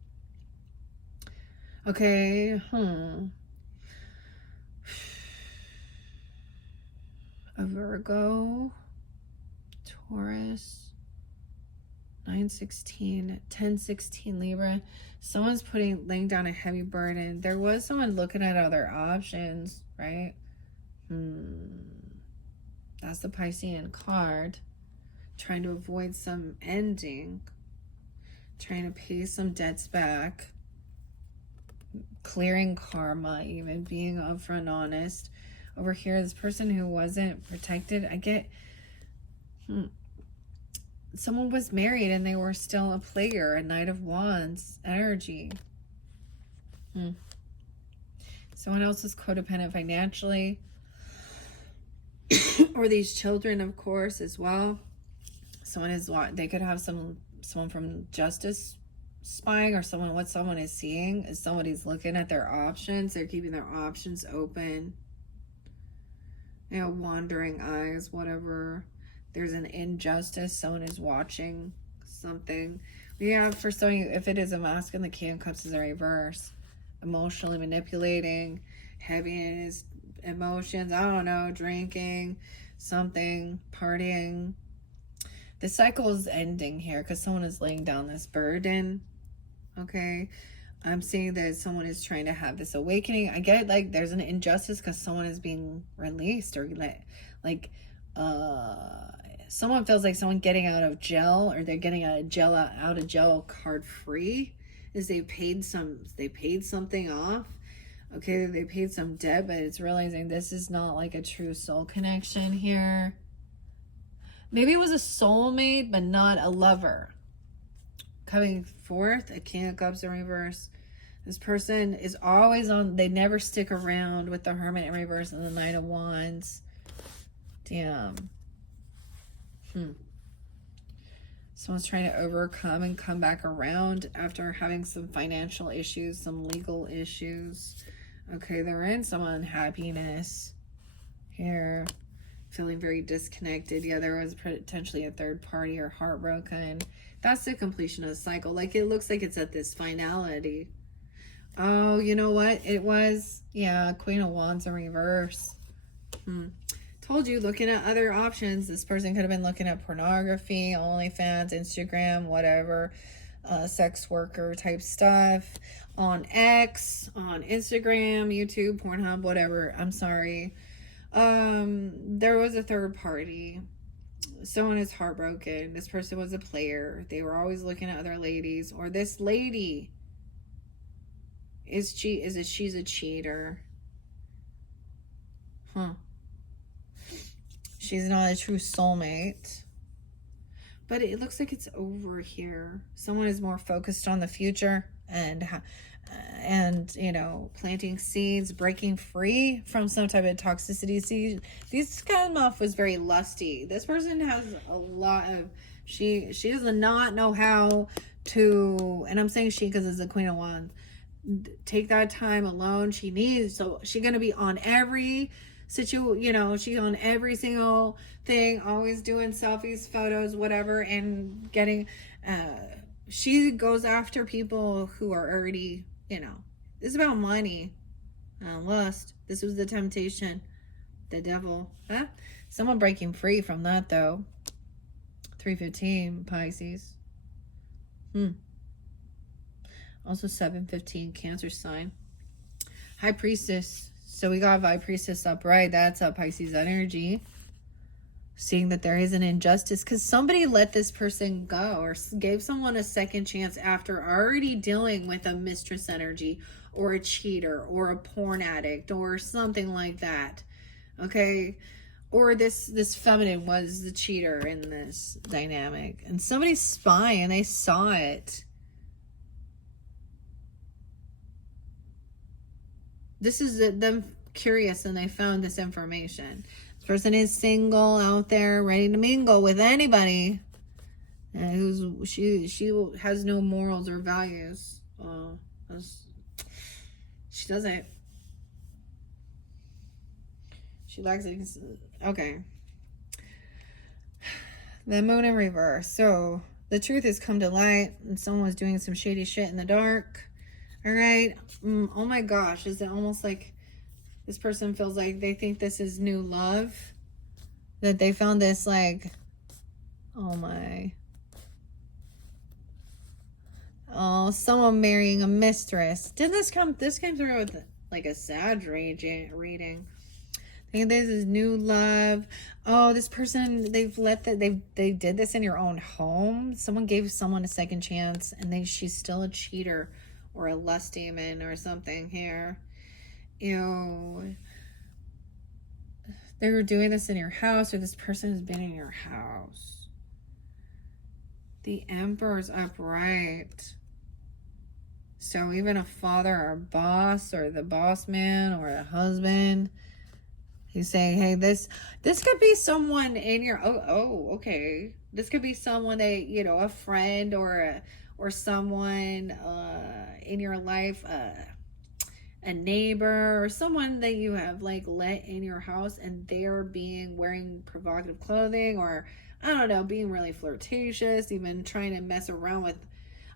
Okay, A Virgo, Taurus, 9/16, 10/16 Libra. Someone's laying down a heavy burden. There was someone looking at other options, right? That's the Piscean card. Trying to avoid some ending. Trying to pay some debts back. Clearing karma, even being upfront honest. Over here, this person who wasn't protected, I get Someone was married and they were still a player, a Knight of Wands energy. Someone else is codependent financially. Or these children, of course, as well. Someone is, they could have someone from justice spying, or what someone is seeing is somebody's looking at their options. They're keeping their options open. You know, wandering eyes, whatever. There's an injustice. Someone is watching something. We have, for some, if it is a masculine, the King of Cups is a reverse. Emotionally manipulating, heavy in his emotions, I don't know, drinking, something, partying. The cycle is ending here because someone is laying down this burden. Okay, I'm seeing that someone is trying to have this awakening. I get, like, there's an injustice because someone is being released, or like someone feels like someone getting out of jail, or they're getting out of jail card free, is they paid something off. Okay, they paid some debt, but it's realizing this is not like a true soul connection here. Maybe it was a soulmate, but not a lover. Coming forth, a King of Cups in reverse. This person is always on, they never stick around, with the Hermit in reverse and the Knight of Wands. Damn. Someone's trying to overcome and come back around after having some financial issues, some legal issues. Okay, they're in some unhappiness here. Feeling very disconnected. Yeah, there was potentially a third party, or heartbroken. That's the completion of the cycle. Like, it looks like it's at this finality. Oh, you know what? It was, yeah, Queen of Wands in reverse. Told you, looking at other options. This person could have been looking at pornography, OnlyFans, Instagram, whatever, sex worker type stuff, on X, on Instagram, YouTube, Pornhub, whatever. I'm sorry. There was a third party. Someone is heartbroken. This person was a player. They were always looking at other ladies, or this lady she's a cheater. She's not a true soulmate. But it looks like it's over here. Someone is more focused on the future and you know, planting seeds, breaking free from some type of toxicity. See, these come off was very lusty. This person has a lot of, she does not know how to, and I'm saying she because it's the Queen of Wands, take that time alone. She needs, so she's gonna be on every you know, she's on every single thing, always doing selfies, photos, whatever, and getting she goes after people who are already, you know, this is about money, lust. This was the temptation, the devil. Someone breaking free from that, though. 315 Pisces. Also 715 Cancer sign. High Priestess. So we got High Priestess upright. That's a Pisces energy. Seeing that there is an injustice because somebody let this person go, or gave someone a second chance after already dealing with a mistress energy, or a cheater, or a porn addict, or something like that. Okay, or this feminine was the cheater in this dynamic, and somebody's spying and they saw it. This is them curious and they found this information. This person is single, out there, ready to mingle with anybody. And she has no morals or values. She doesn't. She lacks it. Okay. The Moon in reverse. So the truth has come to light, and someone was doing some shady shit in the dark. All right. Oh my gosh. Is it almost like this person feels like they think this is new love? That they found this, like, oh my. Oh, someone marrying a mistress. This came through with like a sad reading. I think this is new love. Oh, this person, they did this in your own home. Someone gave someone a second chance, and she's still a cheater, or a lust demon, or something here. Ew. They were doing this in your house, or this person has been in your house. The Emperor's upright. So even a father or boss, or the boss man, or a husband, he's saying, hey, this could be someone in your, okay. This could be someone that, you know, a friend or someone in your life, a neighbor, or someone that you have like let in your house, and they're wearing provocative clothing, or I don't know, being really flirtatious, even trying to mess around with.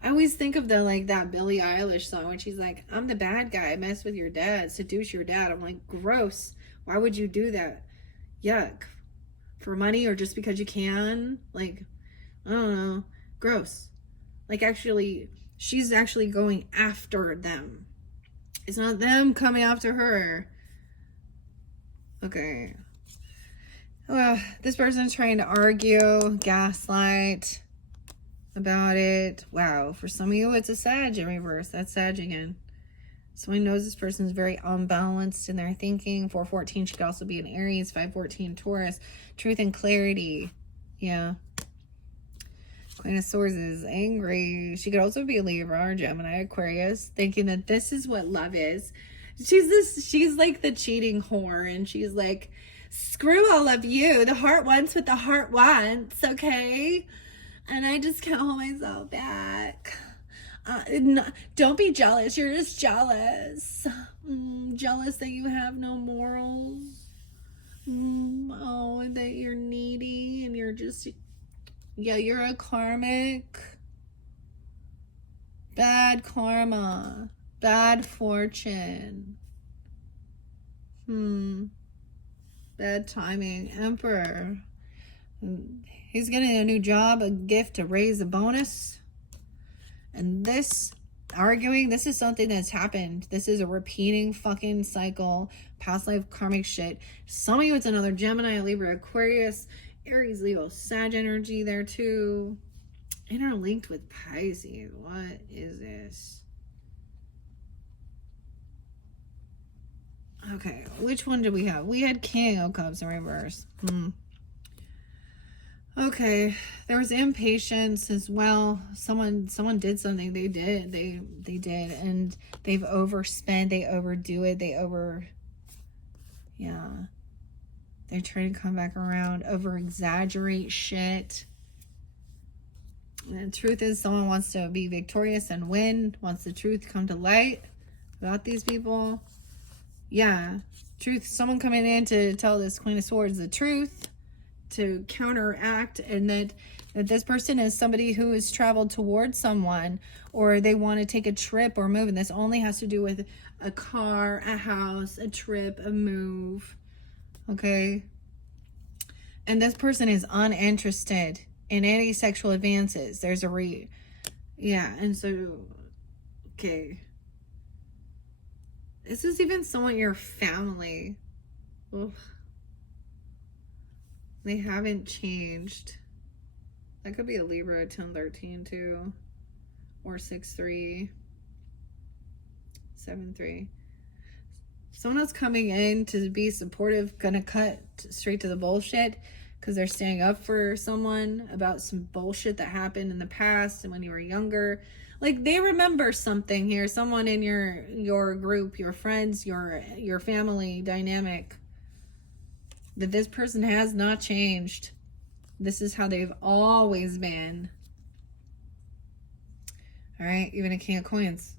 I always think of that Billie Eilish song when she's like, I'm the bad guy, mess with your dad, seduce your dad. I'm like, gross. Why would you do that? Yuck. For money, or just because you can? Like, I don't know. Gross. Like, actually, she's actually going after them. It's not them coming after her. Okay. Well, this person's trying to argue, gaslight about it. Wow. For some of you, it's a Sag in reverse. That's Sag again. Someone knows this person's very unbalanced in their thinking. 414 should also be an Aries. 514 Taurus. Truth and clarity. Yeah. Queen of Swords is angry. She could also be a Libra or Gemini, Aquarius, thinking that this is what love is. She's like the cheating whore, and she's like, screw all of you. The heart wants what the heart wants, okay? And I just can't hold myself back. Don't be jealous. You're just jealous. Jealous that you have no morals. Oh, and that you're needy, and you're just... Yeah, you're a karmic. Bad karma. Bad fortune. Bad timing. Emperor. He's getting a new job, a gift, a raise, a bonus. And this arguing, this is something that's happened. This is a repeating fucking cycle. Past life karmic shit. Some of you, it's another Gemini, Libra, Aquarius, Aries, Leo, Sag energy there too. Interlinked with Pisces. What is this? Okay, which one did we have? We had King of Cups in reverse. Okay, there was impatience as well. Someone did something. They did, and they've overspent. They overdo it. Yeah. They're trying to come back around, over-exaggerate shit. And the truth is, someone wants to be victorious and win, wants the truth to come to light about these people. Yeah, truth, someone coming in to tell this Queen of Swords the truth, to counteract, and that this person is somebody who has traveled towards someone, or they want to take a trip or move, and this only has to do with a car, a house, a trip, a move. Okay, and this person is uninterested in any sexual advances. There's and so, okay, this is even someone in your family. Oof. They haven't changed. That could be a Libra, 10-13 too, or 6-3, 7-3. Someone else coming in to be supportive, gonna cut straight to the bullshit because they're standing up for someone about some bullshit that happened in the past and when you were younger. Like, they remember something here. Someone in your group, your friends, your family dynamic, that this person has not changed. This is how they've always been. All right, even a King of Coins.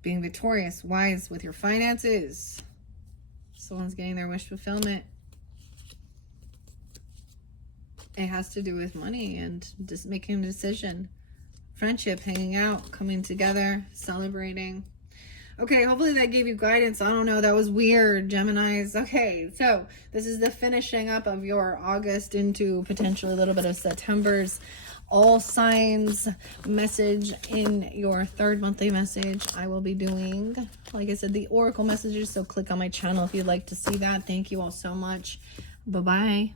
Being victorious, wise with your finances. Someone's getting their wish fulfillment. It has to do with money and just making a decision. Friendship, hanging out, coming together, celebrating. Okay, hopefully that gave you guidance. I don't know, that was weird, Geminis. Okay, so this is the finishing up of your August into potentially a little bit of September's all signs message. In your third monthly message, I will be doing, like I said, the oracle messages, so click on my channel if you'd like to see that. Thank you all so much. Bye-bye.